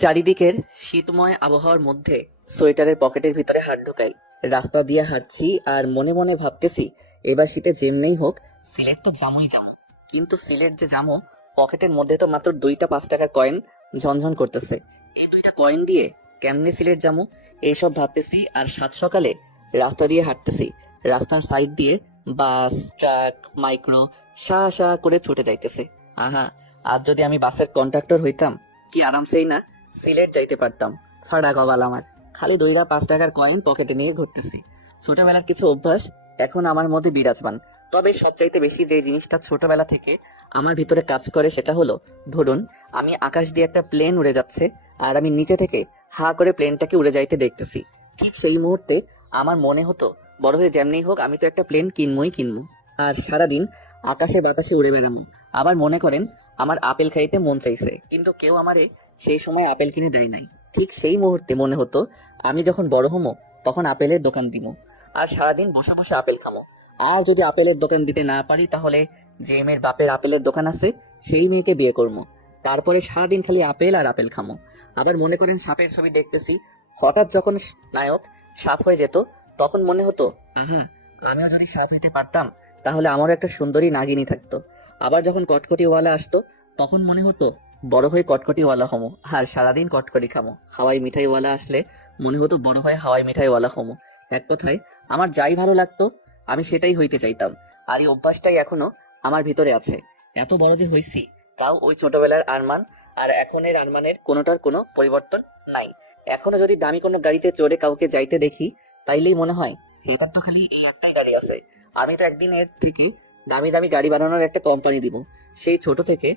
চারিদিকের শীতময় আবহাওয়ার মধ্যে সোয়েটারের পকেটের ভিতরে হাত ঢোকাই রাস্তা দিয়ে হাঁটছি আর মনে মনে ভাবতেছি এবার শীতে যেমনেই হোক সিলেট তো জামুই জামু। কিন্তু সিলেট যে জামু, পকেটের মধ্যে তো মাত্র 2টা 5 টাকার কয়েন ঝনঝন করতেছে। এই 2টা কয়েন দিয়ে কেমনে সিলেট জামু এইসব ভাবতেছি। আর সাত সকালে রাস্তা দিয়ে হাঁটতেছি, রাস্তার সাইড দিয়ে বাস, ট্রাক, মাইক্রো শা শা করে ছুটে যাইতেছে। আহা, আজ যদি আমি বাসের কন্ডাক্টর হইতাম, কি আরামসেই না সিলেট যাইতে পারতাম। ফাড়া কপাল আমার, খালি 2টা 5 টাকার কয়েন পকেটে নিয়ে ঘুরতেছি। ছোটবেলার কিছু অভ্যাস এখন আমার মধ্যে বিরাজমান। তবে সবচাইতে বেশি যে জিনিসটা ছোটবেলা থেকে আমার ভিতরে কাজ করে সেটা হলো, ধরুন আমি আকাশ দিয়ে একটা প্লেন উড়ে যাচ্ছে আর আমি নিচে থেকে হা করে প্লেনটাকে উড়ে যাইতে দেখতেছি। ঠিক সেই মুহূর্তে আমার মনে হতো বড় হয়ে যেমনি হোক আমি তো একটা প্লেন কিনবই কিনবো, আর সারাদিন আকাশে বাতাসে উড়ে বেড়াবো। আবার মনে করেন আমার আপেল খাইতে মন চাইছে, কিন্তু কেউ আমারে সেই সময় আপেল কিনে দেয় নাই। ঠিক সেই মুহূর্তে মনে হতো আমি যখন বড় হমো তখন আপেলের দোকান দিব আর সারাদিন বসে বসে আপেল খামো। আর যদি আপেলের দোকান দিতে না পারি তাহলে যে মেয়ের বাপের আপেলের দোকান আছে সেই মেয়েকে বিয়ে করবো। তারপরে সারাদিন খালি আপেল আর আপেল খামো। আবার মনে করেন সাপের ছবি দেখতেছি, হঠাৎ যখন নায়ক সাপ হয়ে যেত তখন মনে হতো আহা, আমিও যদি সাপ হইতে পারতাম তাহলে আমারও একটা সুন্দরী নাগিনী থাকতো। আবার যখন কটকটিওয়ালা আসতো তখন মনে হতো বড় হয়ে কটকটিওয়ালা হমো আর সারাদিন কটকটি খামো। হাওয়াই মিঠাইওয়ালা আসলে মনে হতো বড় হয়ে হাওয়াই মিঠাইওয়ালা হমো। এক কথায় আমার যাই ভালো লাগতো আমি সেটাই হইতে চাইতাম। আর এই অভ্যাসটাই এখনো আমার ভিতরে আছে। এত বড় যে হইছি তাও ওই ছোটবেলার আরমান আর এখনের আরমানের কোনোটার কোনো পরিবর্তন নাই। এখনো যদি দামি কোনো গাড়িতে চড়ে কাউকে যাইতে দেখি তাইলেই মনে হয় এটার তো খালি এই একটাই গাড়ি আছে, আমি তো একদিন এর থেকে দামি দামি গাড়ি বানানোর একটা কোম্পানি দিব। সেই ছোট থেকে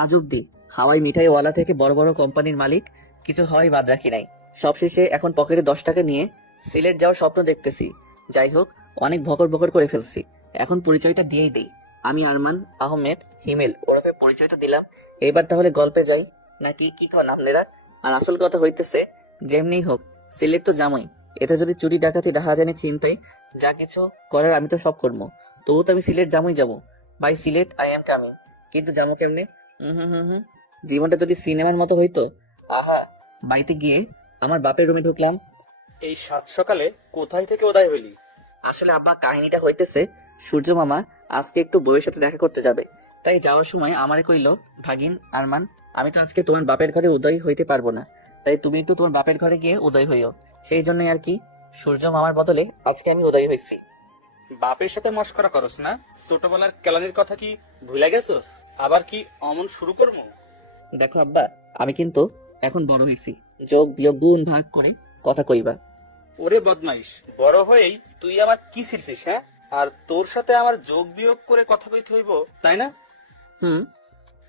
আজ অব্দি হাওয়াই মিঠাইওয়ালা থেকে বড় বড় কোম্পানির মালিক কিছু হওয়াই বাদ রাখি নাই। সবশেষে এখন পকেটে 10 টাকা নিয়ে সিলেট যাওয়ার স্বপ্ন দেখতেছি। যাই হোক, অনেক ভকর ভকর করে ফেলছি, এখন পরিচয়টা দিয়েই দেই। আমি আরমান আহমেদ হিমেল ওরফে পরিচয় তো দিলাম, এবার তাহলে গল্পে যাই নাকি কি কন আপনারা? আর আসল কথা হইতেছে যেমনি হোক সিলেট তো জামই, এতে যদি চুরি ডাকাতি রাহাজানি ছিনতাই যা কিছু করার আমি তো সব করবো। তবু তো আমি সিলেট জামুই যাবো। ভাই সিলেট আই এম কামিং। কিন্তু যাবো কেমনে? হুম, জীবনটা যদি সিনেমার মতো হইতো। আহা, বাড়িতে গিয়ে আমার বাপের রুমে ঢুকলাম। এই সাত সকালে কোথায় থেকে উদয় হইলি? আসলে আব্বা কাহিনীটা হইতেছে, সূর্য মামা আজকে একটু বউয়ের সাথে দেখা করতে যাবে, তাই যাওয়ার সময় আমারে কইল, ভাগিন আরমান, আমি তো আজকে তোমার বাপের ঘরে উদয় হইতে পারবো না, তাই তুমি একটু তোমার বাপের ঘরে গিয়ে উদয় হইও। সেই জন্যই আর কি, সূর্য মামার বদলে আজকে আমি উদয় হইছি। বাপের সাথে মস্করা করস না? ছোটবেলার কেলানির কথা কি ভুলে গেছস? আবার কি অমন শুরু করবো? দেখো আব্বা, আমি কিন্তু এখন বড় হইছি, যোগ বিয়োগ গুণ ভাগ করে কথা কইবা। ওরে বদমাইশ, বড় হয়েই তুই আমার কি ছিড়ছিস? হ্যাঁ, আর তোর সাথে আমার যোগ বিয়োগ করে কথা কইতে হইব, তাই না? হুম।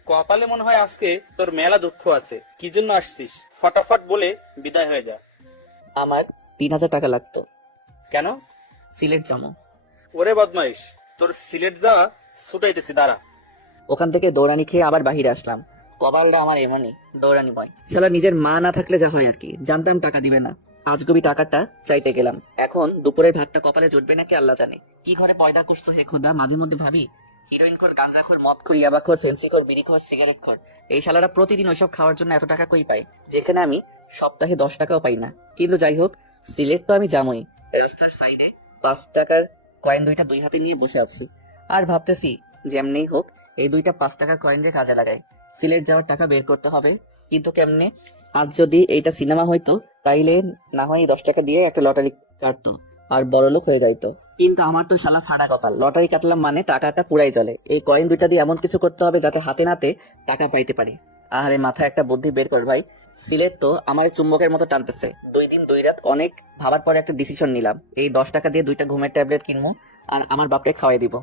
কপালে মনে হয় আজকে তোর মেলা দুঃখ আছে। কি জন্য আসছিস ফটাফট বলে বিদায় হয়ে যা। আমার 3,000 টাকা লাগতো। কেন? সিলেট যাবো। ওরে বদমাইশ, তোর সিলেট যাওয়া ছুটাইতেছি, দাঁড়া। ওখান থেকে দৌড়ানি খেয়ে আবার বাহিরে আসলাম। কপালটা আমার এমনই, দৌড়ানি বয় শালা নিজের মা না থাকলে যা হয় আর কি। জানতাম টাকা দিবে না, আজগবি টাকাটা চাইতে গেলাম। এখন দুপুরের ভাতটা কপালে জুটবে নাকি আল্লাহ জানে। কি ঘরে পয়দা করছো হে খোদা, মাঝে মধ্যে ভাবি হিরোইন খোর, গাঁজা খোর, মদ খোর, ইয়াবা খোর, ফেন্সি খোর, বিড়ি খোর, সিগারেট খোর, এই শালারা প্রতিদিন ওইসব খাওয়ার জন্য এত টাকা কই পায়, যেখানে আমি সপ্তাহে 10 টাকাও পাই না। কিন্তু যাই হোক, সিলেট তো আমি যামই। রাস্তার সাইডে 5 টাকার কয়েন 2টা দুই হাতে নিয়ে বসে আছি আর ভাবতেছি যেমনেই হোক এই 2টা 5 টাকার কয়েন দিয়ে কাজে লাগাই। সিলেট যাওয়ার টাকা বের করতে হবে, কিন্তু কেমনে? আজ যদি এইটা সিনেমা হইতো তাইলে না হয় 10 টাকা দিয়ে একটা লটারি কাটতো আর বড়লোক হয়ে যাইতো। কিন্তু আমার তো শালা ফাড়া কপাল, লটারি কাটলাম মানে টাকাটা পুরাই জলে। এই কয়েন 2টা দিয়ে এমন কিছু করতে হবে যাতে হাতে নাতে টাকা পাইতে পারি। আরে মাথায় একটা বুদ্ধি বের কর ভাই। সিলেট তো আমার চুম্বকের মতো টানতেছে। 2 দিন 2 রাত অনেক ভাবার পরে একটা ডিসিশন নিলাম, এই 10 টাকা দিয়ে 2টা ঘুমের ট্যাবলেট কিনবো আর আমার বাপকে খাওয়াই দিব।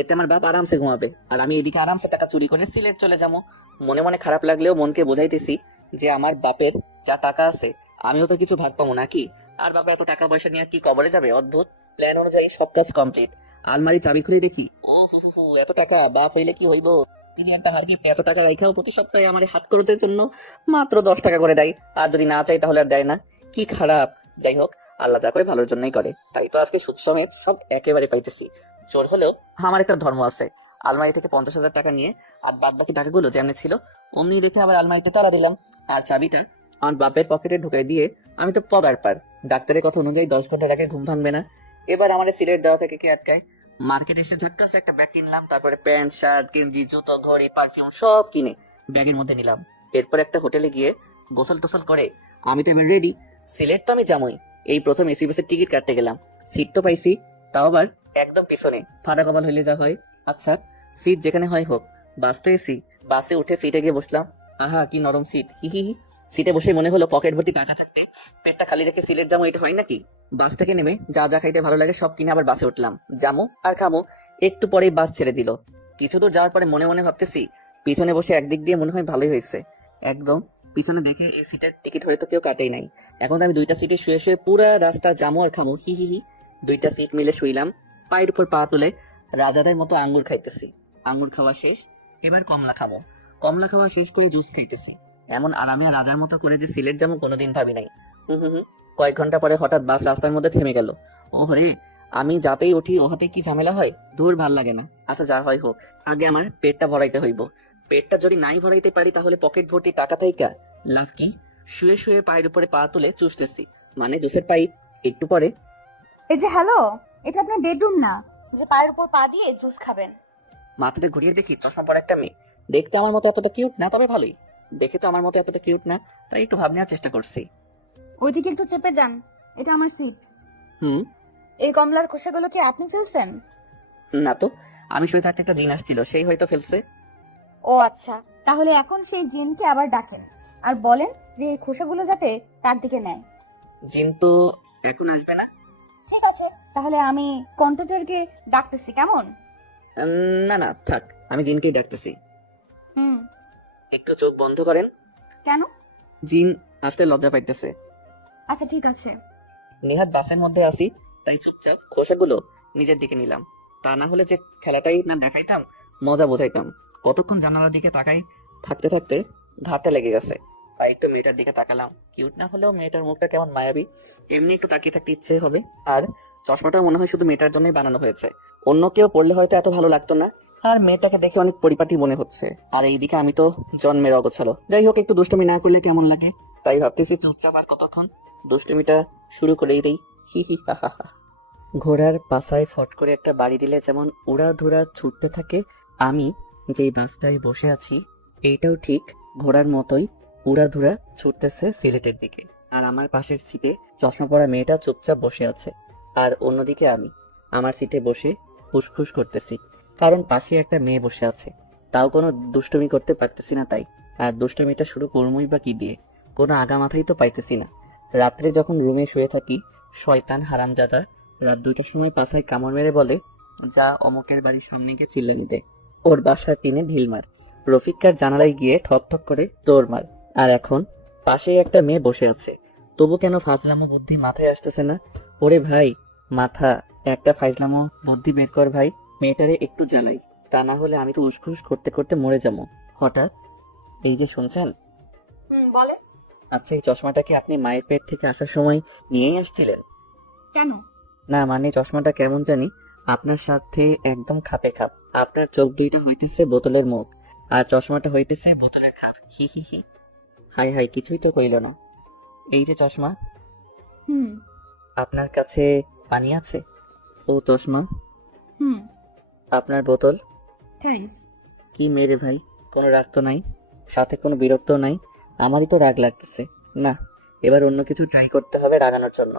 এতে আমার বাপ আরামসে ঘুমাবে আর আমি এদিকে আরামসে টাকা চুরি করে সিলেট চলে যাবো। মনে মনে খারাপ লাগলেও মনকে বোঝাইতেছি যে আমার বাপের যা টাকা আছে আমিও তো কিছু ভাগ পাবো নাকি। আর বাপের এত টাকা পয়সা নিয়ে কি কবরে যাবে? অদ্ভুত। প্ল্যান অনুযায়ী সব কাজ কমপ্লিট। আলমারি চাবি খুলে দেখি, ও হু, এত টাকা বাপ হইলে কি হইব। তিনি একটা হার গিফট, এত টাকা রাইখাও প্রতি সপ্তাহে আমার হাত খরচের জন্য মাত্র 10 টাকা করে দেয়, আর যদি না চাই তাহলে আর দেয় না। কি খারাপ। যাই হোক, আল্লাহ যা করে ভালোর জন্যই করে, তাই তো আজকে সুদ সমেত সব একেবারে পাইতেছি। চোর হলেও আমার একটা ধর্ম আছে। আলমারি থেকে 50,000 টাকা নিয়ে আর বাদ বাকি টাকাগুলো যেমনি ছিল অমনি রেখে আবার আলমারিতে তালা দিলাম। আর চাবিটা আমার বাপের পকেটে ঢুকাই দিয়ে আমি তো পগার পার। ডাক্তারের কথা অনুযায়ী 10 ঘন্টার আগে ঘুম ভাঙবে না। এবার আমার সিগারেট দেওয়া থেকে কে আটকায়? মার্কেটে এসে ঝাক্কাসে একটা ব্যাগ কিনলাম, তারপরে প্যান্ট শার্ট গেঞ্জি জুতো ঘড়ি পারফিউম সব কিনে ব্যাগের মধ্যে নিলাম। এরপর একটা হোটেলে গিয়ে গোসল টোসল করে আমি তো এবার রেডি। সিলেট তো আমি যামই। এই প্রথম এসি বাসের টিকিট কাটতে গেলাম, সিট তো পাইছি, তাও আবার একদম পিছনে, ফাটা কপাল হইলে যা হয়। আচ্ছা, সিট যেখানে হয় হোক, বাস তো এসি। বাসে উঠে সিটে গিয়ে বসলাম। আহা কি নরম সিট, হি হি হি। সিটে বসে মনে হলো পকেট ভর্তি টাকা থাকতে পেটটা খালি রেখে সিলেট যাবো, এটা হয় নাকি? বাস থেকে নেমে যা যা খাইতে ভালো লাগে সব কিনে আবার বাসে উঠলাম, যামো আর খামো। একটু পরেই বাস ছেড়ে দিল। কিছু দূর যাওয়ার পরে মনে মনে ভাবতেছি, পিছনে বসে একদিক দিয়ে মনে হয় ভালোই হয়েছে। একদম পিছনে দেখে এই সিটের টিকিট হয়তো কেউ কাটেই নাই। এখন তো আমি দুইটা সিটে শুয়ে শুয়ে পুরা রাস্তা যামো আর খামো, হি হি হি। দুইটা সিট মিলে শুইলাম, পায়ের উপর পা তুলে রাজাদের মতো আঙ্গুর খাইতেছি। আঙ্গুর খাওয়া শেষ, এবার কমলা খাবো। কমলা খাওয়া শেষ করে জুস খাইতেছি। এমন আরামে আর রাজার মতো করে যে সিলেট যাবো কোনোদিন ভাবি নাই। হুম হুম হুম। কয়েক ঘন্টা পরে হঠাৎ বাস রাস্তার মধ্যে থেমে গেল। ওহরে, আমি যাতেই উঠি ওহাতে কি ঝামেলা হয়, দূর ভাল লাগে না। আচ্ছা যা হয় হোক, আগে আমার পেটটা ভরাইতে হইব। পেটটা যদি নাই ভরাইতে পারি তাহলে পকেট ভর্তি টাকা থাইকা লাভ কি? শুয়ে শুয়ে পায়ের উপরে পা তুলে চুষতেছি, মানে জুসের পাইপ। একটু পরে এই যে হ্যালো, এটা আপনার বেডরুম না যে পায়ের উপর পা দিয়ে জুস খাবেন। মাথাটা ঘুরিয়ে দেখি চশমা পরা একটা মেয়ে। দেখতে আমার মতো এতটা কিউট না, তবে ভালোই। দেখে তো আমার মতো এতটা কিউট না, তাই একটু ভাব নেওয়ার চেষ্টা করছি। ওইদিকে একটু চেপে যান, এটা আমার সিট। হুম। এই কমলার খোসাগুলো কি আপনি ফেলছেন? না তো, আমি শুয়ে থাকতে একটা জিন আসছিল, সেই হয়তো ফেলছে। ও আচ্ছা, তাহলে এখন সেই জিনকে আবার ডাকেন আর বলেন যে এই খোসাগুলো যাতে তার দিকে নেয়। জিন তো এখন আসবে না। ঠিক আছে, তাহলে আমি কন্ট্রাক্টরকে ডাকতেছি, কেমন? না না থাক, আমি জিনকেই ডাকতেছি। হুম। একটু চোখ বন্ধ করেন। কেন? জিন আসতে লজ্জা পাইতেছে। আচ্ছা ঠিক আছে। নেহাত বাসের মধ্যে আসি, তাই চুপচাপ খোসাগুলো নিজের দিকে নিলাম। তা না হলে যে খেলাটাই না দেখাইতাম, মজা বোঝাইতাম। কতক্ষণ জানালার দিকে তাকাই থাকতে থাকতে ঘাটটা লেগে গেছে, তাই একটু মেয়েটার দিকে তাকালাম। কিউট না হলেও মেয়েটার মুখটা কেমন মায়াবী, এমনি একটু তাকিয়ে থাকতে ইচ্ছে হবে। আর চশমাটা মনে হয় শুধু মেয়েটার জন্যই বানানো হয়েছে, অন্য কেউ পড়লে হয়তো এত ভালো লাগতো না। আর মেয়েটাকে দেখে অনেক পরিপাটি মনে হচ্ছে, আর এইদিকে আমি তো জন্মের অগোছালো। যাই হোক, একটু দুষ্টুমি না করলে কেমন লাগে, তাই ভাবতেছি চুপচাপ আর কতক্ষণ দুষ্টুমিটা শুরু করেই দেই। হি হি হা হা হা। ঘোড়ার পাছায় ফট করে একটা বাড়ি দিলে যেমন উড়াধুরা ছুটতে থাকে, আমি যেই বাসটায় বসে আছি এইটাও ঠিক ঘোড়ার মতোই উড়াধুরা ছুটতেছে সিলেটের দিকে। আর আমার পাশের সিটে চশমা পরা মেয়েটা চুপচাপ বসে আছে, আর অন্যদিকে আমি আমার সিটে বসে ফুসফুস করতেছি, কারণ পাশে একটা মেয়ে বসে আছে। তাও কোনো দুষ্টুমি করতে পারতেছি না তাই। আর দুষ্টুমিটা শুরু করবই বা কি দিয়ে, কোনো আগা মাথাই তো পাইতেছি না। রাত্রে যখন রুমে শুয়ে থাকি, শয়তান হারামজাদা রাত 2টার সময় পাছায় কামড় মেরে বলে, যা অমুকের বাড়ির সামনে গিয়ে চিল্লানি দে, ওর বাসার টিনে ঢিল মার, রফিকার জানালায় গিয়ে ঠক ঠক করে দৌড় মার। আর এখন পাশেই একটা মেয়ে বসে আছে, তবু কেন ফাজলামো বুদ্ধি মাথায় আসতেছে না? ওরে ভাই মাথা, একটা ফাজলামো বুদ্ধি বের কর ভাই, মেয়েটারে একটু জ্বালাই, তা না হলে আমি তো উসখুস করতে করতে মরে যাবো। হঠাৎ এই যে শুনছেন, বলে। আচ্ছা এই চশমাটা কি আপনি মায়ের পেট থেকে আসার সময় নিয়েই আসছিলেন? কেন? না মানে চশমাটা কেমন জানি আপনার সাথে একদম খাপে খাপ। আপনার চোখ দুইটা হইতেছে বোতলের মুখ, আর চশমাটা হইতেছে বোতলের খাপ। হি হি হি। হাই হাই, কিছুই তো কইল না। এই যে চশমা, হুম আপনার কাছে পানি আছে? ও চশমা, হুম। আপনার বোতল। থ্যাঙ্কস। কি মেরে ভাই, কোনো রাগ তো নাই, সাথে কোনো বিরক্ত নাই? আমারই তো রাগ লাগতেছে। না, এবার অন্য কিছু ট্রাই করতে হবে রাগানোর জন্য।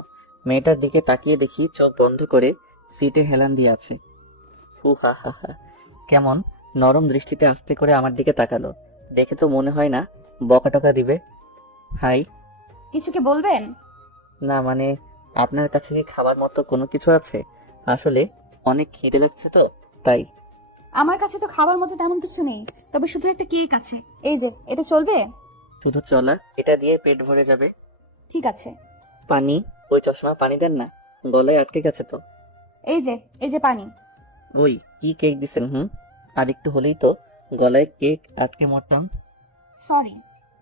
মেয়েটার দিকে তাকিয়ে দেখি চোখ বন্ধ করে সিটে হেলান দিয়ে আছে। হু হা হা হা। কেমন নরম দৃষ্টিতে আস্তে করে আমার দিকে তাকালো, দেখে তো মনে হয় না বকা টকা দিবে। হাই। কিছু কি বলবেন? না মানে আপনার কাছে কি খাবার মতো কোনো কিছু আছে? আসলে অনেক খিদে লাগছে তো তাই। আমার কাছে তো খাবার মতো তেমন কিছু নেই, তবে শুধু একটা কেক আছে। এই যে, এটা চলবে? শুধু চলা, এটা দিয়ে পেট ভরে যাবে। ঠিক আছে। পানি, ওই চশমা পানি দেন না, গলায় আটকে গেছে তো। এই যে, এই যে পানি। ওই কি কেক দিছেন? আর একটু হলেই তো গলায় কেক আটকে মরতাম। সরি।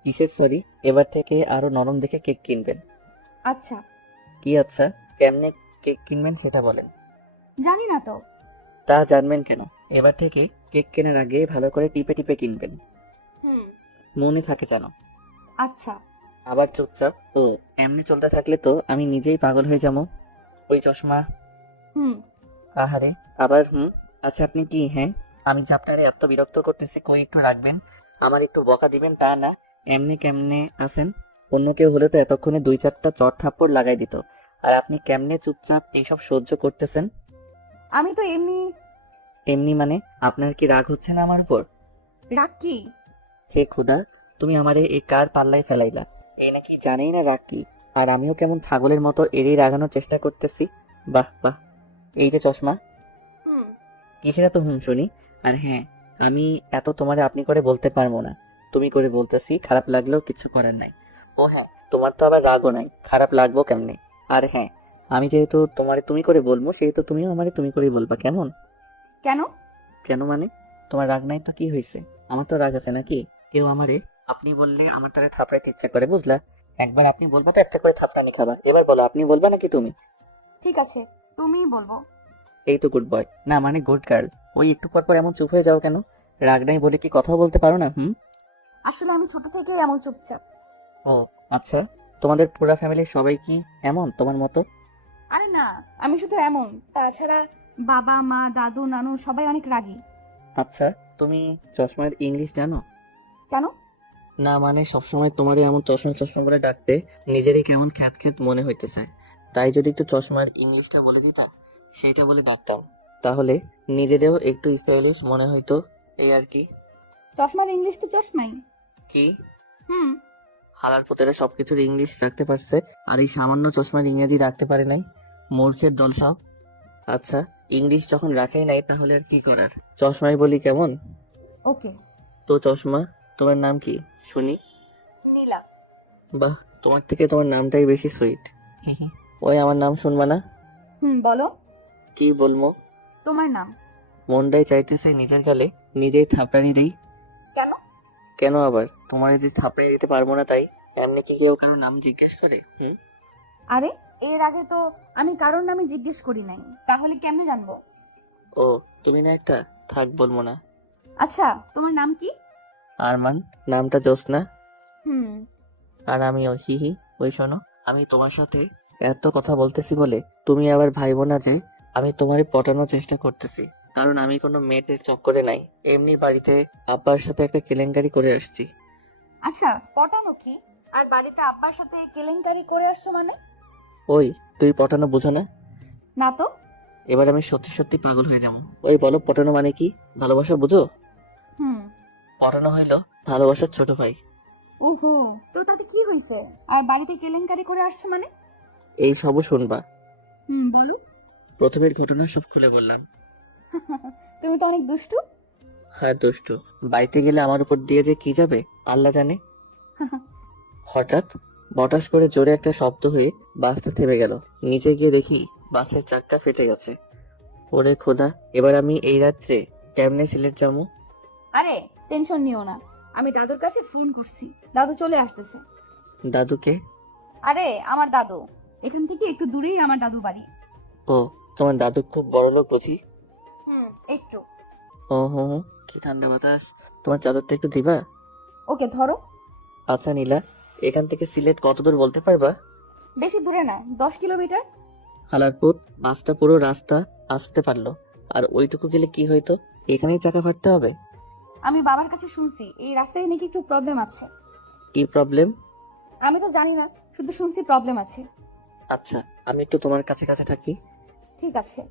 কিসের সরি? এবার থেকে আরো নরম দেখে কেক কিনবেন। আচ্ছা। কি আচ্ছা? কেমনে কেক কিনবেন সেটা বলেন। জানি না তো। তা জানবেন কেন? এবার থেকে কেক কেনার আগে ভালো করে টিপে টিপে কিনবেন, হুম। মনে থাকে যেন। আচ্ছা। আবার চুপচাপ? ও, এমনি চলতে থাকলে তো আমি নিজেই পাগল হয়ে যাবো। ওই চশমা। হুম। আহারে, আবার হুম? আচ্ছা আপনি কি, হ্যাঁ, আমি যে আপনারে এত বিরক্ত করতেছি, কই একটু রাখবেন, আমার একটু বকা দিবেন তা না, এমনি কেমনে আছেন? অন্য কেউ হলে তো এতক্ষণে 2-4টা চড় থাপ্পড় লাগাই দিত, আর আপনি কেমনে চুপচাপ এইসব সহ্য করতেছেন? আমি তো এমনি। এমনি মানে? আপনার কি রাগ হচ্ছে না আমার উপর? রাগ কি? হে খুদা, তুমি আমারে এই কার পাল্লায় ফেলাইলা? এই নাকি জানেই না রাগ কি, আর আমিও কেমন ছাগলের মতো এড়িয়ে রাগানোর চেষ্টা করতেছি। বাহ বাহ। এই যে চশমা, হুম। কিসের এত হুম শুনি? আর হ্যাঁ, আমি এত তোমারে আপনি করে বলতে পারবো না, তুমি করে বলতেছি, খারাপ লাগলেও কিছু করার নাই। ও হ্যাঁ, তোমার তো আবার রাগও নাই, খারাপ লাগবো কেমনে? আর হ্যাঁ, আমি যেহেতু তোমারে তুমি করে বলবো, সেহেতু তুমিও আমারে তুমি করেই বলবা, কেমন? কেন? কেন মানে? তোমার রাগ নাই তো কি হয়েছে? আমার তো রাগ আছে নাকি? কেউ আমারে আপনি বললে আমার তারে থাপড়াইতে ইচ্ছা করে, বুঝলা? একবার আপনি বলবা তো একটা করে থাপড়ানি খাবা। এবার বলো, আপনি বলবা নাকি তুমি? ঠিক আছে, তুমিই বলবো। এই তো গুড বয়, না মানে গুড গার্ল। ওই একটু পর পর এমন চুপ হয়ে যাও কেন? রাগ নাই বলে কি কথাও বলতে পারো না? হুম। আসলে আমি ছোট থেকেই এমন চুপচাপ। ও আচ্ছা, তোমাদের পুরা ফ্যামিলির সবাই কি এমন তোমার মতো? আরে না, আমি শুধু এমন, তাছাড়া বাবা মা দাদু নানু সবাই অনেক রাগী। আচ্ছা, তুমি চশমার ইংলিশ জানো? কেন? না মানে সবসময় তোমারই এমন চশমা চশমা বলে ডাকতে নিজেরই কেমন খ্যাত খ্যাত মনে হইতেছে। তাই যদি একটু চশমার ইংলিশটা বলে দিতা, সেইটা বলে ডাকতাম, তাহলে নিজেদেরও একটু স্টাইলিশ মনে হইতো, এই আর কি। চশমার ইংলিশ তো চশমাই। কি? হুম। হালার পুতেরা সবকিছুর ইংলিশ রাখতে পারছে, আর এই সামান্য চশমার ইংরেজি রাখতে পারে নাই। মূর্খের দল সব। আচ্ছা, ইংলিশ যখন রাখেই নাই তাহলে আর কি করার, চশমাই বলি কেমন। ওকে। তো চশমা, তোমার নাম কি শুনি? নীলা। বাহ, তোমার থেকে তোমার নামটাই বেশি সুইট। ওই আমার নাম শুনবা না? হুম, বলো। কি বলবো? তোমার নাম। মনটাই চাইতেছে নিজের গালে নিজেই থাপড়ানি দেই। কেন? কেন আবার, তোমার যে থাপড়িয়ে দিতে পারবো না তাই? এমনি কি কেউ কারো নাম জিজ্ঞেস করে? হুম। আরে, এর আগে তো আমি কারোর নামে জিজ্ঞেস করি নাই, তাহলে কেমনে জানবো? ও, তুমি না একটা, থাক বলবো না। আচ্ছা, তোমার নাম কি? আরমান। নামটা জ্যোৎস্না। হুম। আর আমিও হিহি। ওই শোনো, আমি তোমার সাথে এত কথা বলতেছি বলে তুমি আবার ভাইবো না যে আমি তোমারে পটানোর চেষ্টা করতেছি, কারণ আমি কোনো মেয়েদের চক্করে নাই, এমনি বাড়িতে আব্বার সাথে একটা কেলেঙ্কারি করে আসছি। আচ্ছা, পটানো কি? আর বাড়িতে আব্বার সাথে কেলেঙ্কারি করে আসছো মানে? ওই, তুই পটানো বুঝো না? না তো। এবার আমি সত্যি সত্যি পাগল হয়ে যাবো। ওই বলো, পটানো মানে কি? ভালোবাসা বুঝো? হুম। পটানো হইলো ভালোবাসার ছোট ভাই। ওহো, তো তাতে কি হয়েছে? আর বাড়িতে কেলেঙ্কারি করে আসছো মানে? এই সবও শুনবা। হুম, বলো। প্রথমের ঘটনা সব খুলে বললাম। তুমি তো অনেক দুষ্টু। আর দুষ্টু, বাড়িতে গেলে আমার উপর দিয়ে যে কি যাবে আল্লাহ জানে। হঠাৎ বটাস করে জোরে একটা শব্দ হয়ে বাসটা থেমে গেল। নিচে গিয়ে দেখি বাসের চাক্কা ফেটে গেছে। ওরে খোদা, এবার আমি এই রাত্রে কেমনে সিলেট যাবো? আরে, টেনশন নিও না, আমি দাদুর কাছে ফোন করছি, দাদু চলে আসতেছে। দাদুকে? আরে, আমার দাদু। এখান থেকে একটু দূরেই আমার দাদু বাড়ি। ও, তোমার দাদু খুব বড় লোক বুঝি? হুম, একটু। ও হো হো, কি ঠান্ডা বাতাস। তোমার চাদরটা একটু দিবা? ওকে, ধরো। আচ্ছা নীলা, এখান থেকে সিলেট কত দূর বলতে পারবা? বেশি দূরে না, 10 কিলোমিটার। হালারপুত, বাসটা পুরো রাস্তা আসতে পারলো, আর ওইটুকু গেলে কি হইতো? এখানেই চাকা ফাটতে হবে? আমি বাবার কাছে শুনছি এই রাস্তায় নাকি একটু প্রবলেম আছে। কি প্রবলেম? আমি তো জানি না, শুধু শুনছি প্রবলেম আছে। আচ্ছা, আমি একটু তোমার কাছে কাছে থাকি। ঠিক আছে।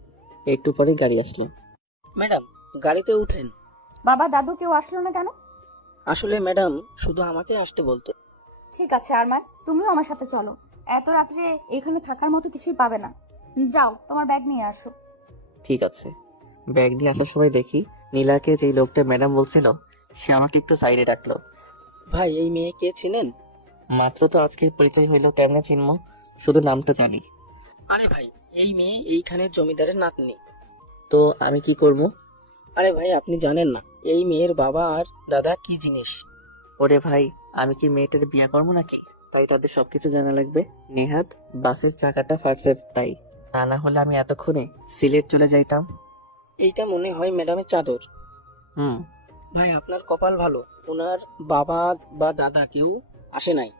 একটু পরে গাড়ি আসলো। ম্যাডাম, গাড়িতে উঠেন। বাবা দাদু কেউ আসলো না কেন? আসলে ম্যাডাম শুধু আমাকে আসতে বলতো। ঠিক আছে আরমান, তুমিও আমার সাথে চলো। এত রাত্রে এখানে থাকার মতো কিছুই পাবে না। যাও, তোমার ব্যাগ নিয়ে আসো। ঠিক আছে। ব্যাগ নিয়ে আসার সময় দেখি নীলাকে যেই লোকটা ম্যাডাম বলছিল সে আমাকে একটু সাইডে ডাকলো। ভাই, এই মেয়ে কে চিনেন? মাত্র তো আজকে পরিচয় হইলো, কেমনে চিনবো? শুধু নামটা জানি। আরে ভাই, এই মেয়ে এইখানের জমিদারের নাতনি। তো আমি কি করবো? আরে ভাই, আপনি জানেন না এই মেয়ের বাবা আর দাদা কি জিনিস? ওরে ভাই, আমি কি মেয়েটার বিয়ে করবো নাকি তাই তাদের সবকিছু জানা লাগবে? নেহাত বাসের চাকাটা ফাটছে তাই, তা না হলে আমি এতক্ষণে সিলেট চলে যাইতাম। এইটা মনে হয় ম্যাডামের চাদর। হুম। ভাই, আপনার কপাল ভালো, ওনার বাবা বা দাদা কেউ আসে নাই।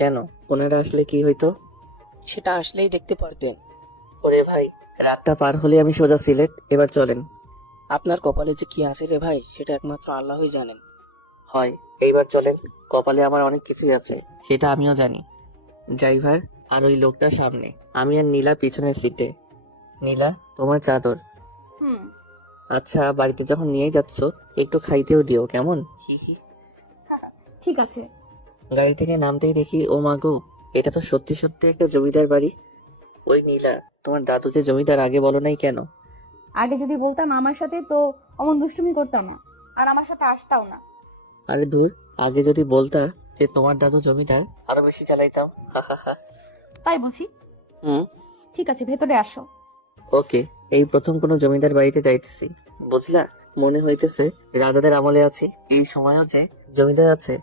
কেন? ওনারা আসলে কি হইতো? সেটা আসলেই দেখতে পারতেন। ওরে ভাই, রাতটা পার হলে আমি সোজা সিলেট। এবার চলেন। আপনার কপালে যে কি আছে রে ভাই, সেটা একমাত্র আল্লাহই জানেন। হয়, এইবার চলেন। কপালে আমার অনেক কিছুই আছে, সেটা আমিও জানি। ড্রাইভার আর ওই লোকটা সামনে, আমি আর নীলা পিছনের সিটে। নীলা, তোমার চাদর। হুম। আচ্ছা, বাড়িতে যখন নিয়ে যাচ্ছ একটু খাইতেও দিও, কেমন? হি হি। ঠিক আছে। গাড়ি থেকে নামতেই দেখি, ও মা গো, এটা তো সত্যি সত্যি একটা জমিদার বাড়ি। ওই নীলা, তোমার দাদু যে জমিদার, আগে বলো নাই কেন? আগে যদি বলতাম আমার সাথে, তো অমন দুষ্টুমি করতাম না, আর আমার সাথে আসতাও না। আরে ধুর, আগে যদি বলতা যে তোমার দাদু জমিদার, আরো বেশি চালাইতাম। হা হা হা। তাই বুঝি? হুম। ঠিক আছে, ভেতরে আসো। ওকে, এই প্রথম কোনো জমিদার বাড়িতে যাইতেছি, বুঝলা? মনে হইতেছে রাজাদের আমলে আছি। এই সময়ও যে জমিদার আছে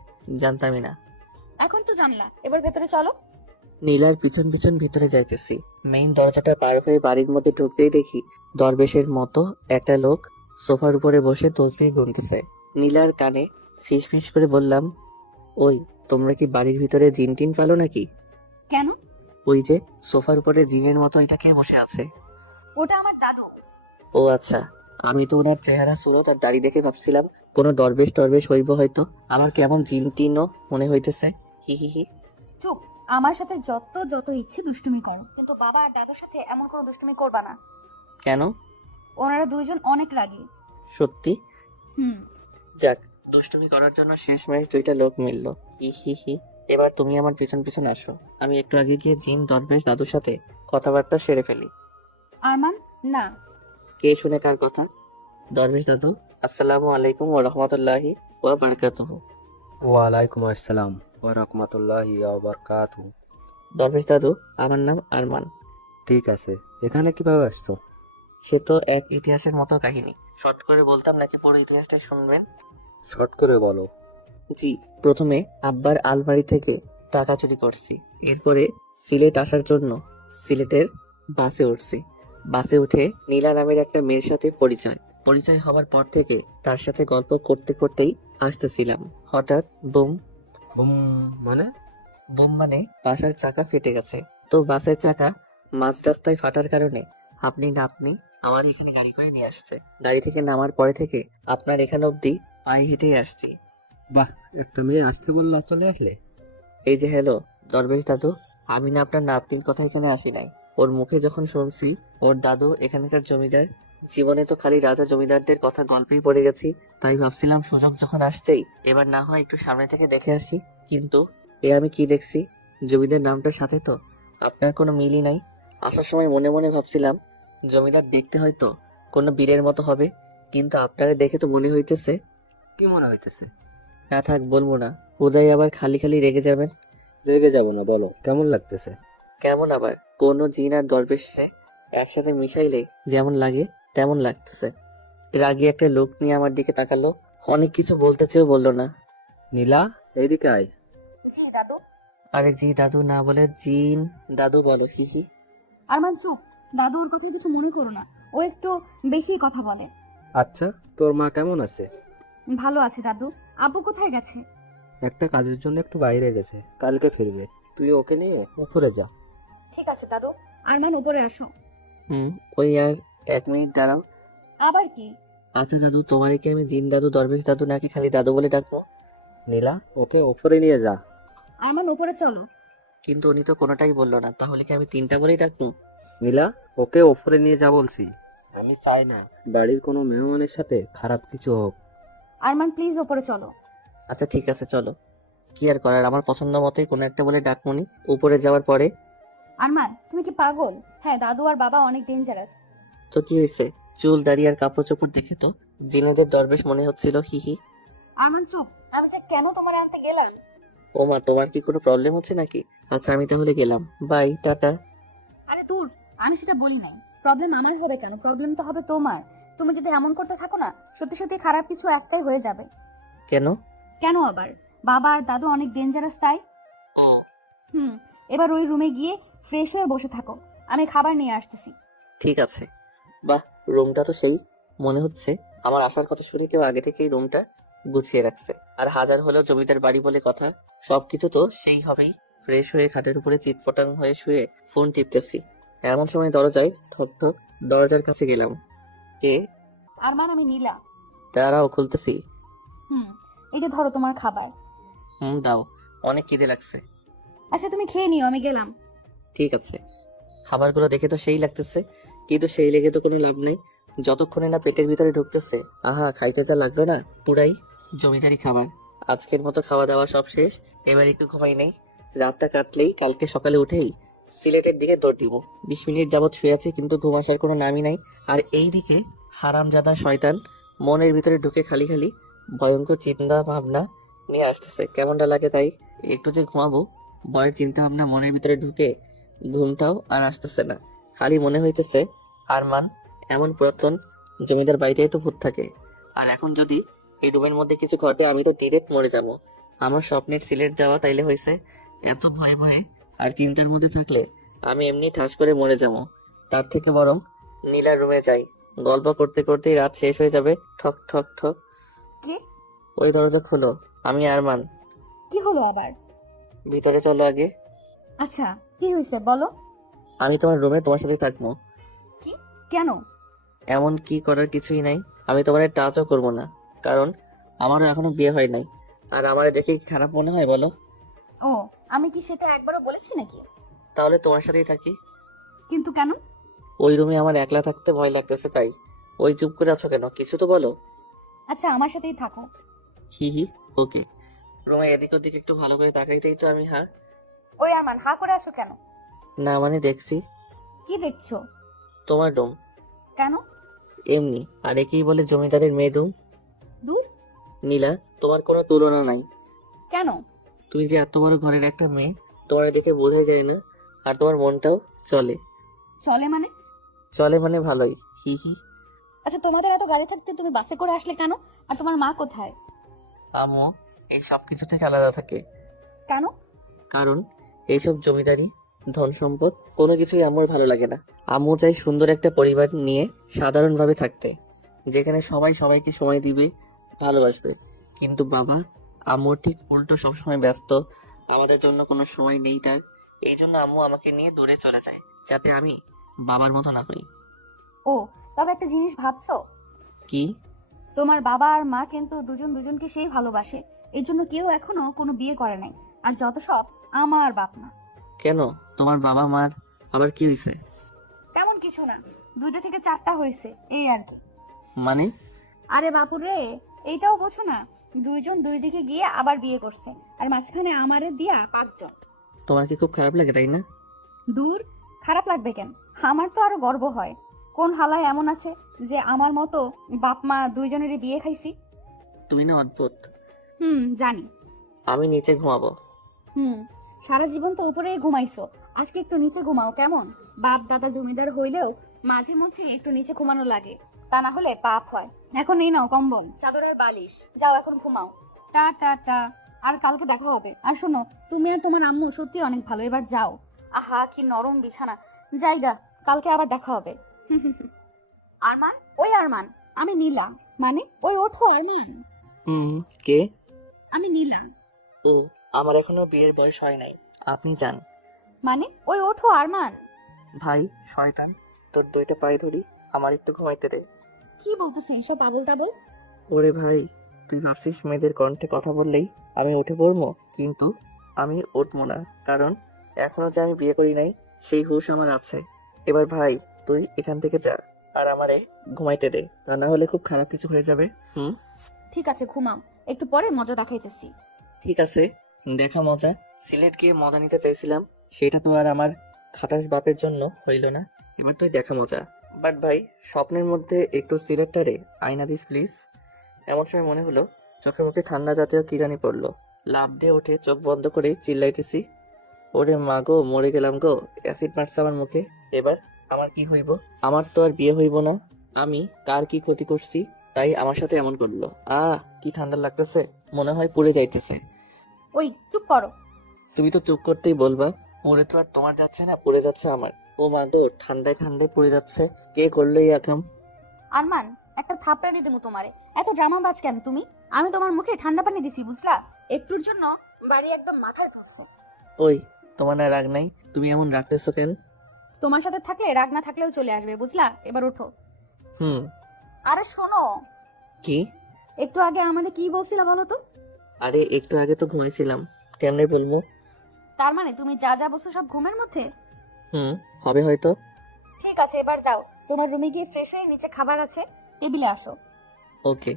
জানতামই না। এখন তো জানলা, এবার ভেতরে চলো। নীলার পিছন পিছন ভিতরে যাইতেছি। মেইন দরজাটা পার হয়ে বাড়ির মধ্যে ঢুকতেই দেখি দরবেশের মতো একটা লোক সোফার উপরে বসে তসবিহ গুনতেছে। নীলার কানে ফিস ফিস করে বললাম, ওই, তোমরা কি বাড়ির ভিতরে জিন টিন পালো নাকি? কেন? ওই যে সোফার উপরে জিনের মতো এটা কে বসে আছে? ওটা আমার দাদু। ও আচ্ছা, আমি তো ওনার চেহারা সুরত আর দাড়ি দেখে ভাবছিলাম কোনো দরবেশ টরবেশ হইব হয়তো। আমার কেমন জিন টিনও মনে হইতেছে। হি হি হি। চুপ। আমার সাথে যত যত ইচ্ছে দুষ্টুমি করো, কিন্তু বাবা আর দাদুর সাথে এমন কোনো দুষ্টুমি করবা না। কেন? ওনারা দুইজন অনেক রাগী। সত্যি? হুম। যাক, দুষ্টুমি করার জন্য শেষমেশ দুইটা লোক মিললো। হি হি হি। এবার তুমি আমার পিছন পিছন আসো, আমি একটু আগে গিয়ে জিন দরবেশ দাদুর সাথে কথাবার্তা সেরে ফেলি। আরমান, না। কে শুনে কার কথা? দরবেশ দাদু, আসসালামু আলাইকুম ওয়া রাহমাতুল্লাহি ওয়া বারাকাতুহু। ওয়ালাইকুম আসসালাম ওয়া রাহমাতুল্লাহি ওয়া বারাকাতুহু। দরবেশ দাদু, আমার নাম আরমান। ঠিক আছে, এখানে কিভাবে আসছো? সে তো এক ইতিহাসের মতো কাহিনী। শর্ট করে বলতাম নাকি পুরো ইতিহাসটা শুনবেন? শর্ট করে বলো। জি। প্রথমে আব্বার আলমারি থেকে টাকা চুরি করছি। এরপরে সিলেট আসার জন্য সিলেটের বাসে উঠছি। বাসে উঠে নীলা নামের একটা মেয়ের সাথে পরিচয় হওয়ার পর থেকে তার সাথে গল্প করতে করতেই আসতেছিলাম। হঠাৎ বুম। বুম মানে? বুম মানে বাসার চাকা ফেটে গেছে। তো বাসের চাকা মাঝ রাস্তায় ফাটার কারণে আপনি আমার এখানে গাড়ি করে নিয়ে আসছে। গাড়ি থেকে নামার পরে থেকে আপনার এখানে অবধি পায়ে হেঁটেই আসছি। বাহ, একটা মেয়ে আসতে বললা চলে আসলে। এই যে হ্যালো দরবেশ দাদু, আমি না আপনার নাতনির কথা এখানে আসি নাই। ওর মুখে যখন শুনছি ওর দাদু এখানকার জমিদার, জীবনে তো খালি রাজা জমিদারদের কথা গল্পেই পড়ে গেছি, তাই ভাবছিলাম সুযোগ যখন আসছেই এবার না হয় একটু সামনে থেকে দেখে আসি। কিন্তু এ আমি কি দেখছি, জমিদার নামটার সাথে তো আপনার কোনো মিলই নাই। আসার সময় মনে মনে ভাবছিলাম জমিদার দেখতে হয়তো কোনো বীরের মতো হবে, কিন্তু আপনারে দেখে তো মনে হইতেছে। কি মনে হইতেছে? না থাক, বলবো না, উদয় আবার খালি খালি রেগে যাবেন। রেগে যাব না, বলো কেমন লাগতেছে? কেমন আবার, কোনো জিন আর দরবেশে একসাথে মিশাইলে যেমন লাগে তেমন লাগতেছে। রাগী একটা লোক নিয়ে আমার দিকে তাকালো, অনেক কিছু বলতে চেয়েও বললো না। নীলা, এইদিকে আয়। জি দাদু। আরে জি দাদু না বলে জিন দাদু বলো, হি হি। আরমান চুপ। দাদু ওর কথা কিছু মনে করো না, ও একটু বেশি কথা বলে। আচ্ছা, তোর মা কেমন আছে? ভালো আছে দাদু। আব্বু কোথায় গেছে? একটা কাজের জন্য একটু বাইরে গেছে, কালকে ফিরবে। তুই ওকে নিয়ে উপরে যা। ঠিক আছে দাদু। আরমান উপরে আসো। ওই আর 1 মিনিট দাঁড়াও। আবার কি? আচ্ছা দাদু, তোমারে কি আমি জিন দাদু দরবেশ দাদু নাকি খালি দাদু বলে ডাকবো? নীলা, ওকে উপরে নিয়ে যা। আরমান উপরে চলো। কিন্তু উনি তো কোনোটাই বললো না, তাহলে কি আমি 3টা বলেই ডাকবো? নীলা, ওকে উপরে নিয়ে যা বলছি। আমি চাই না বাড়ির কোনো মেহমানের সাথে খারাপ কিছু হোক। আরমান প্লিজ উপরে চলো। আচ্ছা ঠিক আছে চলো, কি আর করার, আমার পছন্দ মতোই কোনো একটা বলে ডাকমনি। উপরে যাওয়ার পরে আরমান তুমি কি পাগল? হ্যাঁ, দাদু আর বাবা অনেক ডেঞ্জারাস। তো কি হয়েছে, চুল দাড়ি আর কাপড় চোপড় দেখে তো জিনেদের দরবেশ মনে হচ্ছিল, হি হি। আরমান চুপ। আমি যে কেন তোমার আনতে গেলাম। ও মা, তোমার কি কোনো প্রবলেম হচ্ছে নাকি? আচ্ছা আমি তাহলে গেলাম, বাই, টাটা। আরে দূর, আমি সেটা বলি নাই। প্রবলেম আমার হবে কেন? প্রবলেম তো হবে তোমার। তুমি যদি এমন করতে থাকো না, সত্যি সত্যি খারাপ কিছু একটাই হয়ে যাবে। কেন? কেন আবার? বাবা আর দাদু অনেক ডেঞ্জারাস তাই। ও এবার ওই রুমে গিয়ে ফ্রেশ হয়ে বসে থাকো, আমি খাবার নিয়ে আসতেছি। ঠিক আছে। বাহ, রুমটা তো সেই মনে হচ্ছে আমার আসার কথা শুনে কেউ আগে থেকেই রুমটা গুছিয়ে রাখছে। আর হাজার হলেও জমিদার বাড়ি বলে কথা, সবকিছু তো সেই হবেই। ফ্রেশ হয়ে খাটের উপরে চিৎপটাং হয়ে শুয়ে ফোন টিপতেছি। এমন সময় দরজায় ঠক ঠক। দরজার কাছে গেলাম। কে? আরমান, আমি নীলা। দাঁড়াও, খুলতেছি। এটা ধরো তোমার খাবার। দাও, অনেক খিদে লাগছে। আচ্ছা তুমি খেয়ে নিও, আমি গেলাম। ঠিক আছে। খাবারগুলো দেখে তো সেই লাগতেছে, কিন্তু সেই লেগে তো কোনো লাভ নেই যতক্ষণে না পেটের ভিতরে ঢুকতেছে। আহা, খাইতে যা লাগলো না, পুরাই জমিদারি খাবার। আজকের মতো খাওয়া দাওয়া সব শেষ, এবার একটু ঘুমাই নেই। রাতটা কাটলেই কালকে সকালে উঠেই সিলেটের দিকে দৌড় দিব। 20 মিনিট যাবৎ শুয়ে আছি, কিন্তু ঘুম আসার কোনো নামই নাই। আর এইদিকে হারামজাদা শয়তান মনের ভিতরে ঢুকে খালি খালি ভয়ঙ্কর চিন্তা ভাবনা নিয়ে আসতেছে। কেমনটা লাগে তাই? একটু যে ঘুমাবো, ভয়ের চিন্তা ভাবনা মনের ভিতরে ঢুকে ঘুমটাও আর আসতেছে না। খালি মনে হইতেছে আরমান এমন পুরাতন জমিদার বাড়িতেই তো ভূত থাকে। আর এখন যদি এই রুমের মধ্যে কিছু ঘটে, আমি তো ডিরেক্ট মরে যাব। আমার স্বপ্নের সিলেট যাওয়া তাইলে হয়েছে, এত ভয়ে ভয়ে আর চিন্তার মধ্যে থাকলে আমি এমনি ঠাস করে মরে যাব। তার থেকে বরং নীলার রুমে যাই। গল্প করতে করতেই রাত শেষ হয়ে যাবে। ঠক ঠক ঠক। কি? ওই দরজা খোলো, আমি আরমান। কি হলো আবার? ভিতরে চলো আগে। আচ্ছা, কি হয়েছে বলো। আমি তোমার রুমে তোমার সাথে থাকবো। কি? কেন? এমন কি করার কিছুই নাই। আমি তোমার টাচও করবো না, কারণ আমারও এখনো বিয়ে হয় নাই। আর আমার দেখে কি খারাপ মনে হয় বলো? ও, আমি কি সেটা একবারও বলেছি নাকি? তাহলে তোমার সাথেই থাকি। কিন্তু কেন? ওই রুমে আমার একলা থাকতে ভয় লাগতেছে তাই। ওই চুপ করে আছো কেন, কিছু তো বলো। আচ্ছা, আমার সাথেই থাকো। হি হি, ওকে। রুমে এদিক ওদিক একটু ভালো করে তাকাইতেই তো আমি ওই আরমান, হা করে আছো কেন? না মানে দেখছি। কি দেখছো? তোমার রুম। কেন? এমনি। আর একেই বলে জমিদারের মেয়ে রুম। দূর। নীলা, তোমার কোনো তুলনা নাই। কেন? তুমি যে এত বড় ঘরের একটা মেয়ে, তোমার দেখে বোঝাই যায় না। আর তোমার মনটাও চলে। চলে মানে? চলে মানে ভালোই। হি হি। আচ্ছা, তোমাদের এত গাড়ি থাকতে তুমি বাসে করে আসলে কেন? আর তোমার মা কোথায়? আম্মু এই সব কিছু থেকে আলাদা থাকে। কেন? কারণ এইসব জমিদারি ধন সম্পদ কোনো কিছুই আম্মুর ভালো লাগে না। আম্মু চাই সুন্দর একটা পরিবার নিয়ে সাধারণভাবে থাকতে, যেখানে সবাই সবাইকে সময় দিবে, ভালোবাসবে। কিন্তু বাবা, আম্মুর ঠিক উল্টো, সবসময় ব্যস্ত, আমাদের জন্য কোনো সময় নেই তার। এই জন্য আম্মু আমাকে নিয়ে দূরে চলে যায়, যাতে আমি বাবার মতো না হই। ও, তবে একটা জিনিস ভাবছো? কি? তোমার বাবা আর মা কিন্তু দুজন দুজনকে সেই ভালোবাসে, এই জন্য কেউ এখনো কোনো বিয়ে করে নাই। আর যত সব আমার বাপ মা। কেন, তোমার বাবা মার আবার কি হয়েছে? তেমন কিছু না, 2টা থেকে 4টা হয়েছে, এই আর কি। মানে? আরে বাপুরে, এইটাও বোঝো না? 2জন 2 দিকে গিয়ে আবার বিয়ে করছে, আর মাঝখানে আমারে দিয়া 5জন। তোমার কি খুব খারাপ লাগে তাই না? দূর, খারাপ লাগবে কেন? আমার তো আরো গর্ব হয়। কোন হালায় এমন আছে যে আমার মতো বাপ মা 2জনেরই বিয়ে খাইছি? তুমি না অদ্ভুত। জানি। আমি নিচে ঘুমাবো। সারা জীবন তো উপরেই ঘুমাইছো, আজকে একটু নিচে ঘুমাও কেমন? বাপ দাদা জমিদার হইলেও মাঝে মধ্যে একটু নিচে ঘুমানো লাগে, তা না হলে পাপ হয়। এখন এই নাও কম্বল, চাদর আর বালিশ, যাও এখন ঘুমাও। টা টা টা। আর কালকে দেখা হবে। আর শোনো, তুমি আর তোমার আম্মু সত্যি অনেক ভালো, এবার যাও। আহা, কি নরম বিছানা। জায়গা, কালকে আবার দেখা হবে। আরমান, ওই আরমান, আমি নীলা। মানে ওই ওঠো আরমান। কে? আমি নীলা। ও, আমার এখনো বিয়ের বয়স হয় নাই। আপনি যান। মানে ওই ওঠো আরমান। ভাই শয়তান, তোর 2টা পায়ে ধরি, আমার একটু ঘুমাইতে দে। কি বলতেছে এসব আবল তাবল? ওরে ভাই, তুই ভাবছিস মেয়েদের কণ্ঠে কথা বললেই আমি উঠে পড়বো? কিন্তু আমি উঠবো না, কারণ এখনো যে আমি বিয়ে করি নাই সেই হুঁশ আমার আছে। এবার ভাই, তুই এখান থেকে যা, আর আমারে ঘুমাইতে দে, তা না হলে খুব খারাপ কিছু হয়ে যাবে। ঠিক আছে, ঘুমাও, একটু পরে মজা দেখাইতেছি। ঠিক আছে, দেখা মজা। সিলেট গিয়ে মজা নিতে চাইছিলাম, সেটা তো আর আমার খাটাস বাপের জন্য হইল না। এবার তুই দেখা মজা। বাট ভাই, স্বপ্নের মধ্যে একটু সিলেটটারে আয়না দিস প্লিজ। এমন সময় মনে হলো চোখে মুখে ঠান্ডা জাতীয় কি জানি পড়লো। লাফ দিয়ে উঠে চোখ বন্ধ করেই চিল্লাইতেছি, ওরে মা গো, মরে গেলাম গো, অ্যাসিড মারছে আমার মুখে। এবার আমার কি হইব? আমার তো আর বিয়ে হইব না। আমি কার কি ক্ষতি করছি তাই আমার সাথে এমন করলো? কি ঠান্ডা লাগতেছে, মনে হয় পুড়ে যাইতেছে। ওই চুপ করো। তুমি তো চুপ করতেই বলবা। পুড়ে তো আর তোমার যাচ্ছে না, পুড়ে যাচ্ছে আমার। ও মা গো, ঠান্ডায় ঠান্ডায় পুড়ে যাচ্ছে। কে করলো এই আকাম? আরমান, একটা থাপড়ানি দেবো তোমারে। এত ড্রামা বাজ কেন তুমি? আমি তোমার মুখে ঠান্ডা পানি দিছি, বুঝলা? একটুর জন্য বাড়ি একদম মাথায় ধরছে। ওই, তোমার না রাগ নাই? তুমি এমন রাখতেছো কেন? তোমার সাথে থাকলে রাগ না থাকলেও চলে আসবে, বুঝলা? এবার ওঠো। হুম। আরে শোনো, কি? একটু আগে আমাদের কি বলছিলা বলো তো? আরে একটু আগে তো ঘুমাইছিলাম, কেমনে বলবো? তার মানে তুমি যা যা বলছো সব ঘুমের মধ্যে? হুম, হবে হয়তো। ঠিক আছে, এবার যাও, তোমার রুমে গিয়ে ফ্রেশ হয়ে নিচে খাবার আছে, টেবিলে আসো। ওকে।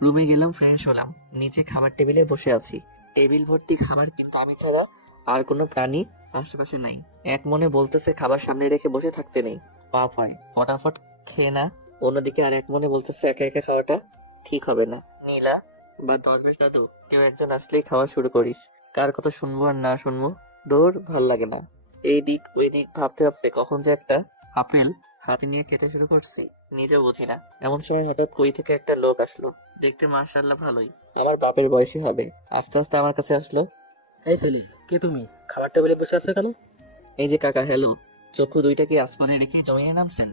রুমে গেলাম, ফ্রেশ হলাম, নিচে খাবার টেবিলে বসে আছি। টেবিল ভর্তি খাবার, কিন্তু আমি ছাড়া আর কোনো প্রাণী আশেপাশে নাই। এক মনে বলতেছে খাবার সামনে রেখে বসে থাকতে নেই, পাপ হয়, ফটাফট খেয়ে না। অন্যদিকে আর এক মনে বলতেছে একা একা খাওয়াটা ঠিক হবে না। নীলা বা দরবেশ দাদু, কেউ একজন আসলেই খাওয়া শুরু করিস। কার কথা শুনবো আর না শুনবো, দৌড়, ভাল লাগে না। এই দিক ওই দিক ভাবতে ভাবতে কখন যে একটা আপেল হাতে নিয়ে খেতে শুরু করছি, নিজেও বুঝি না। এমন সময় হঠাৎ কই থেকে একটা লোক আসলো, দেখতে মাশাআল্লাহ ভালোই, আমার বাপের বয়সী হবে। আস্তে আস্তে আমার কাছে আসলো। এই ছেলে, কে তুমি? খাবার টেবিলে বসে আছো কেন? এই যে কাকা, হ্যালো। চক্ষু দুইটা কি আসমানে রেখে জমিয়ে নামছেন?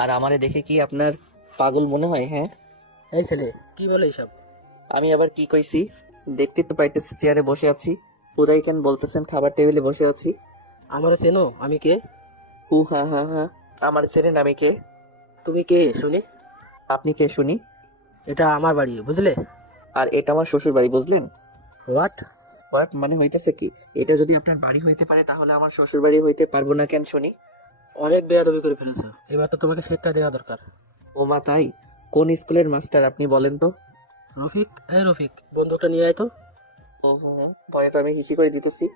আর আমারে দেখে কি আপনার পাগল মনে হয়? হ্যাঁ। এই ছেলে, কি বলে এইসব? আমি আবার কি কইছি? দেখতে তো পাইতেছি চেয়ারে বসে আছি, খুদাই কেন বলতেছেন খাবার টেবিলে বসে আছি? আমারে চেনো? আমি কে? হু হা হা হা, আমার চেনেন আমি কে? তুমি কে শুনি? আপনি কে শুনি? এটা আমার বাড়ি, বুঝলে? আর এটা আমার শ্বশুর বাড়ি, বুঝলেন? হোয়াট? হোয়াট মানে হইতেছে কি? এটা যদি আপনার বাড়ি হইতে পারে তাহলে আমার শ্বশুর বাড়ি হইতে পারবো না কেন শুনি? অনেক বেয়াদবি করে ফেলেছো, এবার তো তোমাকে শিক্ষা দেওয়া দরকার। ও মা, তাই? কোন স্কুলের মাস্টার আপনি বলেন তো? রফিক, এই রফিক, বন্দুকটা নিয়ে আয় তো। ওহো, ভয়ে তো আমি হিসি করে দিতেছি।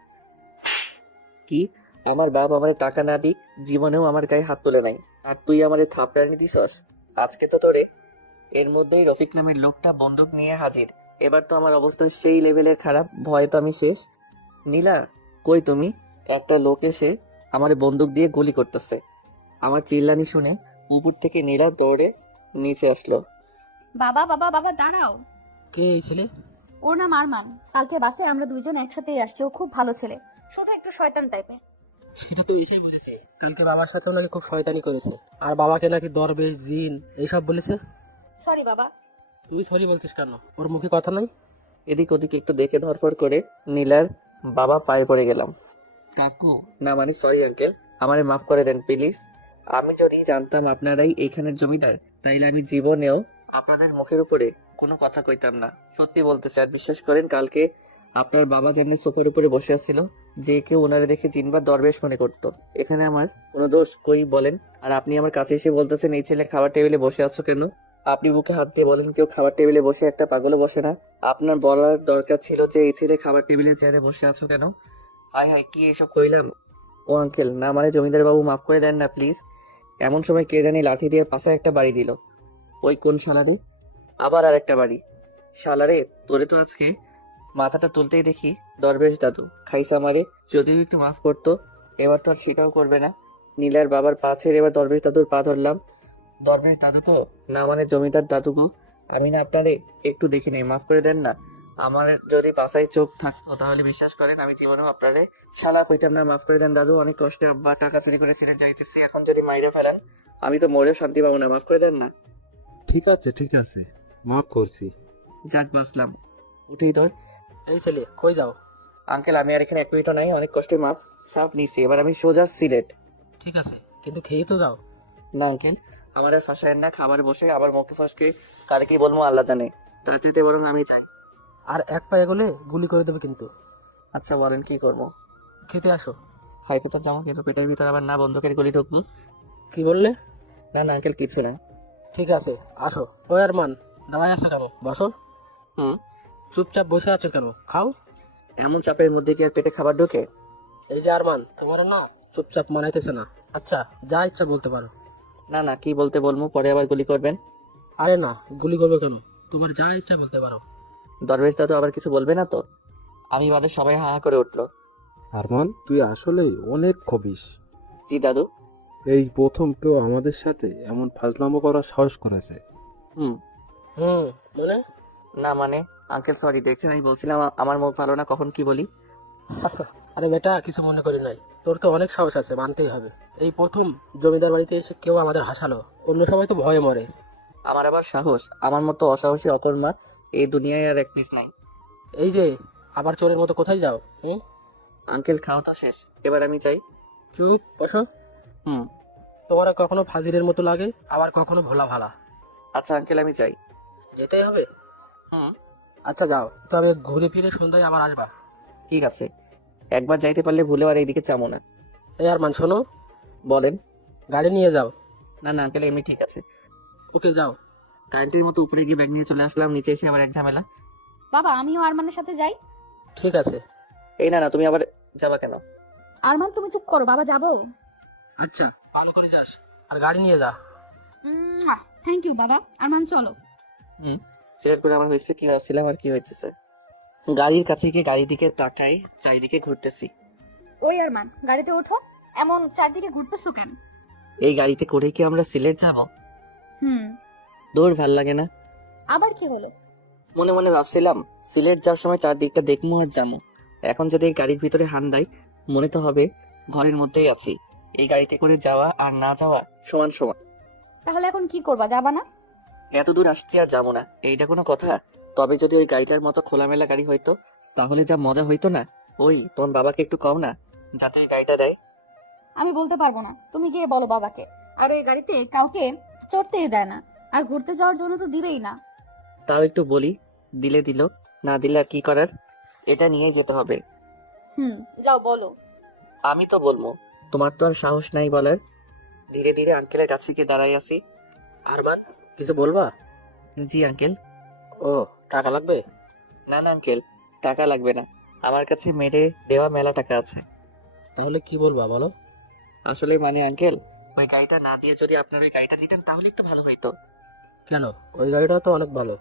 কি? আমার বাপ আমার টাকা না দিক জীবনেও আমার গায়ে হাত তোলে নাই, আর তুই আমারে থাপড়ানি দিছস? আজকে তো তোরে। এর মধ্যেই রফিক নামের লোকটা বন্দুক নিয়ে হাজির। এবার তো আমার অবস্থা সেই লেভেলের খারাপ, ভয়ে তো আমি শেষ। নীলা, কই তুমি? একটা লোক এসে আমার বন্দুক দিয়ে গুলি করতেছে। আমার চিল্লানি শুনে উপর থেকে নীলা দৌড়ে নিচে আসলো। বাবা বাবা বাবা, দাঁড়াও। কে এই ছেলে? ওর নাম আরমান। কালকে বাসে আমরা দুইজন একসাথেই আসছি, ও খুব ভালো ছেলে, শুধু একটু শয়তান টাইপের। সেটা তো এসেই বলেছে, কালকে বাবার সাথেও নাকি খুব শয়তানি করেছে, আর বাবাকে নাকি দরবেশ, জিন এইসব বলেছে। সরি বাবা। তুই সরি বলছিস কেন? ওর মুখে কথা নাই? এদিক ওদিক একটু দেখে ধরপড় করে নীলার বাবা পায়ে পড়ে গেলাম। কাকু, না মানে সরি আঙ্কেল, আমারে মাফ করে দেন প্লিজ। আমি যদি জানতাম আপনারাই এইখানের জমিদার, তাইলে আমি জীবনেও আপনাদের মুখের উপরে কোনো কথা কইতাম না। সত্যি বলতেছি, আর বিশ্বাস করেন কালকে আপনার বাবা যেন সোফার উপরে বসে আছিল, যে কেউ ওনারে দেখে জিনবা দরবেশ মনে করতো। এখানে আমার কোনো দোষ কই বলেন? আর আপনি আমার কাছে এসে বলতেছেন এই ছেলে খাবার টেবিলে বসে আছো কেন? আপনি বুকে হাত দিয়ে বলেন কেউ খাবার টেবিলে বসে একটা পাগলও বসে না? আপনার বলার দরকার ছিল যে এই ছেলে খাবার টেবিলে চেয়ারে বসে আছো কেন? হায় হায়, কি এসব কইলাম? ও আঙ্কেল, না মানে জমিদার বাবু, মাফ করে দেন না প্লিজ। এমন সময় কে জানি লাঠি দিয়ে পাশে একটা বাড়ি দিল। ওই কোন শালারে? আবার আর একটা বাড়ি। শালারে, তোরে তো আজকে মাথাটা তুলতেই দেখি দরবেশ দাদু খাইসা মারে। যদিও একটু মাফ করতো, এবার তো আর সেটাও করবে না। নীলার বাবার পা ছেড়ে এবার দরবেশ দাদুর পা ধরলাম। দরবেশ দাদুকো, না মানে জমিদার দাদুকো, আমি না আপনারে একটু দেখি নেই, মাফ করে দেন না। আমার যদি পাশায় চোখ থাকতো তাহলে বিশ্বাস করেন আমি জীবনেও আপনারে শালা কইতাম না। মাফ করে দেন দাদু, অনেক কষ্টে আব্বা টাকা চুরি করে ছেড়ে যাইতেছি, এখন যদি মাইরে ফেলেন আমি তো মরেও শান্তি পাবো না, মাফ করে দেন না। ঠিক আছে, মাফ করছি। যাক বাঁচলাম। উঠেই ধর। এই ছেলে, কই যাও? আঙ্কেল, আমি আর এখানে এক মিনিটও নাই, অনেক কষ্টে মাপ সাফ নিছি, এবার আমি সোজা সিলেট। ঠিক আছে, কিন্তু খেয়ে তো যাও। না আঙ্কেল, আমার আর ফাঁসায়েন না, খাবার বসে আবার মুখে ফসকে কারে কি বলবো আল্লাহ জানে, তার চাইতে বরং আমি চাই। আর এক পা এগোলে গুলি করে দেবে কিন্তু। আচ্ছা বলেন কি করবো? খেতে আসো। খাইতে তো যাবো, কিন্তু পেটের ভিতর আবার না বন্ধুকের গুলি ঢুকবো। কি বললে? না না আঙ্কেল, কিছু না। ঠিক আছে, আসো। ওই আরমান, দাঁড়ায় আছো কেন? বসো। হুম। চুপচাপ বসে আছো কেন? খাও। এমন চাপের মধ্যে কি আর পেটে খাবার ঢোকে? এই যে আরমান, তোমার না চুপচাপ মানাইতেছে না। আচ্ছা, যা ইচ্ছা বলতে পারো। না না, কি বলতে বলবো, পরে আবার গুলি করবেন। আরে না, গুলি করবে কেন? তোমার যা ইচ্ছা বলতে পারো। দরবেশ দাদু আবার কিছু বলবে না তো? আমি বাদে সবাই হা হা করে উঠলো। আরমান, তুই আসলেই অনেক খবিস। জি দাদু। এই প্রথম কেউ আমাদের সাথে এমন ফাজলামো করার সাহস করেছে। হুম। মানে? না মানে আঙ্কেল সরি, দেখছেন আমি বলছিলাম আমার মুখ ভালো না, কখন কি বলি। আরে বেটা, কিছু মনে করি নাই। তোর তো অনেক সাহস আছে, মানতেই হবে। এই প্রথম জমিদার বাড়িতে এসে কেউ আমাদের হাসালো, অন্য সবাই তো ভয়ে মরে। আমার আবার সাহস? আমার মতো অসাহসী অকর্মা এই দুনিয়ায় আর এক পিস নাই। এই যে, আবার চোরের মতো কোথায় যাও? আঙ্কেল খাওয়া তো শেষ, এবার আমি চাই। চুপ বসো। হুম। তোমার কখনো ফাজিলের মতো লাগে, আবার কখনো ভোলা ভালা। আচ্ছা আঙ্কেল আমি চাই। যেতেই হবে? হুম। আচ্ছা যাও, তবে ঘুরে ফিরে সন্ধ্যায় আবার আসবা। ঠিক আছে, একবার যাইতে পারলে ভুলেও আর এইদিকে চামো না। এই আর শোনো, বলেন। গাড়ি নিয়ে যাও। না না আঙ্কেল, এমনি ঠিক আছে। ওকে যাও। কারেন্টের মতো উপরে গিয়ে ব্যাগ নিয়ে চলে আসলাম, নিচে এসে আবার এক ঝামেলা। বাবা আমিও আরমানের সাথে যাই। ঠিক আছে। এই না না, তুমি আবার যাবা কেন? আরমান তুমি চুপ করো, বাবা যাবো। আচ্ছা ভালো করে যাস, আর গাড়ি নিয়ে যা। থ্যাংক ইউ বাবা। আরমান চলো। হুম। সিলেক্ট করে আমার হয়েছে কি ভাবছিলাম আর কি হইতেছে। গাড়ির কাছে গিয়ে গাড়ির দিকে তাকাই, চারিদিকে ঘুরতেছি। ওই আরমান গাড়িতে ওঠো, এমন চারদিকে ঘুরতেছো কেন? এই গাড়িতে করে কি আমরা সিলেট যাব? হুম। দূর ভাল লাগে না। আবার কি হলো? মনে মনে ভাবছিলাম সিলেট যাওয়ার সময় চারদিকটা দেখবো আর যাবো। এখন যদি এই গাড়ির ভিতরে হান দেয়, মনে তো হবে ঘরের মধ্যেই আছি। এই গাড়িতে করে যাওয়া আর না যাওয়া সমান সমান। তাহলে এখন কি করবা, যাবা না? এত দূর আসছি আর যাবো না, এইটা কোনো কথা? তবে যদি ওই গাড়িটার মতো খোলামেলা গাড়ি হইতো, তাহলে যা মজা হইতো না। ওই তোমার বাবাকে একটু কও না, যাতে ওই গাড়িটা দেয়। আমি বলতে পারবো না, তুমি গিয়ে বলো বাবাকে। আর ওই গাড়িতে কাউকে চড়তেই দেয় না, আর ঘুরতে যাওয়ার জন্য তো দিবেই না। তাও একটু বলি, দিলে দিল, না দিলে আর কি করার, এটা নিয়েই যেতে হবে। হুম, যাও বলো। আমি তো বলবো, তোমার তো আর সাহস নাই বলার। ধীরে ধীরে আঙ্কেলের কাছে গিয়ে দাঁড়াই আসি। আরমান কিছু বলবা? জি আঙ্কেল। ও, টাকা লাগবে? না না আঙ্কেল, টাকা লাগবে না, আমার কাছে মেরে দেওয়া মেলা টাকা আছে। তাহলে কি বলবা বলো। আসলে মানে আঙ্কেল, ওই গাড়িটা না দিয়ে যদি আপনার ওই গাড়িটা দিতেন তাহলে একটু ভালো হইতো। কেন? ওই গাড়িটা তো অনেক ভালো।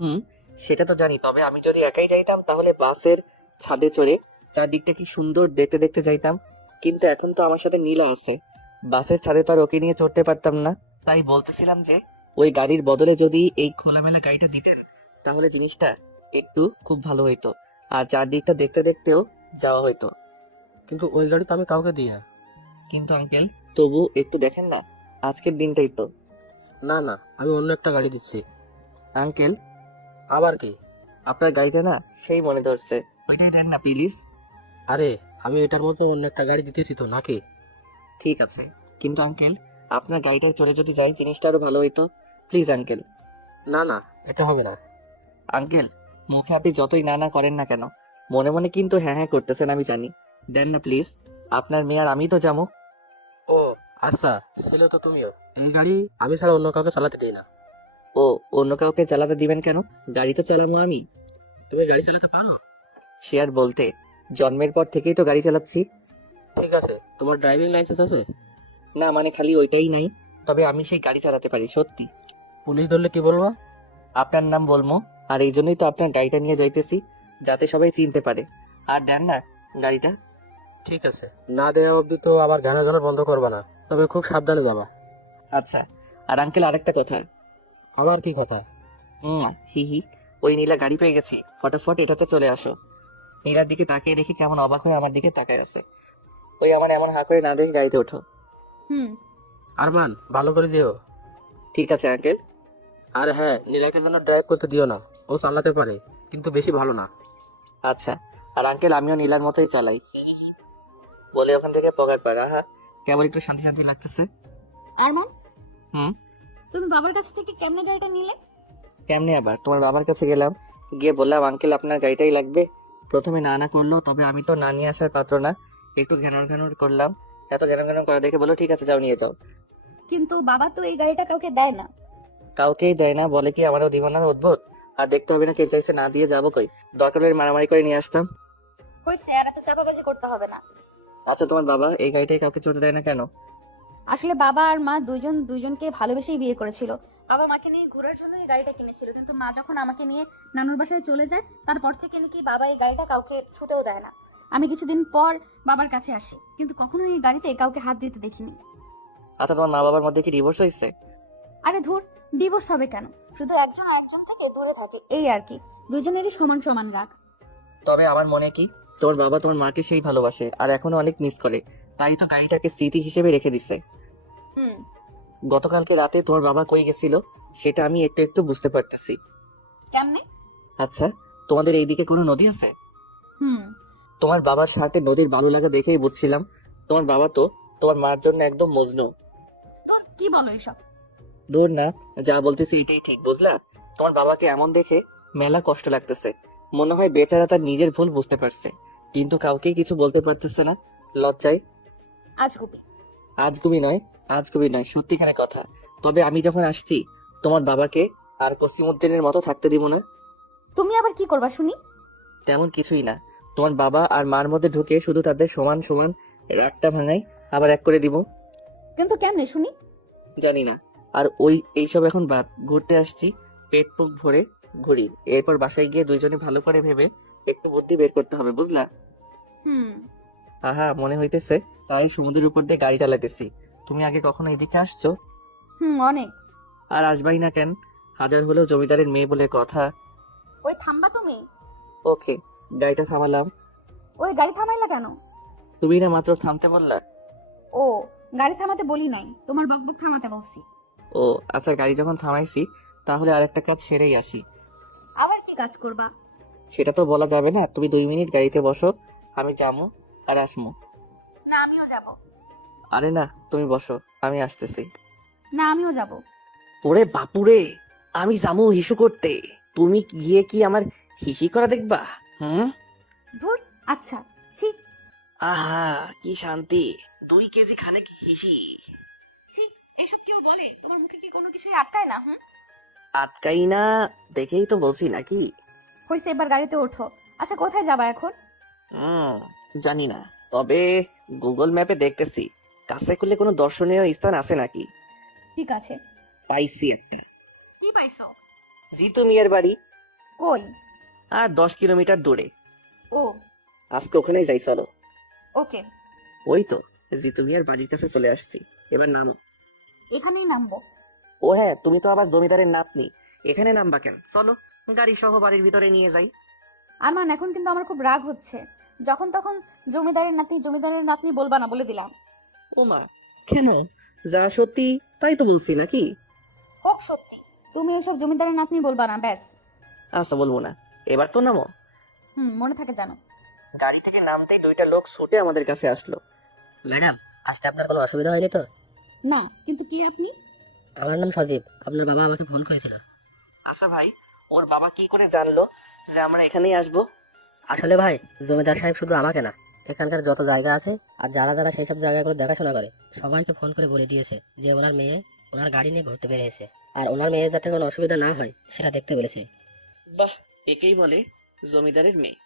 হুম, সেটা তো জানি, তবে আমি যদি একাই যাইতাম তাহলে বাসের ছাদে চড়ে চারদিকটা কি সুন্দর দেখতে দেখতে যাইতাম। কিন্তু এখন তো আমার সাথে নীলা আছে, বাসের ছাদে তো আর ওকে নিয়ে চড়তে পারতাম না। তাই বলতেছিলাম যে ওই গাড়ির বদলে যদি এই খোলামেলা গাড়িটা দিতেন তাহলে জিনিসটা একটু খুব ভালো হইতো, আর চারদিকটা দেখতে দেখতেও যাওয়া হইতো। কিন্তু ওই গাড়ি তো আমি কাউকে দিই না। কিন্তু আঙ্কেল তবু একটু দেখেন না, আজকের দিনটাই তো। না না, আমি অন্য একটা গাড়ি দিচ্ছি। আঙ্কেল আবার কি? আপনার গাড়িটা না সেই মনে ধরছে, ওইটাই দেন না প্লিজ। আরে আমি এটার মতো অন্য একটা গাড়ি দিতেছি তো নাকি। ঠিক আছে, কিন্তু আঙ্কেল আপনার গাড়িটায় চড়ে যদি যাই জিনিসটা আরো ভালো হইতো। Please uncle. না না, এটা হবে না। আঙ্কেল মুখে আপনি যতই না না করেন না কেন, মনে মনে কিন্তু হ্যাঁ হ্যাঁ করতেছেন আমি জানি। দেন না প্লিজ, আপনার মেয়ে আর আমি তো যাবো। ও আচ্ছা, ছিল তো তুমিও। এই গাড়ি আমি ছাড়া অন্য কাউকে চালাতে দিই না। ও, অন্য কাউকে চালাতে দিবেন কেন? গাড়ি তো চালাবো আমি। তুমি গাড়ি চালাতে পারো? সে আর বলতে, জন্মের পর থেকেই তো গাড়ি চালাচ্ছি। ঠিক আছে, তোমার ড্রাইভিং লাইসেন্স আছে? না মানে খালি ওইটাই নাই, তবে আমি সেই গাড়ি চালাতে পারি সত্যি। পুলিশ ধরলে কি বলবো? আপনার নাম বলবো, আর এই জন্যই তো আপনার গাড়িটা নিয়ে যাইতেছি, যাতে সবাই চিনতে পারে। আর দেন না গাড়িটা। ঠিক আছে, না দেওয়া অবধি তো আবার ঘানা ঘানা বন্ধ করবা না, তবে খুব সাবধানে যাবা। আচ্ছা, আর আঙ্কেল আরেকটা কথা। আবার কি কথা? হি হি, ওই নীলা গাড়ি পেয়ে গেছি, ফটাফট এটাতে চলে আসো। নীলার দিকে তাকিয়ে দেখি কেমন অবাক হয়ে আমার দিকে তাকায় আছে। ওই আমার এমন হা করে না দেখে গাড়িতে ওঠো। হুম। আরমান ভালো করে যেও। ঠিক আছে আঙ্কেল। আর হ্যাঁ, নীলাকে যেন ড্রাইভ করতে দিও না, ও চালাতে পারে কিন্তু বেশি ভালো না। আচ্ছা, আর আঙ্কেল আমিও নীলার মতোই চালাই। বলে ওখান থেকে পকেট পার। আহা, কেমন একটু শান্তি শান্তি লাগতেছে। আরমান হুম। তুমি বাবার কাছ থেকে কেমনে গাড়িটা নিলে? কেমনে আবার? তোমার বাবার কাছে গেলাম, গিয়ে বললাম আঙ্কেল আপনার গাড়িটাই লাগবে। প্রথমে না না করলো, তবে আমি তো না নিয়ে আসার পাত্র না, একটু ঘ্যানর ঘ্যানর করলাম। এত ঘ্যানর ঘ্যানর করা দেখে বললো ঠিক আছে যাও নিয়ে যাও। কিন্তু বাবা তো এই গাড়িটা কাউকে দেয় না। কাউকেই দেয় না বলে কি আমারও দিব না? অদ্ভুত। আর দেখতে হবে না কে চাইছে, না দিয়ে যাবো কই? দরকার হলে মারামারি করে নিয়ে আসতাম। হইছে, আর এত চাপাবাজি করতে হবে না। আচ্ছা, তোমার বাবা এই গাড়িটাই কাউকে চড়তে দেয় না কেন? আসলে বাবা আর মা দুজনকে ভালোবেসেই বিয়ে করেছিল। বাবা মাকে নিয়ে ঘোরার জন্য এই গাড়িটা কিনেছিল, কিন্তু মা যখন আমাকে নিয়ে নানুর বাসায় চলে যায় তারপর থেকে নাকি বাবা এই গাড়িটা কাউকে ছুতেও দেয় না। আমি কিছুদিন পর বাবার কাছে আসি, কিন্তু কখনো এই গাড়িতে কাউকে হাত দিতে দেখিনি। আচ্ছা, তোমার মা বাবার মধ্যে কি ডিভোর্স হয়েছে? আরে ধুর, ডিভোর্স হবে কেন? শুধু একজন একজন থেকে দূরে থাকে, এই আর কি। দুজনেরই সমান সমান রাগ। তবে আমার মনে কি তোমার বাবা তোমার মাকে সেই ভালোবাসে আর এখনো অনেক মিস করে, তাই তো গাড়িটাকে স্মৃতি হিসেবে রেখে দিছে। হুম। গতকালকে রাতে তোমার বাবা কই গেছিল সেটা আমি একটু একটু বুঝতে পারতেছি। কেমনে? আচ্ছা, তোমাদের এইদিকে কোনো নদী আছে? হুম। তোমার বাবার শার্টে নদীর বালু লাগা দেখেই বুঝছিলাম তোমার বাবা তো তোমার মার জন্য একদম মজনু। তোর কি বলো এসব? দূর না, যা বলতেছি এটাই ঠিক, বুঝলা? তোমার বাবাকে এমন দেখে মেলা কষ্ট লাগতেছে। মনে হয় বেচারা তার নিজের ভুল বুঝতে পারছে, কিন্তু কাউকে কিছু বলতে পারতেছে না, লজ্জায়। আজগুবি। আজগুবি নয়, সত্যিখানে কথা। তবে আমি যখন আসছি তোমার বাবাকে আর কসিমউদ্দিনের মতো থাকতে দিব না। তুমি আবার কি করবা শুনি? তেমন কিছুই না, তোমার বাবা আর মার মধ্যে ঢুকে শুধু তাদের সমান সমান রাগটা ভাঙাই, আবার এক করে দিব। কিন্তু কেমনে শুনি? জানি না। আর এইসব এখন বাদ, ঘুরতে আসছি, পেট পুক ভরে ঘুরি। এরপর বাসায় গিয়ে দুইজনে ভালো করে ভেবে একটু বুদ্ধি বের করতে হবে, বুঝলা? হুম। আহা, মনে হইতেছে তাই সমুদ্রের উপর দিয়ে গাড়ি চালাতেছি। তুমি আগে কখনো এদিকে আসছো? অনেক। আর আসবাই না কেন? হাজার হলেও জমিদারের মেয়ে বলে কথা। ওই থামবা তুমি? ওকে, গাড়িটা থামালাম। ওই গাড়ি থামাইলা কেন? তুমি না মাত্র থামতে বললা। ও, গাড়ি থামাতে বলি নাই, তোমার বকবক থামাতে বলছি। ও আচ্ছা, গাড়ি যখন থামাইছি তাহলে আরেকটা কাজ সেরেই আসি। আবার কি কাজ করবা? সেটা তো বলা যাবে না। তুমি 2 মিনিট গাড়িতে বসো, আমি যাবো আর আসমু। না আমিও যাব। আরে না, তুমি বসো, আমি আসতেছি। না আমিও যাব। ওরে বাপুরে, আমি যাবো হিসু করতে, তুমি গিয়ে কি আমার হিসি করা দেখবা? ধুর, আচ্ছা। ছি আহা, কি শান্তি। 2 কেজি খানেক হিসি। ছি, এসব কেউ বলে? তোমার মুখে কি কোনো কিছু আটকায় না? আটকাই না দেখেই তো বলছি নাকি। হইছে, এবার গাড়িতে ওঠো। আচ্ছা, কোথায় যাবা এখন? জানি না, তবে গুগল ম্যাপে দেখতেছি কাছে করলে কোনো দর্শনীয় স্থান আছে নাকি। ঠিক আছে। পাইছি একটা। কি পাইছো? জিতু মিয়ার বাড়ি। কই? আর 10 কিলোমিটার দূরে। ও, আজকে ওখানেই যাই, চলো। ওকে। ওই তো জিতু মিয়ার বাড়ির কাছে চলে আসছি, এবার নামো। এখানেই নামবো? ও হ্যাঁ, তুমি তো আবার জমিদারের নাতনি, এখানে নামবা কেন? চলো, গাড়ি সহ বাড়ির ভিতরে নিয়ে যাই। আরমান, এখন কিন্তু আমার খুব রাগ হচ্ছে। যখন তখন জমিদারের নাতনি বলবা না, বলে দিলাম। ওমা, কেন? যা সত্যি তাই তো বলছি নাকি। হোক সত্যি, তুমি এসব জমিদারের নাতনি বলবা না, ব্যাস। আচ্ছা, বলবো না। এবার তো নামো। মনে থাকে জানো। গাড়ি থেকে নামতেই 2টা লোক ছুটে আমাদের কাছে আসলো। ম্যাডাম, আসতে আপনার কোনো অসুবিধা হয়নি তো? না, কিন্তু কি আপনি? আমার নাম সজীব, আপনার বাবা আমাকে ফোন করেছিল। আচ্ছা ভাই, ওর বাবা কি করে জানলো যে আমরা এখানেই আসবো? আসলে ভাই, জমিদার সাহেব শুধু আমাকে না, এখানকার যত জায়গা আছে আর যারা যারা সেই সব জায়গাগুলো দেখাশোনা করে সবাইকে ফোন করে বলে দিয়েছে যে ওনার মেয়ে ওনার গাড়ি নিয়ে ঘুরতে বেরিয়েছে, আর ওনার মেয়ে যাতে কোনো অসুবিধা না হয় সেটা দেখতে বলেছে। বাহ, একেই বলে জমিদারের মেয়ে।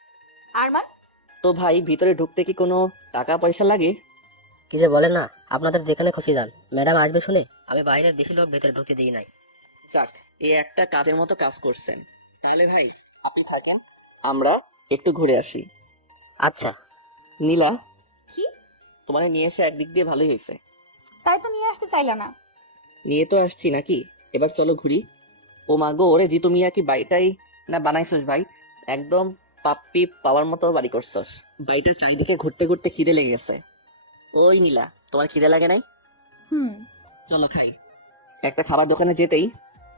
আরমান, তো ভাই, ভিতরে ঢুকতে কি কোনো টাকা পয়সা লাগে? কি যে বলেন না, আপনাদের যেখানে খুশি যান, ম্যাডাম আসবে শুনে আমি বাইরের বেশি লোক ভেতরে ঢুকতে দিই নাই। যাক, এই একটা কাজের মতো কাজ করছেন। তাহলে ভাই আপনি থাকেন, আমরা একটু ঘুরে আসি। আচ্ছা। নীলা, কি? তোমার নিয়ে এসে একদিক দিয়ে ভালোই হয়েছে। তাই তো নিয়ে আসতে চাইলা না। নিয়ে তো আসছি নাকি, এবার চলো ঘুরি। ও মা গো, ওরে জিতু মিয়া কি বাড়িটাই না বানাইছস ভাই? একদম পাপ্পি পাওয়ার মতো বাড়ি করছস। বাড়িটার চারিদিকে ঘুরতে ঘুরতে খিদে লেগে গেছে। ওই নীলা, তোমার খিদে লাগে নাই? হুম। চলো খাই। একটা খাবার দোকানে যেতেই,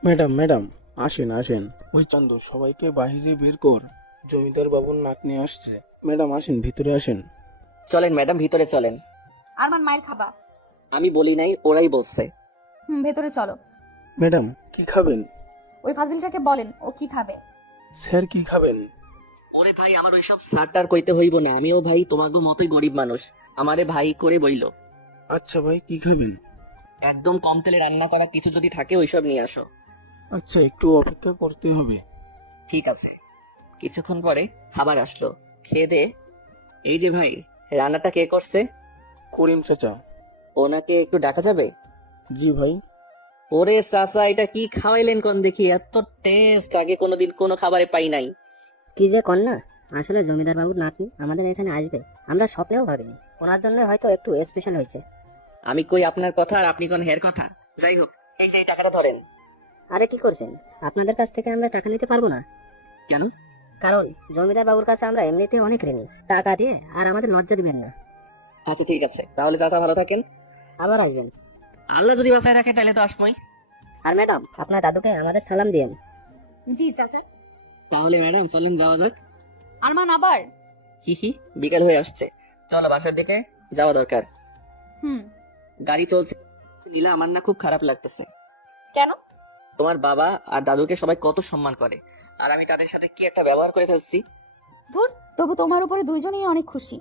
ম্যাডাম ম্যাডাম, আসেন আসেন। ওই চান্দু, সবাইকে বাইরে বের কর, জমিদার বাবুর নাতনি আসছে। ম্যাডাম আসেন, ভিতরে আসেন। চলেন ম্যাডাম, ভিতরে চলেন। আরমান, মায়ের খাবা? আমি বলি নাই, ওরাই বলছে। ভেতরে চলো। ম্যাডাম, কি খাবেন? ওই ফাজিলটাকে বলেন ও কি খাবে। স্যার কি খাবেন? ওরে ভাই, আমার ওইসব সারটার কইতে হইব না। আমিও ভাই তোমাকে মতোই গরিব মানুষ, আমারে ভাই করে বইল। আচ্ছা ভাই, কি খাবেন? একদম কম তেলে রান্না করা কিছু যদি থাকে ওইসব নিয়ে আসো। আচ্ছা, একটু অপেক্ষা করতে হবে। ঠিক আছে। কিছুক্ষণ পরে খাবার আসলো, খেয়ে দে। এই যে ভাই, রান্নাটা কে করছে? করিম চাচা। ওনাকে একটু ডাকা যাবে? জি ভাই। ওরে চাচা, এটা কি খাওয়াইলেন কোন দেখি? এত টেস্ট আগে কোনোদিন কোনো খাবারে পাই নাই। কি যে কন্যা, আসলে জমিদার বাবুর নাতনি আমাদের এখানে আসবে আমরা স্বপ্নেও ভাবিনি। ওনার জন্য হয়তো একটু স্পেশাল হয়েছে। আমি কই আপনার কথা আর আপনি কোন হের কথা। যাই হোক, এই যে এই টাকাটা ধরেন। আরে কি করছেন, আপনাদের কাছ থেকে আমরা টাকা নিতে পারবো না। কেন? কারণ জমিদার বাবুর কাছে আমরা এমনিতে অনেক ঋণী, টাকা দিয়ে আর আমাদের লজ্জা দিবেন না। আচ্ছা ঠিক আছে, তাহলে চাচা ভালো থাকেন। আবার আসবেন। আল্লাহ যদি বাঁচায় রাখে তাহলে তো আসমই। আর ম্যাডাম, আপনার দাদুকে আমাদের সালাম দিয়েন। জি চাচা। তাহলে ম্যাডাম চলেন যাওয়া যাক। আরমান, আবার? হি হি, বিকাল হয়ে আসছে, চলো বাসার দিকে যাওয়া দরকার। হুম। গাড়ি চলছে। নীলা, আমার না খুব খারাপ লাগতেছে। কেন? তোমার বাবা আর দাদুকে সবাই কত সম্মান করে, আর আমি তাদের সাথে কি একটা ব্যবহার করে ফেলছি। ধুর, তবু তোমার উপরে দুইজনেই অনেক খুশি।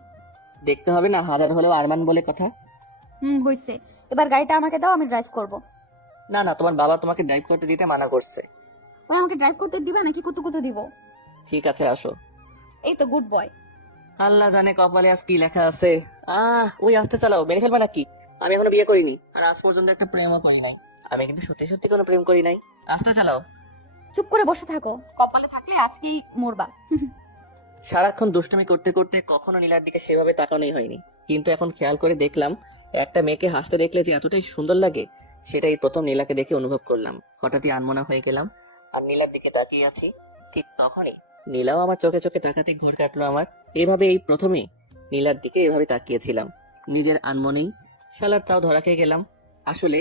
দেখতে হবে না, হাজার হলেও আরমান বলে কথা। হইছে। এবার গাড়িটা আমাকে দাও, আমি ড্রাইভ করব। না না, তোমার বাবা তোমাকে ড্রাইভ করতে দিতে মানা করছে। ওই আমাকে ড্রাইভ করতে দিবে নাকি কুতু কুতু দিব? ঠিক আছে, আসো। এই তো গুড বয়। আল্লাহ জানে কপালে আজ কি লেখা আছে। ওই আস্তে চালাও, মেরে ফেলবে নাকি? আমি এখনো বিয়ে করিনি, আর আজ পর্যন্ত একটা প্রেমও করি নাই। আমি কিন্তু সত্যি সত্যি কোনো প্রেম করি নাই। আস্তে চালাও। চুপ করে বসে থাকো, কপালে থাকলে আজকেই মরবা। সারাক্ষণ দুষ্টুমি করতে করতে কখনো নীলার দিকে সেভাবে তাকানোই হয়নি, কিন্তু এখন খেয়াল করে দেখলাম একটা মেয়েকে হাসতে দেখলে যে এতটাই সুন্দর লাগে, সেটাই প্রথম নীলাকে দেখে অনুভব করলাম। হঠাৎই আনমনা হয়ে গেলাম আর নীলার দিকে তাকিয়ে আছি। ঠিক তখনই নীলাও আমার চোখে চোখে তাকাতে ঘোর কাটলো আমার। এভাবে এই প্রথমেই নীলার দিকে এভাবে তাকিয়েছিলাম, নিজের আনমনেই। শালার তাও ধরা খেয়ে গেলাম। আসলে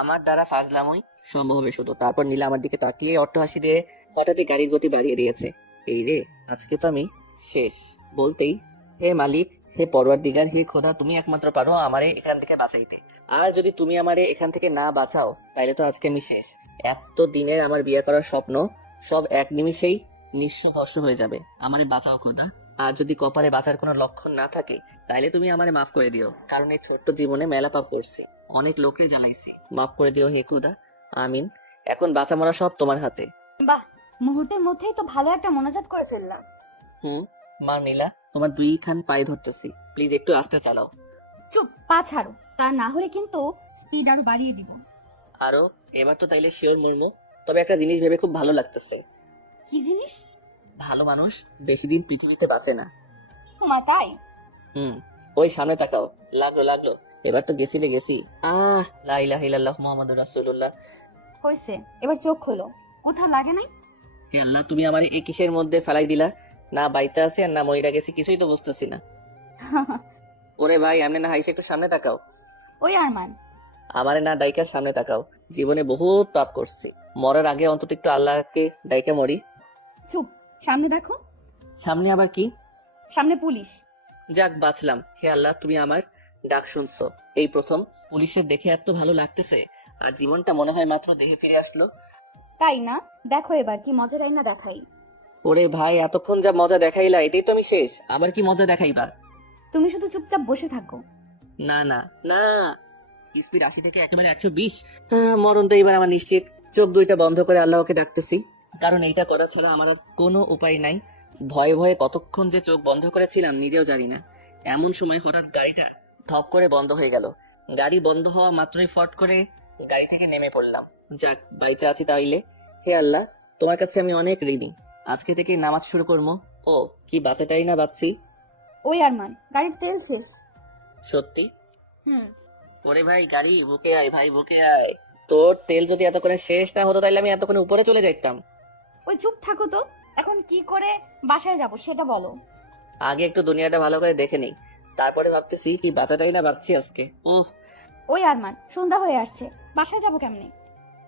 আমার দ্বারা ফাজলামই সম্ভব হবে শুধু। তারপর নীলা আমার দিকে তাকিয়ে অট্টহাসি দিয়ে হঠাৎই গাড়ির গতি বাড়িয়ে দিয়েছে। এই রে, আজকে তো আমি শেষ। বলতেই, হে মালিক, হে পরওয়ারদিগার, হে খোদা, তুমি একমাত্র পারো আমারে এখান থেকে বাঁচাইতে। আর যদি তুমি আমারে এখান থেকে না বাঁচাও, তাইলে তো আজকে আমি শেষ। এত দিনের আমার বিয়ে করার স্বপ্ন সব এক নিমিষেই নিঃস্ব ভস্ম হয়ে যাবে। আমারে বাঁচাও খোদা। আর যদি কপালে বাঁচার কোনো লক্ষণ না থাকে, তাইলে তুমি আমারে মাফ করে দিও, কারণ এই ছোট্ট জীবনে মেলা পাপ করছি, অনেক লোককে জ্বালাইছি। মাফ করে দিও হে খোদা, আমিন। এখন বাঁচা মরা সব তোমার হাতে। বাহ, মুহূর্তের মধ্যেই তো ভালো একটা মোনাজাত করে ফেললাম। মা নীলা, তোমার দুইখান পায়ে ধরতেছি, প্লিজ একটু আস্তে চালাও। চুপ, পা ছাড়ো, তা না হলে কিন্তু স্পিড আরো বাড়িয়ে দিব। আরো, এবার তো তাইলে শিওর মুর্মু। তবে একটা জিনিস ভেবে খুব ভালো লাগতেছে। কি জিনিস? ভালো মানুষ বেশি দিন পৃথিবীতে বাঁচে না। তোমার তাই? হুম। ওই সামনে তাকাও। লাগলো লাগলো, এবার তো গেছি রে গেছি। লা ইলাহা ইল্লাল্লাহ মুহাম্মাদুর রাসূলুল্লাহ। হয়েছে, এবার চোখ খোলো। কোথাও লাগে নাই? হে আল্লাহ, তুমি আমার এই কিসের মধ্যে ফেলাই দিলা? না বাইচা আছে আর না মইরা গেছি, কিছুই তো বুঝতেছি না। ওরে ভাই, এমনি না হাইসে একটু সামনে তাকাও। ওই আরমান, আমারে না ডাইকার সামনে তাকাও। জীবনে বহুত পাপ করছি, মরার আগে অন্তত একটু আল্লাহকে ডাইকা মরি। চুপ, সামনে দেখো। সামনে আবার কি? সামনে পুলিশ। যাক, বাঁচলাম। হে আল্লাহ, তুমি আমার ডাক শুনছো। এই প্রথম পুলিশের দেখে এত ভালো লাগতেছে, আর জীবনটা মনে হয় মাত্র দেহে ফিরে আসলো। তাই না? দেখো এবার কি মজার আইনা দেখাই। ওরে ভাই, এতক্ষণ যা মজা দেখাইলা, এটাই তো আমি শেষ। আবার কি মজা দেখাইবা? তুমি শুধু চুপচাপ বসে থাকো। না না না, স্পিড 80 থেকে একেবারে 120। মরণ তো এবার আমার নিশ্চিত। চোখ দুইটা বন্ধ করে আল্লাহকে ডাকতেছি, কারণ এইটা করা ছাড়া আমার আর কোনো উপায় নাই। ভয়ে ভয়ে কতক্ষণ যে চোখ বন্ধ করেছিলাম নিজেও জানি না। এমন সময় হঠাৎ গাড়িটা ধপ করে বন্ধ হয়ে গেল। গাড়ি বন্ধ হওয়া মাত্রই ফট করে গাড়ি থেকে নেমে পড়লাম। যাক, বাইচা আছি তাইলে। হে আল্লাহ, তোমার কাছে আমি অনেক ঋণী। আজকে থেকে নামাজ শুরু করবো। ও কি বাঁচাটাই না বাঁচছি। ওই আরমান, গাড়ির তেল শেষ। সত্যি? হুম। ওরে ভাই, গাড়ি বুকে আয় ভাই, বুকে আয়। তোর তেল যদি এতক্ষণে শেষ না হতো, তাহলে আমি এতক্ষণে উপরে চলে যাইতাম। ওই চুপ থাকো তো, এখন কি করে বাসায় যাব সেটা বলো। আগে একটু দুনিয়াটা ভালো করে দেখে নেই, তারপরে ভাবতেছি কি বাঁচাটাই না বাঁচছি আজকে। ওই আরমান, সন্ধ্যা হয়ে আসছে, বাসায় যাব কেমনে?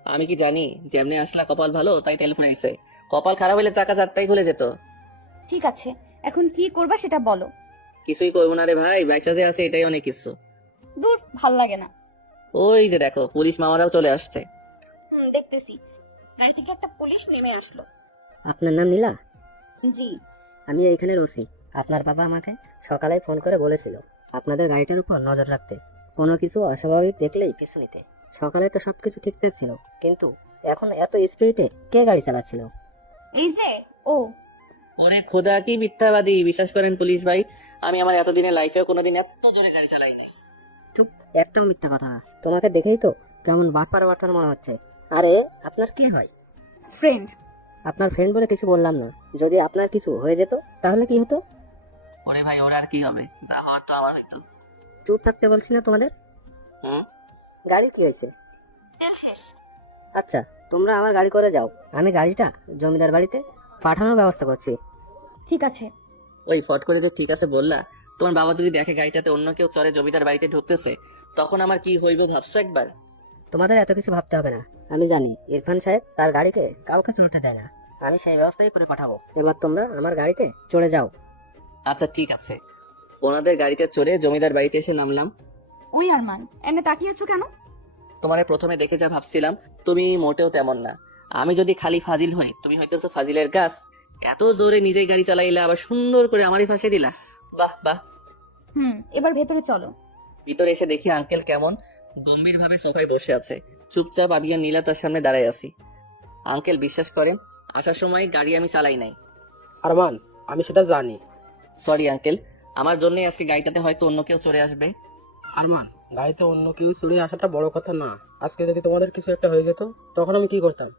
আমি কি জানি যেমনি আসলা কপাল ভালো তাই তেল ফুরাইছে। কপাল খারাপ হলে চাকা চারটাই খুলে যেত। ঠিক আছে, এখন কি করবা সেটা বলো। কিছুই করবো না রে ভাই, বাইসা যে আছে এটাই অনেক কিছু। দূর, ভাল লাগে না। ওই যে দেখো, পুলিশ মামারাও চলে আসছে। দেখতেছি। গাড়ি থেকে একটা পুলিশ নেমে আসলো। আপনার নাম নীলা? জি। আমি এইখানের ওসি। আপনার বাবা আমাকে সকালে ফোন করে বলেছিল আপনাদের গাড়িটার উপর নজর রাখতে, কোনো কিছু অস্বাভাবিক দেখলেই পিছু নিতে। সকালে তো সবকিছু ঠিকঠাক ছিল, কিন্তু এখন এত স্পিডে কে গাড়ি চালাচ্ছিল? এই যে ও। ওরে খোদা, কি মিথ্যাবাদী! বিশ্বাস করেন পুলিশ ভাই, আমি আমার এতদিনের লাইফেও কোনোদিন এত জোরে গাড়ি চালাই নাই। চুপ, একটাও মিথ্যা কথা না। তোমাকে দেখেই তো কেমন বাটপার বাটপার মনে হচ্ছে। আরে, আপনার কি হয়? ফ্রেন্ড। আপনার ফ্রেন্ড বলে কিছু বললাম না। যদি আপনার কিছু হয়ে যেত তাহলে কি হতো? ওরে ভাই, ওর আর কি হবে, যা হওয়ার তো আমার হইতো। চুপ থাকতে বলছি না তোমাদের? হুম। গাড়ি কি হয়েছে? তেল শেষ। আচ্ছা, তোমরা আমার গাড়ি করে যাও, আমি গাড়িটা জমিদার বাড়িতে পাঠানোর ব্যবস্থা করছি। ঠিক আছে। ওই ফট করে যে ঠিক আছে বললা, তোমার বাবা যদি দেখে গাড়িটাতে অন্য কেউ চড়ে জমিদার বাড়িতে ঢুকতেছে, তখন আমার কি হইব ভাবছো একবার? তোমাদের এত কিছু ভাবতে হবে না। আমি জানি ইরফান সাহেব তার গাড়িকে কাউকে চলতে দেয় না। আমি সেই ব্যবস্থাই করে পাঠাবো। এবার তোমরা আমার গাড়িতে চড়ে যাও। আচ্ছা ঠিক আছে। ওনাদের গাড়িতে চড়ে জমিদার বাড়িতে এসে নামলাম। ওই আরমান, এনে তাকিয়েছো কেন? তোমারে প্রথমে দেখে যা ভাবছিলাম তুমি মোটেও তেমন না। আমি যদি খালি ফাজিল হই, তুমি হইতেছো ফাজিলের গাছ। এত জোরে নিজেই গাড়ি চালাইলা, আবার সুন্দর করে আমারই ফাঁসে দিলা। বাহ বাহ। এবার ভেতরে চলো। ভিতরে এসে দেখি আঙ্কেল কেমন গম্ভীর ভাবে সোফায় বসে আছে। চুপচাপ আমি আর নীলা তার সামনে দাঁড়ায় আছি। আঙ্কেল বিশ্বাস করেন, আসার সময় গাড়ি আমি চালাই নাই। আরমান, আমি সেটা জানি। সরি আঙ্কেল, আমার জন্যই আজকে গাড়িটাতে হয়তো অন্য কেউ চড়ে আসবে। আরমান, গাড়িতে অন্য কেউ চড়ে আসাটা বড় কথা না। আজকে যদি তোমাদের কিছু একটা হয়ে যেত, তখন আমি কি করতাম?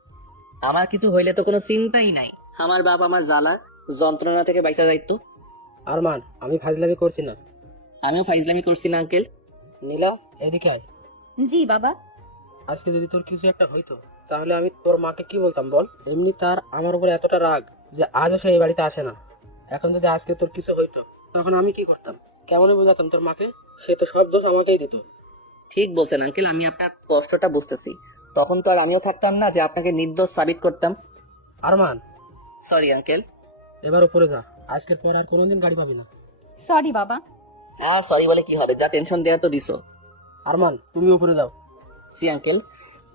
আমার কিছু হইলে তো কোনো চিন্তাই নাই। আমার বাপ আমার জ্বালা যন্ত্রণা থেকে বাইসা যাইতো। আরমান, আমি ফাজলামি করছি না। আমিও ফাইজলামি করছি না আঙ্কেল। নীলা, এদিকে আয়। জি বাবা। আজকে যদি তোর কিছু একটা হইতো, তাহলে আমি তোর মাকে কি বলতাম বল? এমনি তার আমার উপরে এতটা রাগ যে আজও সে এই বাড়িতে আসে না। এখন যদি আজকে তোর কিছু হইতো, তখন আমি কি করতাম? কেমন বোঝাতাম তোর মাকে? সে তো সব দোষ আমাকেই দিত। ঠিক বলছেন আঙ্কেল, আমি আপনার কষ্টটা বুঝতেছি। তখন তো আর আমিও থাকতাম না যে আপনাকে নির্দোষ সাবিত করতাম। Arman, sorry uncle. এবার উপরে যা। আজকের পর আর কোনোদিন গাড়ি পাবি না। সরি বাবা। আর সরি বলে কি হবে, যা টেনশন দেওয়া তো দিছো। আরমান, তুমি উপরে যাও। See uncle.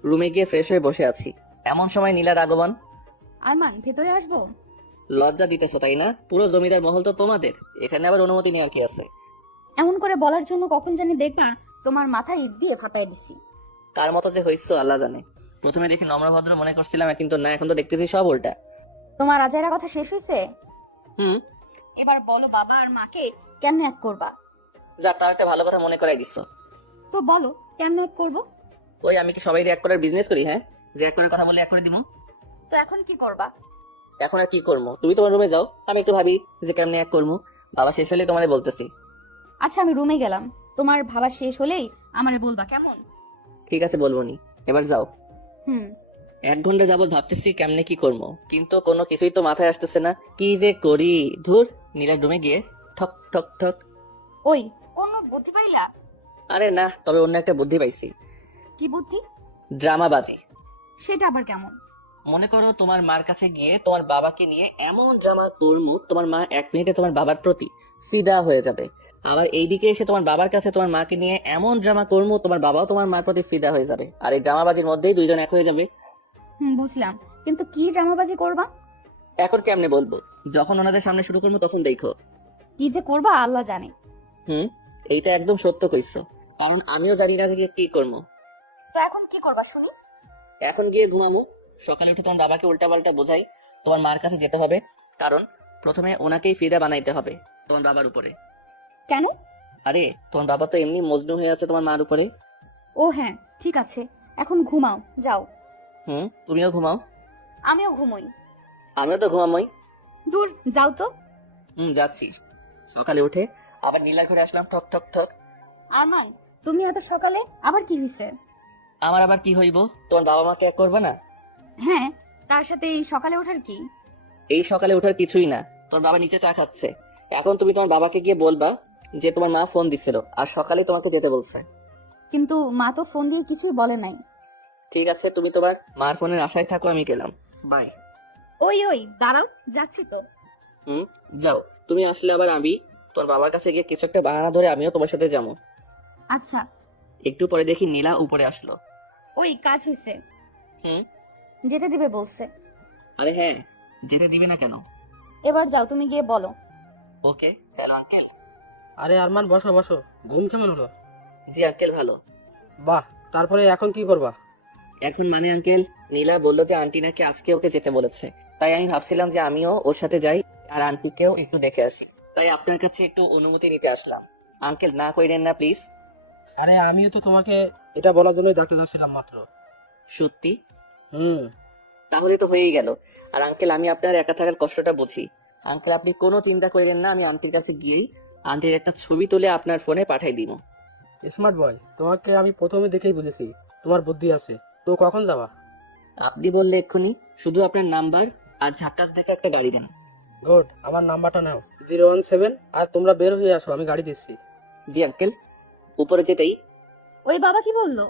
রুমে গিয়ে ফ্রেশ হয়ে বসে আছি, এমন সময় নীলার আগমন। আরমান, ভেতরে আসবো? লজ্জা দিতেছো তাই না? পুরো জমিদার মহল তো তোমাদের, এখানে আবার অনুমতি নেওয়ার কি আছে? এমন করে বলার জন্য কখন জানি দেখবা তোমার মাথায় ইট দিয়ে ফাটাই দিছি। কার মতো যে হইছো আল্লাহ জানে। প্রথমে দেখি নম্রভদ্র মনে করছিলাম, কিন্তু না, এখন তো দেখতেছি সব উল্টা। তোমার আজাইরা কথা শেষ হয়েছে? হুম। এবার বলো বাবা আর মাকে কেমনে এক করবা? যা, তাও একটা ভালো কথা মনে করাই দিছো। তো বলো কেমনে এক করবো? ওই আমি কি সবাই এক করার বিজনেস করি? হ্যাঁ, যে এক করার কথা বলে এক করে দিব। তো এখন কি করবা? এখন আর কি করবো, তুমি তোমার রুমে যাও, আমি একটু ভাবি যে কেমনে এক করবো। বাবা শেষ হলে তোমারে বলতেছি। আচ্ছা আমি রুমে গেলাম, তোমার ভাবা শেষ হলেই আমারে বলবা, কেমন? ঠিক আছে, বলবো নি, এবার যাও। হুম। 1 ঘন্টা যাবত ভাবতেছি কেমনে কি করবো, কিন্তু কোনো কিছুই তো মাথায় আসতেছে না। কি যে করি, ধুর। নীলার রুমে গিয়ে ঠক ঠক ঠক। ওই, কোনো বুদ্ধি পাইলা? আরে না, তবে অন্য একটা বুদ্ধি পাইছি। কি বুদ্ধি? ড্রামাবাজি। সেটা আবার কেমন? মনে করো তোমার মার কাছে গিয়ে তোমার বাবাকে নিয়ে এমন ড্রামা করবো, তোমার মা 1 মিনিটে তোমার বাবার প্রতি ফিদা হয়ে যাবে। আবার এইদিকে এসে তোমার বাবার কাছে তোমার মাকে নিয়ে এমন ড্রামা করবো, তোমার বাবাও তোমার মার প্রতি ফিদা হয়ে যাবে। আর এই ড্রামাবাজির মধ্যেই দুইজন এক হয়ে যাবে। বুঝলাম, কিন্তু কি ড্রামাবাজি করবা? এখন কেমনে বলবো, যখন ওনাদের সামনে শুরু করবো তখন দেখো। কি যে করবা আল্লাহ জানে। এইটা একদম সত্য কইছো, কারণ আমিও জানি না যে কি করবো। তো এখন কি করবা শুনি? এখন গিয়ে ঘুমামো, সকালে উঠে তোমার বাবাকে উল্টাপাল্টা বোঝাই তোমার মার কাছে যেতে হবে, কারণ প্রথমে ওনাকেই ফিদা বানাইতে হবে তোমার বাবার উপরে। কেন? আরে তোমার বাবা তো এমনি মজনু হয়ে আছে তোমার মার উপরে। ও হ্যাঁ, ঠিক আছে, এখন ঘুমাও, যাও। তুমিও ঘুমাও। আমিও ঘুমোই। আমিও তো ঘুমামই। দূর, যাও তো। যাচ্ছি। সকালে উঠে আবার নীলার ঘরে আসলাম, ঠক ঠক ঠক। আরমান, তুমি এত সকালে আবার কি হয়েছে? আমার আবার কি হইব, তোমার বাবা মাকে এক করবে না? হ্যাঁ, তার সাথে এই সকালে ওঠার কি? এই সকালে ওঠার কিছুই না, তোমার বাবা নিচে চা খাচ্ছে। এখন তুমি তোমার বাবাকে গিয়ে বলবা যে তোমার মা ফোন দিছিল আর সকালে তোমাকে যেতে বলছে। কিন্তু মা তো ফোন দিয়ে কিছুই বলে নাই। ঠিক আছে, তুমি তোমার মার ফোনের আশায় থাকো, আমি গেলাম, বাই। ওই ওই, দাঁড়াও, যাচ্ছি তো। যাও, তুমি আসলে আবার আমি তোমার বাবার কাছে গিয়ে কিছু একটা বাহানা ধরে আমিও তোমার সাথে যাবো। আচ্ছা। একটু পরে দেখি নীলা উপরে আসলো। ওই, কাজ হয়েছে। হুম। যেতে দিবে বলছে। আরে হ্যাঁ, যেতে দিবে না কেন? এবার যাও, তুমি গিয়ে বলো। ওকে। Hello uncle. আরে আরমান, বসো বসো। ঘুম কেমন হলো? জি আঙ্কেল, ভালো। বাহ, তারপরে এখন কি করবা? এখন মানে আঙ্কেল, নীলা বললো যে আন্টি নাকি আজকে ওকে যেতে বলেছে, তাই আমি ভাবছিলাম যে আমিও ওর সাথে যাই আর আন্টিকেও একটু দেখে আসি। তাই আপনার কাছে একটু অনুমতি নিতে আসলাম। আঙ্কেল না কইরেন না প্লিজ। আরে আমিও তো তোমাকে এটা বলার জন্যই ডাকতে যাচ্ছিলাম মাত্র। সত্যি? হুম। তাহলে তো হয়েই গেল। আর আঙ্কেল, আমি আপনার একা থাকার কষ্টটা বুঝি। আঙ্কেল আপনি কোনো চিন্তা করেন না, আমি আন্টির কাছে গিয়েই আন্টির একটা ছবি তুলে আপনার ফোনে পাঠাই দিব। স্মার্ট বয়, তোমাকে আমি প্রথমে দেখেই বুঝেছি তোমার বুদ্ধি আছে। তো কখন যাবা? আপনি বললে এক্ষুনি, শুধু আপনার নাম্বার আর ঝাক্কাস দেখে একটা গাড়ি দেন। গুড, আমার নাম্বারটা নাও, 017। আর তোমরা বের হয়ে আসো, আমি গাড়ি দিচ্ছি। জি আঙ্কেল। উপরে যেতেই ওই বাবা কি বললো?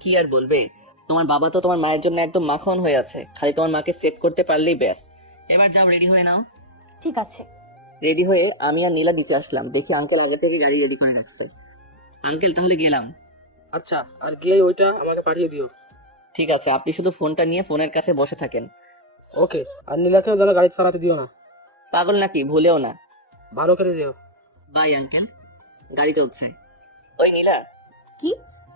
কি আর বলবে, তোমার বাবা তো তোমার মায়ের জন্য একদম মাখন হয়ে আছে, খালি তোমার মাকে সেট করতে পারলেই ব্যাস। এবার যাও, রেডি হয়ে নাও। ঠিক আছে। রেডি হয়ে আমি আর নীলা নিচে আসলাম, দেখি আঙ্কেল আগে থেকে গাড়ি রেডি করে রাখছে। আঙ্কেল তাহলে গেলাম। আচ্ছা, আর গিয়ে ওইটা আমাকে পাঠিয়ে দিও। ঠিক আছে, আপনি শুধু ফোনটা নিয়ে ফোনের কাছে বসে থাকেন। ওকে, আর নীলাকেও যেন গাড়ি চালাতে দিও না। পাগল নাকি, ভুলেও না। ভালো করে দিও। Bye uncle. গাড়ি চলছে। ওই নীলা, কি?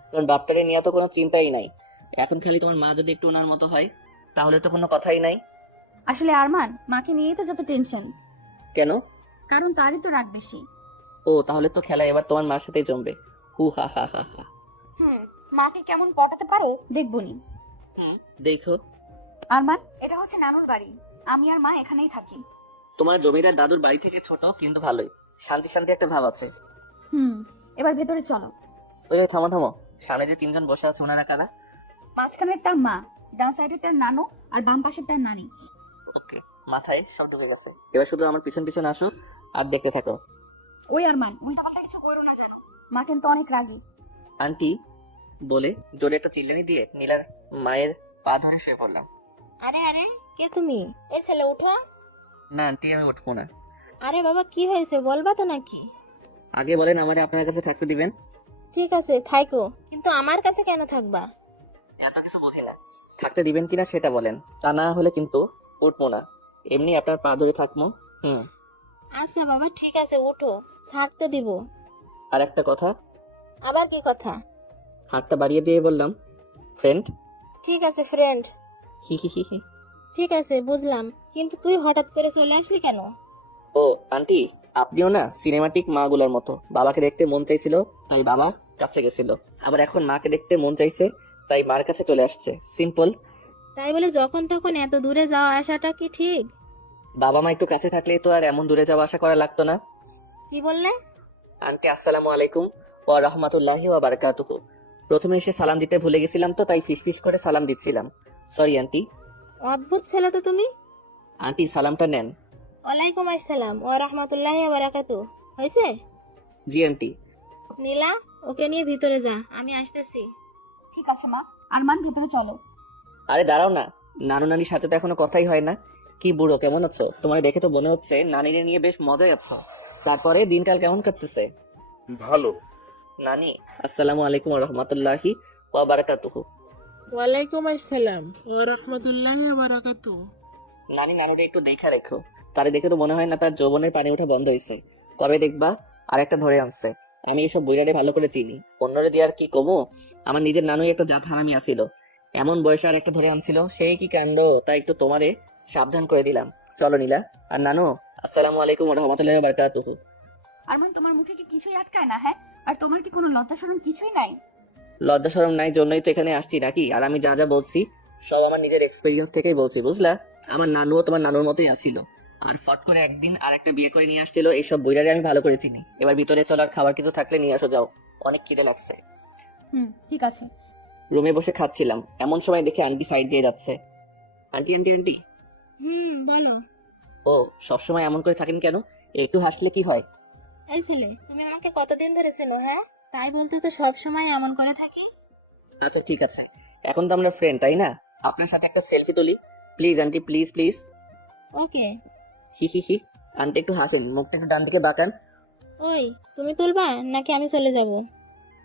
তোমার বাপটারে নিয়ে তো কোনো চিন্তাই নাই। এখন খালি তোমার মা যদি একটু ওনার মতো হয় তাহলে তো কোনো কথাই নাই। আসলে আরমান, মাকে নিয়েই তো যত টেনশন। কেন? কারণ তারই তো রাগ বেশি। ও তাহলে তো খেলা এবার তোমার মার সাথেই জমবে। হু হা হা হা হা। মাকে কেমন পটাতে পারে দেখবনি। দেখো, আরমান, এটা হচ্ছে নানুর বাড়ি। আমি আর মা এখানেই থাকি। তোমার জমিদার দাদুর বাড়ি থেকে ছোট কিন্তু ভালোই, শান্তি শান্তি একটা ভাব আছে। এবার ভেতরে চলো। ওই ওই থামো থামো, সামনে যে তিনজন বসে আছে ওনারা কারা? মাঝখানেরটা মা, ডান সাইডেরটা নানু, আর বাম পাশেরটা নানি। ওকে, মাথায় সব ঢুকে গেছে। এবার শুধু আমার পিছন পিছন আসো আর দেখতে থাকো। ওই আরমান, উল্টাপাল্টা কিছু করো না যেন। মা কিন্তু অনেক রাগী। আন্টি বলে জোরে একটা চিল্লানি দিয়ে নীলার মায়ের পা ধরে শুয়ে পড়লাম। আরে আরে, কে তুমি? এই ছেলে উঠো। না আন্টি, আমি উঠবো না। আরে বাবা, কি হয়েছে বলবা তো নাকি? আগে বলেন আমারে আপনার কাছে থাকতে দিবেন। ঠিক আছে থাইকো, কিন্তু আমার কাছে কেন থাকবা? এত কিছু বুঝি না, থাকতে দিবেন কিনা সেটা বলেন, তা না হলে কিন্তু উঠবো না, এমনি আপনার পা ধরে থাকবো। আচ্ছা বাবা, ঠিক আছে উঠো, থাকতে দিব। আর একটা কথা, আবার কি কথা? হাতটা বাড়িয়ে দিয়ে বললাম ফ্রেন্ড। ঠিক আছে ফ্রেন্ড। হি হি হি হি। ঠিক আছে বুঝলাম, কিন্তু তুই হঠাৎ করে চলে আসলি কেন? ও আন্টি, আপনিও না সিনেমাটিক মা গুলার মতো, বাবাকে দেখতে মন চাইছিল তাই বাবা কাছে গেছিল, আবার এখন মাকে দেখতে মন চাইছে তাই মার কাছে চলে আসছে। সিম্পল। তাই বলে যখন তখন এত দূরে যাওয়া আসাটা কি ঠিক? বাবা মা একটু কাছে থাকলে তো আর এমন দূরে যাওয়া আশা করা লাগতো না। কি বললে? আন্টি আসসালামু আলাইকুম ওয়া রাহমাতুল্লাহি ওয়া বারাকাতুহু। প্রথমে এসে সালাম দিতে ভুলে গেছিলাম তো তাই ফিসফিস করে সালাম দিচ্ছিলাম। Sorry aunty. অদ্ভুত ছেলে তো তুমি। আন্টি সালামটা নেন। ওয়ালাইকুম আসসালাম ওয়া রাহমাতুল্লাহি ওয়া বারাকাতুহু। হয়েছে? জি আন্টি। নীলা, ওকে নিয়ে ভিতরে যা, আমি আসতেছি। ঠিক আছে মা। আরমান, ভেতরে চলো। আরে দাঁড়াও না, নানু নানির সাথে তো এখনো কথাই হয় না। কি বুড়ো, কেমন আছো? তোমার দেখে তো মনে হচ্ছে নানিরে নিয়ে বেশ মজায় আছো। তারপরে দিনকাল কেমন কাটতেছে? ভালো। নানি আসসালামু আলাইকুম ওয়া রাহমাতুল্লাহি ওয়া বারাকাতুহু। ওয়ালাইকুম আসসালাম ওয়া রাহমাতুল্লাহি ওয়া বারাকাতুহু। নানি নানুরে একটু দেখা রেখো, তারে দেখে তো মনে হয় না তার যৌবনের পানি ওঠা বন্ধ হয়েছে। কবে দেখবা আরেকটা ধরে আনছে। আমি এসব বইরারে ভালো করে চিনি, অন্যরে দিয়ে আর কি কমো। আমার নিজের নানুই একটা জাত হারামি আসিল, এমন বয়সে আর একটা ধরে আনছিল, সেই কি কাণ্ড। তাই একটু তোমারে সাবধান করে দিলাম। চলো নীলা। আর নানু আসসালামু আলাইকুম ওয়া রাহমাতুল্লাহি ওয়া বারাকাতুহু। আরমান, তোমার মুখে কি কিছুই আটকায় না? হ্যাঁ, আর তোমার কি কোনো লজ্জা শরম কিছুই নাই? লজ্জা শরম নাই জন্যই তো এখানে আসছি নাকি? আর আমি যা যা বলছি সব আমার নিজের এক্সপেরিয়েন্স থেকেই বলছি, বুঝলা? আমার নানুও তোমার নানুর মতোই আসিল, আর ফট করে একদিন আর একটা বিয়ে করে নিয়ে আসছিল। এইসব বইরারে আমি ভালো করে চিনি। এবার ভিতরে চলো, আর খাবার কিছু থাকলে নিয়ে আসো, যাও, অনেক খিদে লাগছে। ঠিক আছে। রুমে বসে খাচ্ছিলাম, এমন সময় দেখে আন্টি সাইড দিয়ে যাচ্ছে। Aunty aunty aunty. বলো। ও সবসময় এমন করে থাকেন কেন? একটু হাসলে কি হয়? এই ছেলে, তুমি আমাকে কতদিন ধরে চেনো? হ্যাঁ, তাই বলতে তো সব সময় এমন করে থাকি। আচ্ছা ঠিক আছে, এখন তো আমরা ফ্রেন্ড তাই না? আপনার সাথে একটা সেলফি তুলি please aunty, please please. Okay. He he he. Aunty একটু হাসেন, মুখটা একটু ডান দিকে বাঁকান। ওই, তুমি তুলবা নাকি আমি চলে যাব?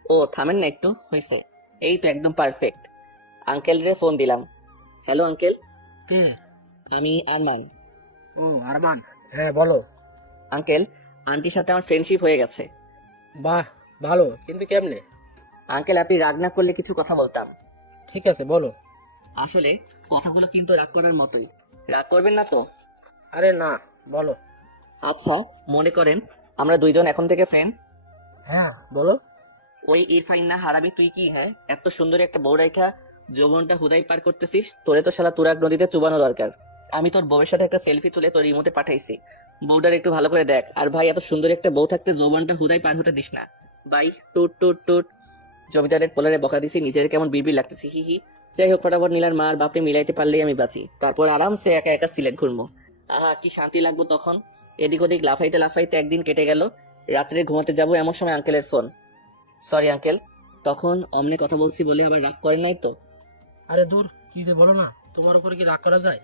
ও থামেন না একটু, হয়েছে। এই তো একদম পারফেক্ট। আঙ্কেল রে ফোন দিলাম। হ্যালো আঙ্কেল, কে? আমি আরমান। ও আরমান, হ্যাঁ বলো। আঙ্কেল, আন্টির সাথে আমার ফ্রেন্ডশিপ হয়ে গেছে। বাহ, ভালো, কিন্তু কেমনে? আঙ্কেল আপনি রাগ না করলে কিছু কথা বলতাম। ঠিক আছে বলো। আসলে কথাগুলো কিন্তু রাগ করার মতোই, রাগ করবেন না তো? আরে না, বলো। আচ্ছা মনে করেন আমরা দুইজন এখন থেকে ফ্রেন্ড। হ্যাঁ বলো। ওই ইরফাইন না হারাবি তুই কি, হ্যাঁ এত সুন্দর একটা বউ রেখা যৌবনটা হুদাই পার করতেছিস? তোরে তো শালা তুরাগ নদীতে চুবানো দরকার। আমি তোর বউয়ের সাথে একটা সেলফি তুলে তোর ইমোতে পাঠাইছি, বউটার একটু ভালো করে দেখ। আর ভাই এত সুন্দর একটা বউ থাকতে যৌবনটা হুদাই পার হতে দিস না। বাই টুট টুট টুট। জমিদারের পোলারে বকা দিছি, নিজের কেমন বিড়বিড় লাগতেছি, হি হি। যাই হোক, ফটাফট নীলার মা আর বাপরে মিলাইতে পারলেই আমি বাঁচি, তারপর আরামসে একা একা সিলেট ঘুরবো। আহা কি শান্তি লাগবো তখন। এদিক ওদিক লাফাইতে লাফাইতে একদিন কেটে গেল। রাত্রে ঘুমাতে যাবো এমন সময় আঙ্কেলের ফোন। সরি আঙ্কেল, তখন অমনে কথা বলছি বলে আবার রাগ করেন নাই তো? আরে দূর, কি যে বলো না, তোমার উপরে কি রাগ করা যায়?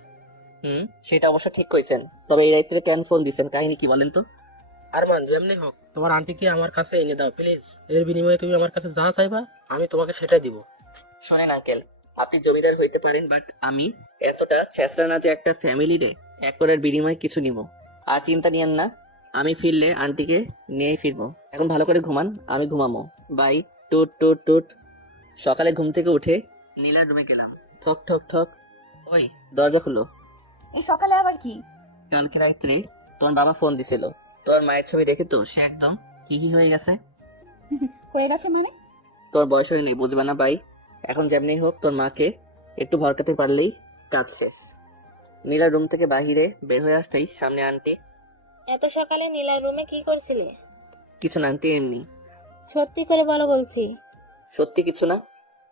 সেটা অবশ্য ঠিক কইছেন, তবে এই রাইতে কেন ফোন দিছেন, কাহিনী কি বলেন তো? আরমান, যেমনি হোক তোমার আন্টিকে আমার কাছে এনে দাও প্লিজ। এর বিনিময়ে তুমি আমার কাছে যা চাইবা আমি তোমাকে সেটাই দিব। শোনেন আঙ্কেল, আপনি জমিদার হইতে পারেন, বাট আমি এতটা ছেঁচড়া না যে একটা ফ্যামিলিরে এক করার বিনিময়ে কিছু নিব। আর চিন্তা নিয়েন না, আমি ফিরলে আন্টিকে নিয়েই ফিরবো। এখন ভালো করে ঘুমান, আমি ঘুমামো। বাই। টুট টুট টুট। সকালে ঘুম থেকে উঠে নীলার রুমে গেলাম। ঠক ঠক ঠক। ওই, দরজা খুলো। এই সকালে আবার কি? কালকে রাত্রে তোমার বাবা ফোন দিছিল, তোমার মায়ের ছবি দেখে তো সে একদম কি হয়ে গেছে। হয়ে গেছে মানে? তোর বয়স হয়ে নেই, বুঝবে না ভাই। এখন যেমনি হোক তোর মাকে একটু ভরকাতে পারলেই কাজ শেষ। নীলার রুম থেকে বাহিরে বের হয়ে আসতেই সামনে আন্টি। এত সকালে নীলার রুমে কি করছিলে? কিছু না আন্টি, এমনি। সত্যি করে বলো বলছি। সত্যি কিছু না।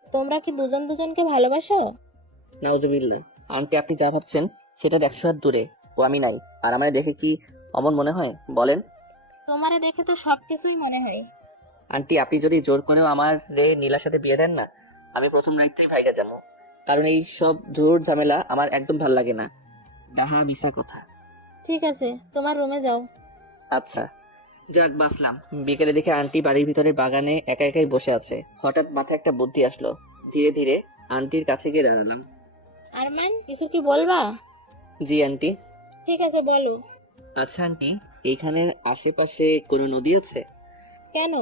তোমরা কি দুজন দুজনকে ভালোবাসো? নাউজুবিল্লাহ। আন্টি, আপনি যা ভাবছেন সেটা 100 হাত দূরে। ও আমি নাই। আর আমারে দেখে কি অমন মনে হয় বলেন? তোমারে দেখে তো সবকিছুই মনে হয়। আন্টি, আপনি যদি জোর করেও আমার রে নীলার সাথে বিয়ে দেন না, আমি প্রথম রাত্রেই ভাইগা যাবো। কারণ এই সব ধুর ঝামেলা আমার একদম ভাল লাগে না। ডাহা মিশা কথা। ঠিক আছে, তোমার রুমে যাও। আচ্ছা, যাক বাসলাম। বিকেলে দেখে আন্টি বাড়ির ভিতরে বাগানে একা একাই বসে আছে। হঠাৎ মাথায় একটা বুদ্ধি আসলো। ধীরে ধীরে আন্টির কাছে গিয়ে দাঁড়ালাম। আরমান, কিছু কি বলবা? জি আন্টি। ঠিক আছে, বলো। আচ্ছা আন্টি, এইখানে আশেপাশে কোনো নদী আছে? কেন?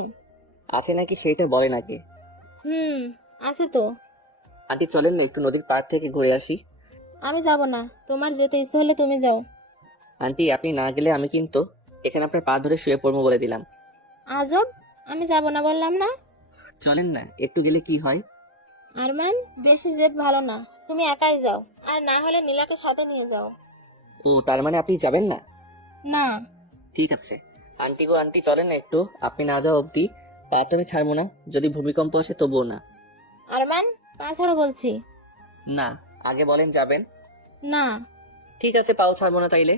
আছে নাকি সেটা বলে নাকি? আছে তো। আন্টি চলেন না একটু নদীর পাড় থেকে ঘুরে আসি। আমি যাব না, তোমার যেতে ইচ্ছে হলে তুমি যাও। আন্টি, আপনি না গেলে আমি কিন্তু এখানে আপনার পা ধরে শুয়ে পড়বো বলে দিলাম। আজব, আমি যাব না বললাম না? চলেন না, একটু গেলে কি হয়? আরমান, বেশি জেদ ভালো না, তুমি একাই যাও। আর না হলে নীলাকে সাথে নিয়ে যাও। ও, তার মানে আপনি যাবেন না? না। ঠিক আছে আন্টি গো, আন্টি চলেন না একটু। আপনি না যাওয়া অব্দি পা তো আমি ছাড়বো না, যদি ভূমিকম্প আসে তবুও না। আরমান, পা ছাড়ো বলছি। না, আগে বলেন যাবেন। না। ঠিক আছে, পাও ছাড়বো না তাইলে।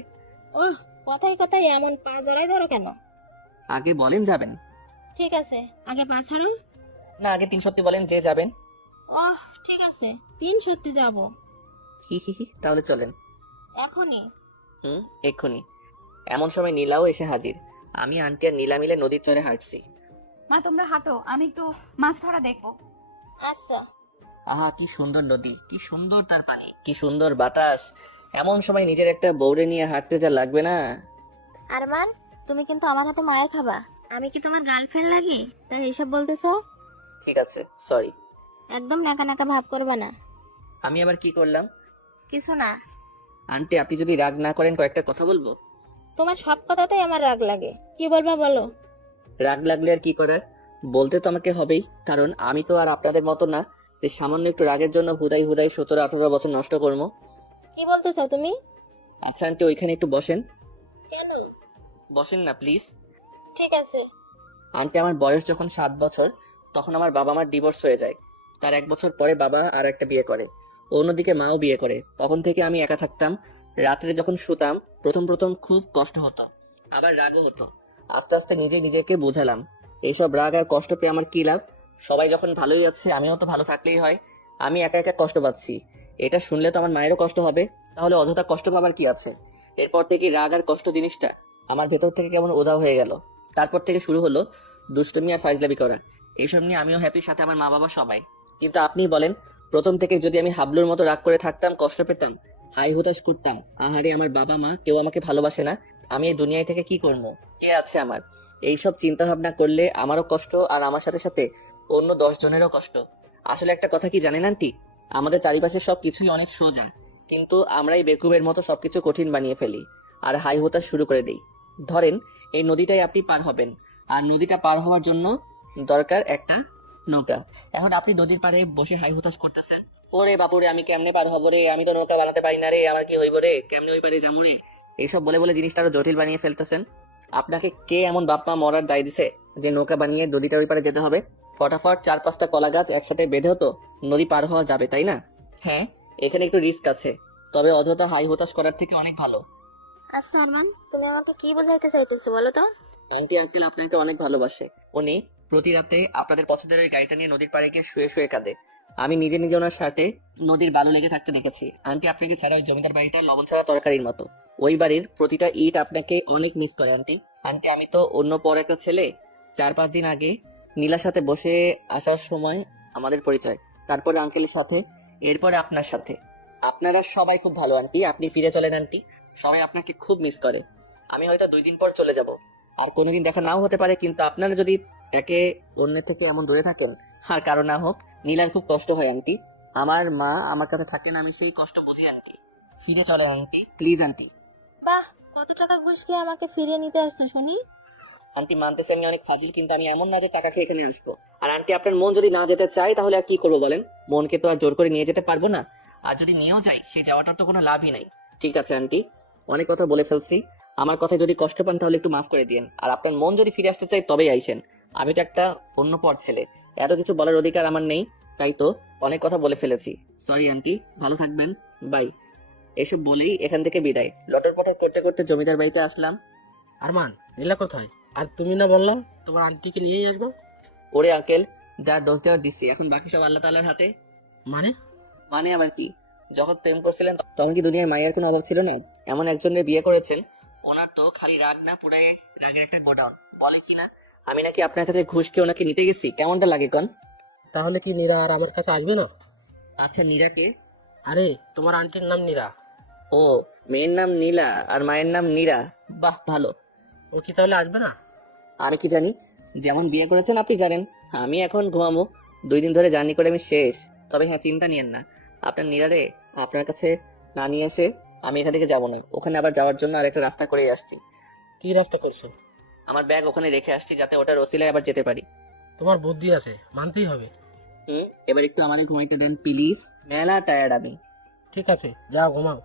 ওহ, কথায় কথায় এমন পা জড়াই ধরো কেন? আগে বলেন যাবেন। ঠিক আছে, আগে পা ছাড়ো। না, আগে 3 সত্যি বলেন যে যাবেন। ওহ, ঠিক আছে, 3 সত্যি যাব। হি, তাহলে চলেন। এখনই? এক্ষুনি। এমন সময় নীলাও এসে হাজির। আমি আন্টি আর নীলা মিলে নদীর চরে হাঁটছি। মা তোমরা হাঁটো, আমি একটু মাছ ধরা দেখবো। আচ্ছা। আহা, কি সুন্দর নদী, কি সুন্দর তার পানি, কি সুন্দর বাতাস। এমন সময় নিজের একটা বউরে নিয়ে হাঁটতে যা লাগবে না। আরমান, তুমি কিন্তু আমার হাতে মায়ের খাবা। আমি কি তোমার গার্লফ্রেন্ড লাগি তাই এইসব বলতেছো? ঠিক আছে, সরি। একদম নাকা নাকা ভাব করবা না। আমি আবার কি করলাম? কিছু না। আন্টি, আপনি যদি রাগ না করেন কয়েকটা কথা বলবো। তোমার সব কথাতেই আমার রাগ লাগে, কি বলবা বলো। রাগ লাগলে আর কি করার, বলতে তো আমাকে হবেই। কারণ আমি তো আর আপনাদের মতো না যে সামান্য একটু রাগের জন্য হুদাই হুদাই 17-18 বছর নষ্ট করবো। কি বলতেছো তুমি? আচ্ছা আন্টি, ওইখানে একটু বসেন। কেন? বসেন না প্লিজ। ঠিক আছে। আন্টি, আমার বয়স যখন 7 বছর তখন আমার বাবা মার ডিভোর্স হয়ে যায়। তার 1 বছর পরে বাবা আর একটা বিয়ে করে, অন্যদিকে মাও বিয়ে করে। তখন থেকে আমি একা থাকতাম। রাত্রে যখন শুতাম প্রথম প্রথম খুব কষ্ট হতো, আবার রাগও হতো। আস্তে আস্তে নিজেকে বোঝালাম এইসব রাগ আর কষ্ট পেয়ে আমার কি লাভ। সবাই যখন ভালোই আছে আমিও তো ভালো থাকলেই হয়। আমি একা একা কষ্ট পাচ্ছি, এটা শুনলে তো আমার মায়েরও কষ্ট হবে। তাহলে অযথা কষ্ট পাবার কি আছে? এরপর থেকে রাগ আর কষ্ট জিনিসটা আমার ভেতর থেকে কেমন উধাও হয়ে গেল। তারপর থেকে শুরু হলো দুষ্টুমি আর ফাইজলামি করা। এইসব নিয়ে আমিও হ্যাপি, সাথে আমার মা বাবা সবাই। কিন্তু আপনি বলেন, প্রথম থেকে যদি আমি হাবলুর মতো রাগ করে থাকতাম, কষ্ট পেতাম, হাই হুতাশ করতাম, আহারে আমার বাবা মা কেউ আমাকে ভালোবাসে না, আমি এই দুনিয়ায় থেকে কি করবো, কে আছে আমার, এইসব চিন্তা ভাবনা করলে আমারও কষ্ট আর আমার সাথে সাথে অন্য 10 জনেরও কষ্ট। আসলে একটা কথা কি জানেন আন্টি, আমাদের চারিপাশে সবকিছুই অনেক সোজা, কিন্তু আমরাই বেকুবের মতো সবকিছু কঠিন বানিয়ে ফেলি আর হাই হতাশ শুরু করে দেই। ধরেন এই নদীটাই আপনি পার হবেন, আর নদীটা পার হওয়ার জন্য দরকার একটা নৌকা। এখন আপনি নদীর পাড়ে বসে হাই হতাশ করতেছেন, ওরে বাপুরে আমি কেমনে পার হবো রে, আমি তো নৌকা বানাতে পারি না রে, আমার কি হইব রে, কেমনে ওই পারে যাবো রে, এইসব বলে বলে জিনিসটা আরো জটিল বানিয়ে ফেলতেছেন। আপনাকে কে এমন বাপ মা মরার দায় দিছে যে নৌকা বানিয়ে নদীটার ওই পারে যেতে হবে? ফটাফট 4-5টা কলা গাছ একসাথে বেঁধেও তো নদী পার হওয়া যাবে, তাই না? হ্যাঁ, এখানে একটু রিস্ক আছে, তবে অযথা হাই হতাশ করার থেকে অনেক ভালো। আচ্ছা আরমান, তুমি আমাকে কি বোঝাইতে চাইতেছো বলো তো? আন্টি আঙ্কেল আপনাকে অনেক ভালোবাসে। উনি প্রতি রাতে আপনাদের পছন্দের ওই গাড়িটা নিয়ে নদীর পাড়ে গিয়ে শুয়ে শুয়ে কাঁদে। আমি নিজে নিজে ওনার শার্টে নদীর বালু লেগে থাকতে দেখেছি। আন্টি, আপনাকে ছাড়া ওই জমিদার বাড়িটা লবণ ছাড়া তরকারির মতো। ওই বাড়ির প্রতিটা ইট আপনাকে অনেক মিস করে আন্টি। আন্টি, আমি তো অন্য পর একটা ছেলে। 4-5 দিন আগে নীলার সাথে বসে আসার সময় আমাদের পরিচয়, তারপরে আঙ্কেলের সাথে, এরপরে আপনার সাথে। আপনারা সবাই খুব ভালো আন্টি, আপনি ফিরে চলেন আন্টি। সবাই আপনাকে খুব মিস করে। আমি হয়তো 2 দিন পর চলে যাব, আর কোনোদিন দেখা নাও হতে পারে, কিন্তু আপনারা যদি একে অন্যের থেকে এমন দূরে থাকেন, আর কারো না হোক, নীলার খুব কষ্ট হয় আন্টি। আমার মা আমার কাছে থাকেন, আমি সেই কষ্ট বুঝি আন্টি। ফিরে চলেন আন্টি, প্লিজ আন্টি। বাহ, কত টাকা ঘুষ খেয়ে আমাকে ফিরিয়ে নিতে আসছো শুনি? আন্টি, মানতেছে আমি অনেক ফাজিল, কিন্তু আমি এমন না যে টাকা খেয়ে এখানে আসবো। আর আন্টি, আপনার মন যদি না যেতে চায় তাহলে আর কি করবো বলেন? মনকে তো আর জোর করে নিয়ে যেতে পারবো না। আর যদি নিয়েও যাই, সেই যাওয়াটার তো কোনো লাভই নাই। ঠিক আছে আন্টি, অনেক কথা বলে ফেলছি। আমার কথায় যদি কষ্ট পান তাহলে একটু মাফ করে দিয়েন। আর আপনার মন যদি ফিরে আসতে চাই তবেই আইসেন। আমি তো একটা অন্য পর ছেলে, এত কিছু বলার অধিকার আমার নেই, তাই তো অনেক কথা বলে ফেলেছি। সরি আন্টি, ভালো থাকবেন, বাই। এসব বলেই এখান থেকে বিদায়। লটর পটর করতে করতে জমিদার বাড়িতে আসলাম। আরমান, নীলা কোথায়? আর তুমি না বললা তোমার আন্টিকে নিয়েই আসবো? ওরে আঙ্কেল, যা দোষ দেওয়ার দিচ্ছি, এখন বাকি সব আল্লাহ তাআলার হাতে। মানে? মানে আবার কি? যখন প্রেম করছিলেন তখন কি দুনিয়ায় মায়ের কোনো অভাব ছিল না? এমন একজনের বিয়ে করেছেন, ওনার তো খালি রাগ না, পুরাই রাগের একটা গোডাউন। বলে কি না আমি নাকি আপনার কাছে ঘুষ খেয়ে ওনাকে নিতে গেছি? কেমনটা লাগে কন? তাহলে কি নীরা আর আমার কাছে আসবে না? আচ্ছা, নীরাকে? আরে, তোমার আন্টির নাম নীরা। ও, মেয়ের নাম নীলা আর মায়ের নাম নীরা। বাহ, ভালো। ও কি তাহলে আসবে না? আমি কি জানি? যেমন বিয়ে করেছেন আপনি জানেন। আমি এখন ঘুমাবো, 2 দিন ধরে জার্নি করে আমি শেষ। তবে হ্যাঁ, চিন্তা নিয়েন না, আপনার নীরারে আপনার কাছে না নিয়ে এসে আমি এখান থেকে যাবো না। ওখানে আবার যাওয়ার জন্য আরেকটা রাস্তা করেই আসছি। কি রাস্তা করছো? আমার ব্যাগ ওখানে রেখে আসছি, যাতে ওটার ওসিলায় আবার যেতে পারি। তোমার বুদ্ধি আছে, মানতেই হবে। এবার একটু আমারে ঘুমাইতে দেন প্লিজ, মেলা টায়ার্ড আমি। ঠিক আছে, যাও ঘুমাও।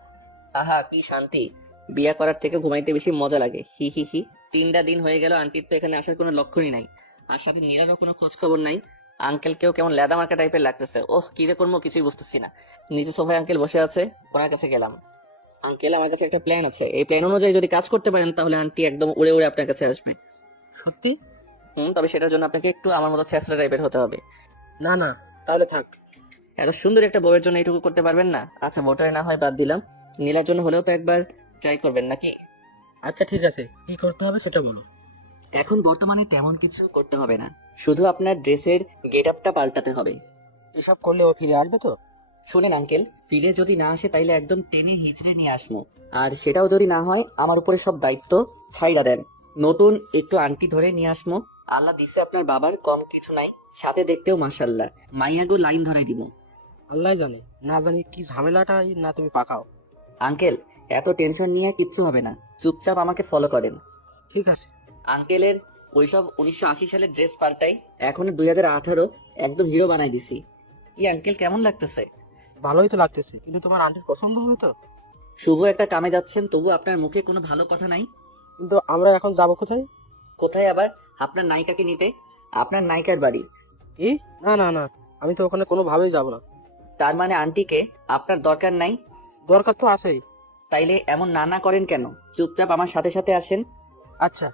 আহা, কি শান্তি! বিয়ে করার থেকে ঘুমাইতে বেশি মজা লাগে। হি হি হি। 3টা দিন হয়ে গেল, আন্টির তো এখানে আসার কোনো লক্ষণই নাই। আর সাথে নীরারও কোনো খোঁজ খবর নাই। আঙ্কেলকেও কেমন লেদা মার্কা টাইপের লাগতেছে। ওহ, কি যে করবো কিছুই বুঝতেছি না। নিচে সোফায় আঙ্কেল বসে আছে, ওনার কাছে গেলাম। আঙ্কেল, আমার কাছে একটা প্ল্যান আছে। এই প্ল্যান অনুযায়ী যদি কাজ করতে পারেন তাহলে আন্টি একদম উড়ে উড়ে আপনার কাছে আসবে। সত্যি? তবে সেটার জন্য আপনাকে একটু আমার মতো ছেঁচড়া টাইপের হতে হবে। না না, তাহলে থাক। এত সুন্দর একটা বউয়ের জন্য এইটুকু করতে পারবেন না? আচ্ছা, ভোটারে না হয় বাদ দিলাম, নীলার জন্য হলেও তো একবার ট্রাই করবেন নাকি? আচ্ছা ঠিক আছে, কি করতে হবে সেটা বলো। এখন বর্তমানে তেমন কিছু করতে হবে না, শুধু আপনার ড্রেসের গেট আপটা পাল্টাতে হবে। এসব করলে ও ফিরে আসবে তো? শুনেন আঙ্কেল, ফিরে যদি না আসে তাইলে একদম টেনে হিচড়ে নিয়ে আসবো। আর সেটাও যদি না হয়, আমার উপরে সব দায়িত্ব ছাইড়া দেন। নতুন একটু আন্টি ধরে নিয়ে আসবো। আল্লাহ দিছে আপনার বাবার কম কিছু নাই, সাথে দেখতেও মাশাল্লাহ। মাইয়াগো লাইন ধরে দিব। আল্লাহ জানে, না জানি কি ঝামেলাটাই না তুমি পাকাও। আঙ্কেল, এত টেনশন নিয়ে কিচ্ছু হবে না, চুপচাপ আমাকে ফলো করেন। ঠিক আছে। আঙ্কেলের ওইসব 1980 সালের ড্রেস পাল্টাই, এখন 2018, একদম হিরো বানাই দিছি। কি আঙ্কেল, কেমন লাগতেছে? ভালোই তো লাগতেছে, কিন্তু তোমার আন্টির পছন্দ হবে তো? শুভ একটা কামে যাচ্ছেন, তবু আপনার মুখে কোনো ভালো কথা নাই। কিন্তু আমরা এখন যাবো কোথায়? কোথায় আবার? আপনার নায়িকাকে নিতে, আপনার নায়িকার বাড়ি। কি? না না না, আমি তো ওখানে কোনোভাবেই যাবো না। তার মানে আন্টিকে আপনার দরকার নাই? দরকার তো আছেই। তাইলে এমন না করেন কেন? চুপচাপ আমার সাথে সাথে আসেন। আচ্ছা।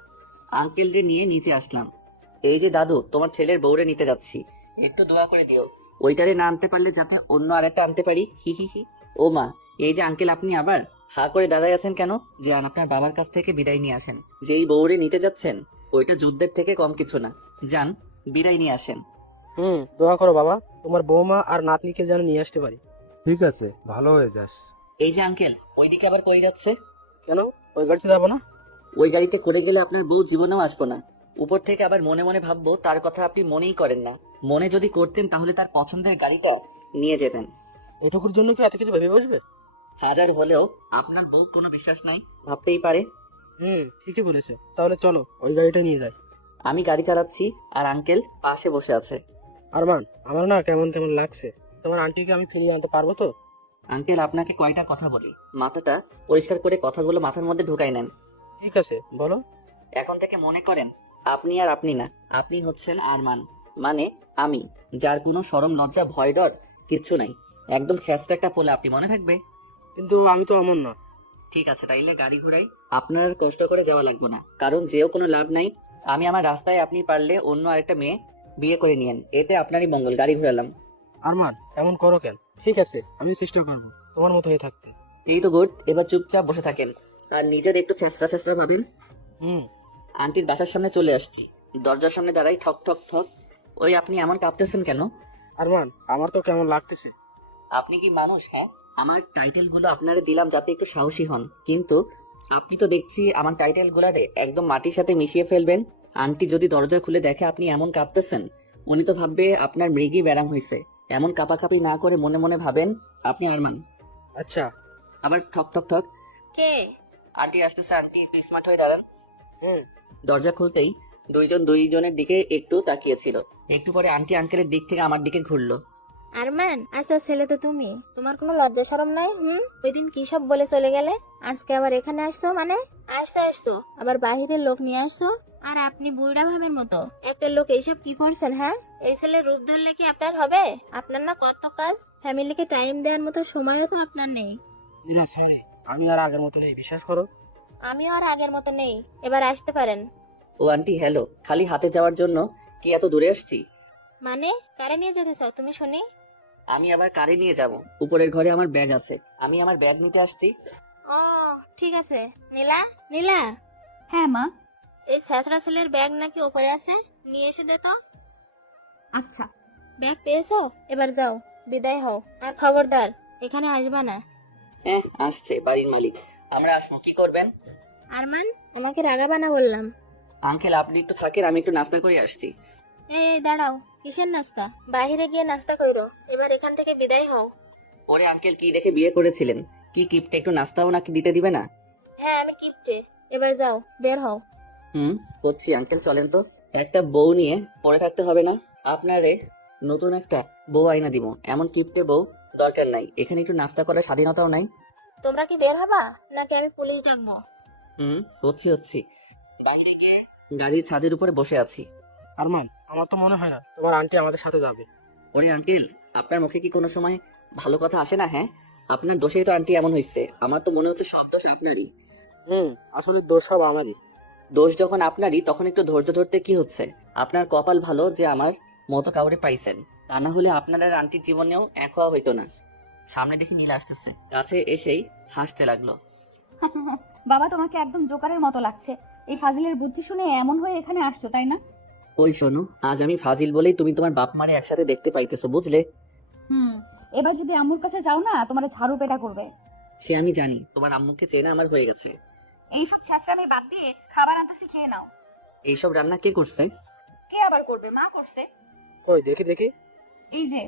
আঙ্কেলরে নিয়ে নিচে আসলাম। এই যে দাদু, তোমার ছেলের বউরে নিতে যাচ্ছি, একটু দোয়া করে দিও। ওইটারে না আনতে পারলে যাতে অন্য আরেকটা আনতে পারি। হি হি হি। ও মা, এই যে আঙ্কেল, আপনি আবার হা করে দাঁড়ায় আছেন কেন? যান আপনার বাবার কাছ থেকে বিদায় নিয়ে আসেন। যেই বউরে নিতে যাচ্ছেন ওইটা যুদ্ধের থেকে কম কিছু না। যান, বিদায় নিয়ে আসেন। দোয়া করো বাবা, তোমার বৌমা আর নাতনিকে যেন নিয়ে আসতে পারি। ঠিক আছে, ভালো হয়ে যাস। এই যে আঙ্কেল, ওইদিকে আবার কই যাচ্ছে? কেন, ওই গাড়িতে যাবো না? ওই গাড়িতে করে গেলে আপনার বউ জীবনেও আসবো না। উপর থেকে আবার মনে মনে ভাববো তার কথা আপনি মনেই করেন না। মনে যদি করতেন তাহলে তার পছন্দের গাড়িটা নিয়ে যেতেন। এটুকুর জন্য কি এত কিছু ভেবে বসবে? হাজার হলেও আপনার বউ কোনো বিশ্বাস নাই, ভাবতেই পারে। ঠিকই বলেছে, তাহলে চলো ওই গাড়িটা নিয়ে যাই। আমি গাড়ি চালাচ্ছি আর আঙ্কেল পাশে বসে আছে। আরমান, আমার না কেমন কেমন লাগছে। তোমার আন্টিকে আমি ফিরিয়ে আনতে পারবো তো? আঙ্কেল, আপনাকে কয়টা কথা বলি, মাথাটা পরিষ্কার করে কথাগুলো মাথার মধ্যে ঢুকাই নেন। ঠিক আছে, বলো। এখন থেকে মনে করেন আপনি আর আপনি না, আপনি হচ্ছেন আরমান, মানে আমি, যার কোনো শরম লজ্জা ভয় ডর কিচ্ছু নাই। একদম ছেঁচড়া একটা পোলা, আপনি মনে থাকবে? কিন্তু আমি তো এমন না। ঠিক আছে, তাইলে গাড়ি ঘোড়াই। আপনার কষ্ট করে যাওয়া লাগবে না, কারণ যেও কোনো লাভ নাই। আমি আমার রাস্তায়, আপনি পারলে অন্য আরেকটা মেয়ে বিয়ে করে নিয়েন, এতে আপনারই মঙ্গল। গাড়ি ঘোরালাম। আরমান এমন করো কেন? ঠিক আছে, আমি চেষ্টা করবো তোমার মতো হয়ে থাকতে। এই তো গুড, এবার চুপচাপ বসে থাকেন আর নিজের একটু ছেঁচড়া ছেঁচড়া ভাবেন। হুম। আন্টির বাসার সামনে চলে আসছি, দরজার সামনে দাঁড়াই, ঠক ঠক ঠক। ওই আপনি এমন কাঁপতেছেন কেন? আরমান আমার তো কেমন লাগতেছে। আপনি কি মানুষ? হ্যাঁ, আমার টাইটেলগুলো আপনারে দিলাম যাতে একটু সাহসী হন, কিন্তু আপনি তো দেখছি আমার টাইটেলগুলারে একদম মাটির সাথে মিশিয়ে ফেলবেন। আন্টি যদি দরজা খুলে দেখে আপনি এমন কাঁপতেছেন, উনি তো ভাববে আপনার মৃগী ব্যারাম হয়েছে। এমন কাঁপাকাঁপি না করে মনে মনে ভাবেন আপনি আরমান। আচ্ছা। আবার ঠক ঠক ঠক। কে? আন্টি আসতেছে, আন্টি একটু স্মার্ট হয়ে দাঁড়ান। হুম। দরজা খুলতেই দুইজন দুইজনের দিকে একটু তাকিয়েছিল, একটু পরে আন্টি আঙ্কেলের দিক থেকে আমার দিকে ঘুরলো। আরমান, আচ্ছা ছেলে তো তুমি, তোমার কোনো লজ্জা শরম নাই? ওই দিন কি সব বলে চলে গেলে, আজকে আবার এখানে আসছো? মানে আসছো আবার বাহিরের লোক নিয়ে আসছো, আর আপনি বুড়া ভাবের মতো একটা লোক এইসব কি করছেন? হ্যাঁ, এই ছেলের রূপ ধরলে কি আপনার হবে? আপনার না কত কাজ, ফ্যামিলিকে টাইম দেওয়ার মতো সময়ও তো আপনার নেই। না সরি, আমি আর আগের মতো নেই, বিশ্বাস করো। আমিও আর আগের মতো নেই, এবার আসতে পারেন। ও আন্টি হ্যালো, খালি হাতে যাওয়ার জন্য কি এত দূরে আসছি? মানে কারে নিয়ে যেতে চাও তুমি শুনি? আমি আবার কারে নিয়ে যাব? উপরের ঘরে আমার ব্যাগ আছে, আমি আমার ব্যাগ নিতে আসছি। ও ঠিক আছে। নীলা, নীলা, হ্যাঁ মা। এই ছেঁচড়া ছেলের ব্যাগ নাকি ওপরে আছে, নিয়ে এসে দে তো। আচ্ছা। ব্যাগ পেয়েছো? এবার যাও, বিদায় হও, আর খবরদার এখানে আসবা না। হ্যাঁ আসছে বাড়ির মালিক, আমরা আসবো, কি করবেন? আরমান, আমাকে রাগাবা না বললাম। আঙ্কেল আপনি একটু থাকেন, আমি একটু নাস্তা করে আসছি। এই দাঁড়াও, কিসের নাস্তা? বাইরে গিয়ে নাস্তা কইরো, এবার এখান থেকে বিদায় হও। ওরে আঙ্কেল, কি দেখে বিয়ে করেছিলেন? কি গিফট, একটু নাস্তাও নাকি দিতে দিবে না? হ্যাঁ আমি কিপটে, এবার যাও, বের হও। হচ্ছি আঙ্কেল, চলেন তো। একটা বউ নিয়ে পড়ে থাকতে হবে না। আপনারে নতুন একটা বউ আইনা দিব, এমন কিপটে বউ দরকার নাই। এখানে একটু নাস্তা করার স্বাধীনতাও নাই। তোমরা কি বের হবা নাকি আমি পুলিশ ডাকবো? হচ্ছি বাইরে গিয়ে গাড়ির ছাদের উপরে বসে আছি। আরমান আমার তো মনে হয় না তোমার আন্টি আমাদের সাথে যাবে। ওরে আঙ্কেল, আপনার মুখে কি কোনো সময় ভালো কথা আসে না? হ্যাঁ, আপনার দোষেই তো আন্টি এমন হয়েছে। আমার তো মনে হচ্ছে সব দোষ আপনারই। আসলে দোষ সব আমারই। দোষ যখন আপনারই, তখন একটু ধৈর্য ধরতে কি হচ্ছে? আপনার কপাল ভালো যে আমার মতো কাউরে পাইছেন, তা না হলে আপনার আর আন্টির জীবনেও এক হওয়া হইতো না। সামনে দেখি নীলা আসতেছে, কাছে এসেই হাসতে লাগলো। বাবা তোমাকে একদম জোকারের মতো লাগছে। এই ফাজিলের বুদ্ধি শুনে এমন হয়ে এখানে আসছো, তাই না? ওই শোনো, আজ আমি ফাজিল বলেই তুমি তোমার বাপ মারে একসাথে দেখতে পাইতেছো, বুঝলে? এবার যদি আম্মুর কাছে যাও না, তোমার ঝাড়ু পেটা করবে। সে আমি জানি, তোমার আম্মুকে চেনা আমার হয়ে গেছে। এইসব ছেঁচড়ামি বাদ দিয়ে খাবার আনতেছি, খেয়ে নাও। এইসব রান্না কে করছে? কে আবার করবে? মা করছে। ওই দেখি দেখি। এই যে।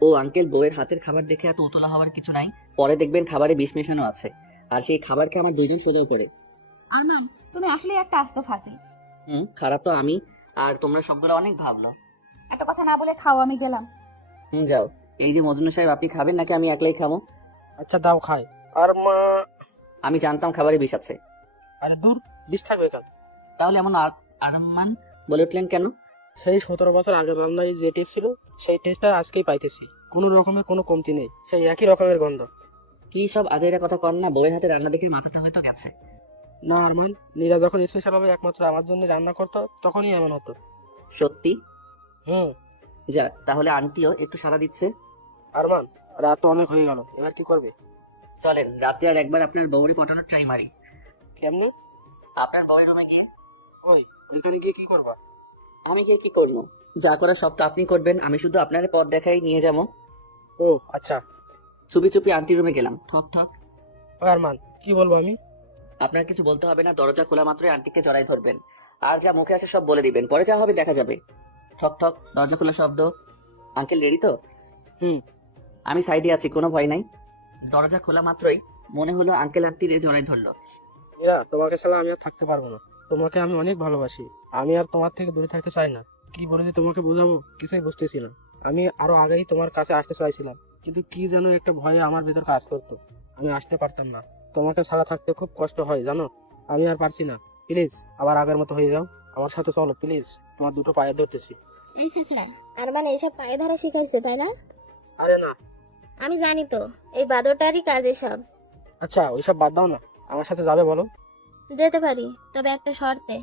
ও আঙ্কেল, বউয়ের হাতের খাবার দেখে এত উতলা হওয়ার কিছু নাই। পরে দেখবেন খাবারে বিষ মেশানো আছে, আর সেই খাবারকে আমার দুইজন সোজা করে। আরমান, তুমি আসলে একটা আস্ত ফাজিল। খারাপ তো আমি, আর তোমরা সবগুলো অনেক ভাবলো। এত কথা না বলে খাও, আমি গেলাম। যাও। এই যে মজনু সাহেব, আপনি খাবেন নাকি আমি একলাই খাবো? আচ্ছা দাও খাই। আর মা, আমি জানতাম খাবারে বিষ আছে। আরে দূর, বিষ থাকবে কেন? তাহলে এমন আরমান বলে উঠলেন কেন? সেই 17 বছর আগের রান্নায় যে টেস্ট ছিল, সেই টেস্টটা আজকেই পাইতেছি। কোনো রকমের কোনো কমতি নেই, সেই একই রকমের গন্ধ। কি সব আজাইরা কথা কর না, বউয়ের হাতে রান্না দেখে মাথাটা হয়তো গেছে। না আরমান, নীরা যখন স্পেশাল ভাবে একমাত্র আমার জন্য রান্না করতো, তখনই এমন হতো। সত্যি? হুম। যাক, তাহলে আন্টিও একটু সাড়া দিচ্ছে। আরমান, রাত তো অনেক হয়ে গেল, এবার কি করবে? চলেন রাত্রে আর একবার আপনার বউরে পটানোর ট্রাই মারি। কেমনি? আপনার বউয়ের রুমে গিয়ে। ওইখানে গিয়ে কি করবা? আমি গিয়ে কি করবো? যা করার সব তো আপনি করবেন, আমি শুধু আপনার পথ দেখাই নিয়ে যাবো। ও আচ্ছা। চুপি চুপি আন্টির রুমে গেলাম, ঠক ঠক। আরমান কি বলবো আমি? আপনার কিছু বলতে হবে না, দরজা খোলা মাত্রই আন্টিকে জড়াই ধরবেন, আর যা মুখে আসে সব বলে দিবেন, পরে যা হবে দেখা যাবে। ঠক ঠক, দরজা খোলা শব্দ। আঙ্কেল রেডি তো? আমি সাইডে আছি, কোনো ভয় নাই। দরজা খোলা মাত্রই মনে হলো আঙ্কেল আন্টির জড়াই ধরলো। মীরা, তোমাকে ছাড়া আমি আর থাকতে পারবো না। তোমাকে আমি অনেক ভালোবাসি, আমি আর তোমার থেকে দূরে থাকতে চাই না। কি বলে যে তোমাকে বোঝাবো কিছুই বুঝতেছিলাম। আমি আরো আগেই তোমার কাছে আসতে চাইছিলাম, কিন্তু কি যেন একটা ভয়ে আমার ভেতর কাজ করতো, আমি আসতে পারতাম না। তোমাকে ছাড়া থাকতে খুব কষ্ট হয় জানো, আমি আর পারছি না। প্লিজ আবার আগের মতো হয়ে যাও, আমার সাথে চলো প্লিজ, তোমার দুটো পায়ে ধরতেছি। এই ছেঁচড়া, আরমান এইসব পায়ে ধরা শিখাইছে তাই না? আরে না। আমি জানি তো, এই বাদরটারই কাজ এসব। আচ্ছা ওইসব বাদ দাও না, আমার সাথে যাবে বলো? যেতে পারি, তবে একটা শর্তে।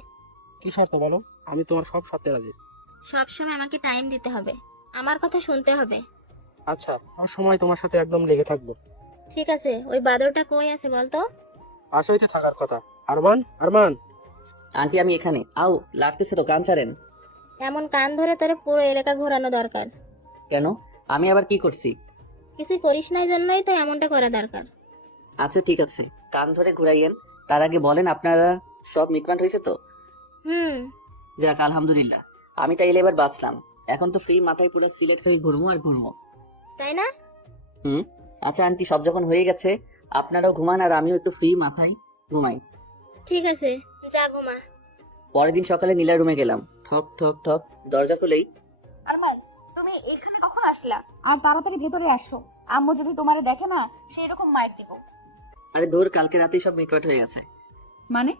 কি শর্ত বলো? আমি তোমার সব শর্তে রাজি। সবসময় আমাকে টাইম দিতে হবে, আমার কথা শুনতে হবে। আচ্ছা, আমার সময় তোমার সাথে একদম লেগে থাকবো। ঠিক আছে, ওই বাদরটা কই আছে বলতো? পাশেই থাকার কথা। আরমান, আরমান। আন্টি আমি এখানে। আও, লাগতেছে তো, কান ছাড়েন। এমন কান ধরে তোরে পুরো এলাকা ঘোরানো দরকার। কেন? আমি আবার কি করছি? কিছু করিস নাই জন্যই তো এমনটা করা দরকার। আচ্ছা ঠিক আছে, কান ধরে ঘুরাইয়েন। তার আগে বলেন আপনারা সব মিটমাট হয়েছে তো? হুম। যাক আলহামদুলিল্লাহ, আমি তাইলে এবার বাঁচলাম। এখন তো ফ্রি মাথায় পুরো সিলেট করে ঘুরবো আর ঘুরবো। তাই না? হুম। আচ্ছা আন্টি, সব যখন হয়ে গেছে আপনারাও ঘুমান আর আমিও একটু ফ্রি মাথায় ঘুমাই। ঠিক আছে, যা ঘুমা। পরের দিন সকালে নীলার রুমে গেলাম। ঠক ঠক ঠক, দরজা খুলেই আরমান, তুমি এখানে কখন আসলা? আর তাড়াতাড়ি ভেতরে আসো, আম্মু যদি তোমারে দেখে না সেই রকম মাইর দিব। আরে দূর, কালকে রাতেই সব মিটমাট হয়ে গেছে। মানে?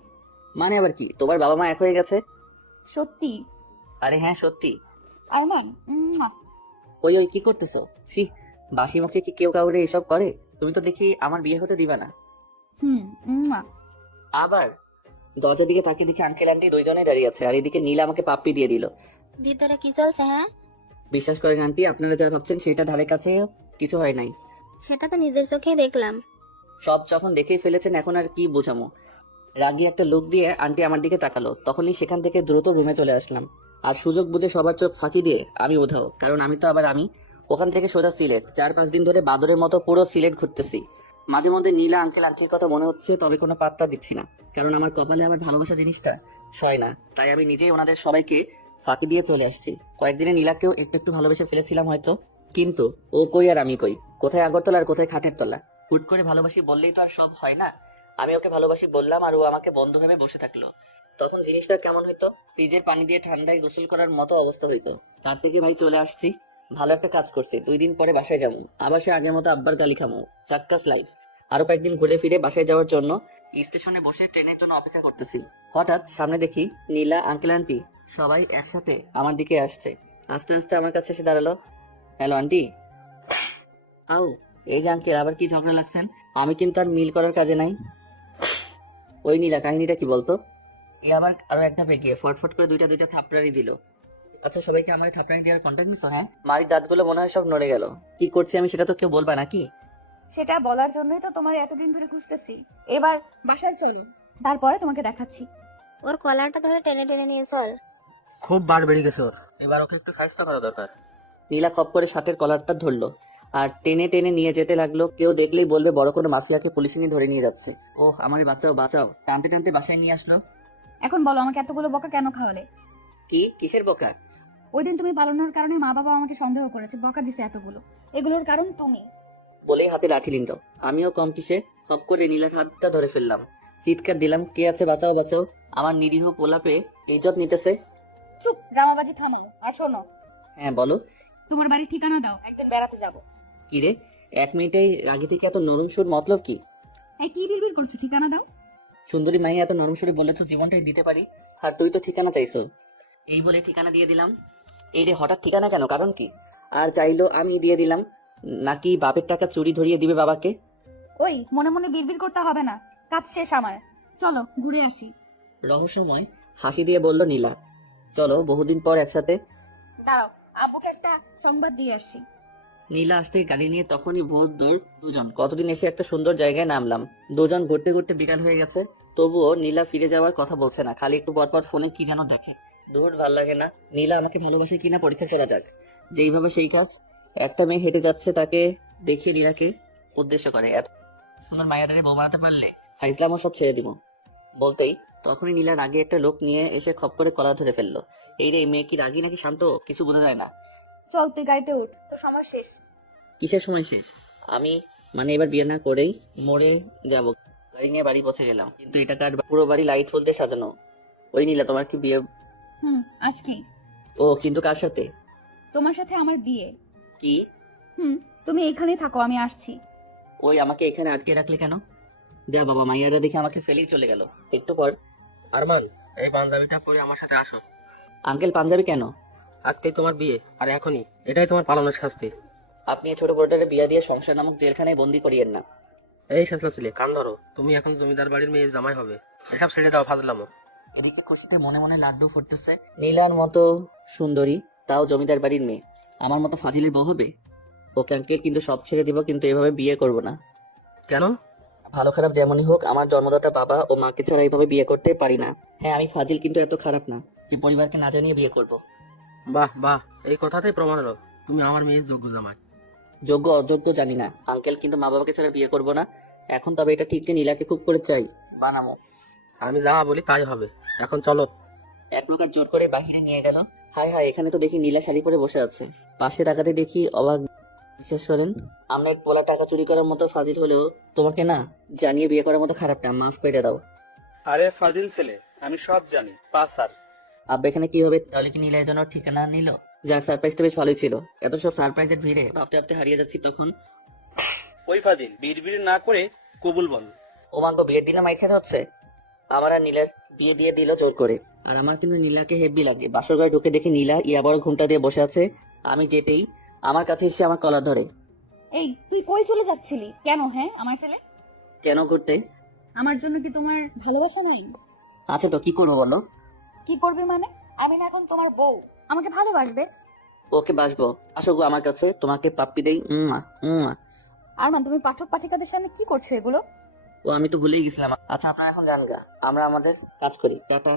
মানে আবার কি, তোমার বাবা মা এক হয়ে গেছে। সত্যি? আরে হ্যাঁ সত্যি। আরমান, ওই ওই কি করতেছো? ছি, বাসি মুখে কি কেউ কাউরে এসব করে? তুমি তো দেখি আমার বিয়ে হতে দিবা না। আবার দরজার দিকে তাকিয়ে দেখি আঙ্কেল আন্টি দুইজনেই দাঁড়িয়ে আছে, আর এদিকে নীলা আমাকে পাপ্পি দিয়ে দিল। ভিতরে কি চলছে? হ্যাঁ, বিশ্বাস করেন আন্টি, আপনারা যা ভাবছেন সেটা ধারে কাছে কিছু হয় নাই। সেটা তো নিজের চোখেই দেখলাম। সব যখন দেখেই ফেলেছেন এখন আর কি বোঝামো। রাগী একটা লুক দিয়ে আন্টি আমার দিকে তাকালো, তখনই সেখান থেকে দ্রুত রুমে চলে আসলাম। আর সুযোগ বুঝে সবার চোখ ফাঁকি দিয়ে আমি উধাও, কারণ আমি তো আবার আমি। ওখান থেকে সোজা সিলেট, 4-5 দিন ধরে বাদরের মতো পুরো সিলেট ঘুরতেছি। মাঝে মধ্যে নীলা আঙ্কেল আন্টির কথা মনে হচ্ছে, তবে কোনো পাত্তা দিচ্ছি না, কারণ আমার কপালে আমার ভালোবাসা জিনিসটা সয় না। তাই আমি নিজেই ওনাদের সবাইকে ফাঁকি দিয়ে চলে আসছি। কয়েকদিনে নীলাকেও একটু একটু ভালোবেসে ফেলেছিলাম হয়তো, কিন্তু ও কই আর আমি কই, কোথায় আগরতলা আর কোথায় খাটের তলা। হুট করে ভালোবাসি বললেই তো আর সব হয় না। আমি ওকে ভালোবাসি বললাম আর ও আমাকে বন্ধু ভেবে বসে থাকলো, তখন জিনিসটা কেমন হইতো? ফ্রিজের পানি দিয়ে ঠান্ডায় গোসল করার মতো অবস্থা হইতো। তার থেকে ভাই চলে আসছি, ভালো একটা কাজ করছি। 2 দিন পরে বাসায় যাবো, আবার সে আগের মতো আব্বার গালি খামো। চাক্কাস লাইফ। আরো কয়েকদিন ঘুরে ফিরে বাসায় যাওয়ার জন্য স্টেশনে বসে ট্রেনের জন্য অপেক্ষা করতেছি। হঠাৎ সামনে দেখি নীলা আঙ্কেল আন্টি সবাই একসাথে আমার দিকে আসছে। আস্তে আস্তে আমার কাছে এসে দাঁড়ালো। Hello aunty. আও, এই যে আঙ্কেল, আবার কি ঝগড়া লাগছেন? আমি কিন্তু আর মিল করার কাজে নাই। ওই নীলা, কাহিনীটা কি বলতো? এ আবার আরো এক ধাপ এগিয়ে ফটফট করে দুইটা থাপড়ানি দিল। আচ্ছা সবাইকে আমার থাপড়ানি দেওয়ার কন্ট্যাক্ট নিছো? হ্যাঁ। মারির দাঁতগুলো মনে হয় সব নড়ে গেল। কি করছি আমি সেটা তো কেউ বলবা নাকি? সেটা বলার জন্যই তো তোমার এতদিন ধরে খুঁজতেছি। এবার বাসায় চলো, তারপরে তোমাকে দেখাচ্ছি। ওর কলারটা ধরে টেনে টেনে নিয়ে চল। খুব বার বেড়ে গেছে ওর, এবার ওকে একটু সাহায্য করা দরকার। নীলা খপ করে শার্টের কলারটা ধরলো আর টেনে টেনে নিয়ে যেতে লাগলো। কেউ দেখলেই বলবে বড় কোনো মাফিয়াকে পুলিশে নিয়ে ধরে নিয়ে যাচ্ছে। ওহ আমারে বাঁচাও বাঁচাও, টানতে টানতে বাসায় নিয়ে আসলো। এখন বলো, আমাকে এতগুলো বকা কেন খাওয়ালে? কি, কিসের বোকা? ওই দিন তুমি পালানোর কারণে মা বাবা আমাকে সন্দেহ করেছে, বকা দিছে এতগুলো। এগুলোর কারণ তুমি। বলেই হাতে লাঠি নিল। আমিও কম কিসে, খপ করে নীলার হাতটা ধরে ফেললাম। চিৎকার দিলাম, কে আছে বাঁচাও বাঁচাও। আমার নিরীহ পোলাপে ইজ্জত নিতেছে। চুপ, ড্রামাবাজি থামানো। আর শোনো, হ্যাঁ বলো। তোমার বাড়ির ঠিকানা দাও, একদিন বেড়াতে যাব। কি রে, 1 মিনিটেই আগে থেকে এত নরম সুর, মতলব কি? এই কি বিড়বিড় করছো? ঠিকানা দাও। সুন্দরী মাইয়া এত নরম সুরে বললে তো জীবনটাই দিতে পারি। আর তুই তো ঠিকানা চাইছো। এই বলে ঠিকানা দিয়ে দিলাম। এই রে, হঠাৎ ঠিকানা কেন, কারণ কি? আর চাইলো আমি দিয়ে দিলাম, নাকি বাপের টাকা চুরি ধরিয়ে দিবে বাবাকে? ওই মনে মনে বিড়বিড় করতে হবে না, কাজ শেষ আমার। চলো ঘুরে আসি। রহস্যময় হাসি দিয়ে বলল নীলা, চলো বহুদিন পর একসাথে। দাঁড়াও, আব্বুকে একটা সংবাদ দিয়ে আসছি। নীলা আসতে গাড়ি নিয়ে তখনই ভোর দৌড় দুজন। কতদিন এসে একটা সুন্দর জায়গায় নামলাম। দুজন ঘুরতে ঘুরতে বিকাল হয়ে গেছে, তবুও নীলা ফিরে যাওয়ার কথা বলছে না, খালি একটু পর পর ফোনে কি যেন দেখে। দূর, ভাল লাগে না। নীলা আমাকে ভালোবাসে কিনা পরীক্ষা করা যাক। যেইভাবে সেই কাজ। একটা মেয়ে হেঁটে যাচ্ছে, তাকে দেখিয়ে নীলাকে উদ্দেশ্য করে, এত সুন্দর মায়াটারে বউ বানাতে পারলে ফাইজলামও সব ছেড়ে দিব। বলতেই তখনই নীলার আগে একটা লোক নিয়ে এসে খপ করে কলা ধরে ফেললো। এই রে, মেয়ে কি রাগী নাকি শান্ত কিছু বোঝা যায় না। চল তুই গাড়িতে উঠ, তো সময় শেষ। কিসের সময় শেষ? আমি মানে এবার বিয়ে না করেই মরে যাব। গাড়ি নিয়ে বাড়ি পৌঁছে গেলাম, কিন্তু এটা কার? পুরো বাড়ি লাইট ফুল দিয়ে সাজানো। ওই নীলা, তোমার কি বিয়ে? আজকে। ও, কিন্তু কার সাথে? তোমার সাথে আমার বিয়ে। কি? তুমি এখানেই থাকো, আমি আসছি। ওই আমাকে এখানে আটকে রাখলে কেন? যা বাবা, মাইয়ারা দেখে আমাকে ফেলেই চলে গেল। একটু পর, আরমান, এই পাঞ্জাবিটা পরে আমার সাথে আসো। আঙ্কেল পাঞ্জাবি কেন? আজকেই তোমার বিয়ে, আর এখনই এটাই তোমার পালানোর শাস্তি। আপনি এই ছোট বড়টারে বিয়া দিয়ে সংসার নামক জেলখানায় বন্দি করিয়েন না। এই শেষলা ছেলে, কান ধরো। তুমি এখন জমিদার বাড়ির মেয়ে জামাই হবে। এসব ছেড়ে দাও ফাজলামো। এদিকে খুশিতে মনে মনে লাড্ডু ফুটতেছে। নীলার মতো সুন্দরী, তাও জমিদার বাড়ির মেয়ে, আমার মতো ফাজিলের বউ হবে? ওকে আঙ্কেল কিন্তু সব ছেড়ে দিব, কিন্তু এভাবে বিয়ে করব না। কেন? ভালো খারাপ যেমনই হোক, আমার জন্মদাতা বাবা ও মাকে ছাড়া এইভাবে বিয়ে করতে পারি না। হ্যাঁ আমি ফাজিল, কিন্তু এত খারাপ না যে পরিবারকে না জানিয়ে বিয়ে করব। বাহ বাহ, এই কথাতেই প্রমাণ হলো তুমি আমার মেয়ের যোগ্য জামাই। যোগ্য অযোগ্য জানি না আঙ্কেল, কিন্তু মা বাবাকে ছাড়া বিয়ে করব না। এখন তবে এটা ঠিক যে নীলাকে খুব করে চাই, বানামো। আমি যা বলি তাই হবে, এখন চলো। এক প্রকার জোর করে বাহিরে নিয়ে গেল। হায় হায়, এখানে তো দেখি নীলা শাড়ি পরে বসে আছে। পাশে তাকাতে দেখি অবাক। বিশ্বাস করেন, আমরা এক পোলা টাকা চুরি করার মতো ফাজিল হলেও তোমাকে না জানিয়ে বিয়ে করার মতো খারাপ না, মাফ করে দাও। আরে ফাজিল ছেলে, আমি সব জানি, পাস আর। আব্বা এখানে কি হবে? তাহলে কি নীলা এই জন্য ঠিকানা নিল? যার সারপ্রাইজটা বেশ ভালোই ছিল। এত সব সারপ্রাইজের ভিড়ে ভাবতে ভাবতে হারিয়ে যাচ্ছি তখন। ওই ফাজিল, বিড়বিড় না করে কবুল বল। ও মাগো, বিয়ের দিনে মাইর খেতে হচ্ছে। আমার আর নীলার বিয়ে দিয়ে দিল জোর করে। আর আমার কিন্তু নীলাকে হেব্বি লাগে। বাসর ঘরে ঢুকে দেখি নীলা ইয়া বড় ঘুমটা দিয়ে বসে আছে। আমি যেতেই আমার কাছে এসে আমার কলার ধরে। এই তুই কই চলে যাচ্ছিলি? কেন হ্যাঁ আমায় ফেলে? কেন ঘুরতে? আমার জন্য কি তোমার ভালোবাসা নাই? আছে তো, কি করবো বলো? কি করবে মানে? আমি না এখন তোমার বউ, আমাকে ভালোবাসবে। ওকে বাসবো, আসো গো আমার কাছে, তোমাকে পাপ্পি দেই। আরমান, তুমি পাঠক পাঠিকাদের সামনে কি করছো এগুলো? ও আমি তো ভুলেই গেছিলাম। আচ্ছা আপনারা এখন যান গা, আমরা আমাদের কাজ করি, টাটা।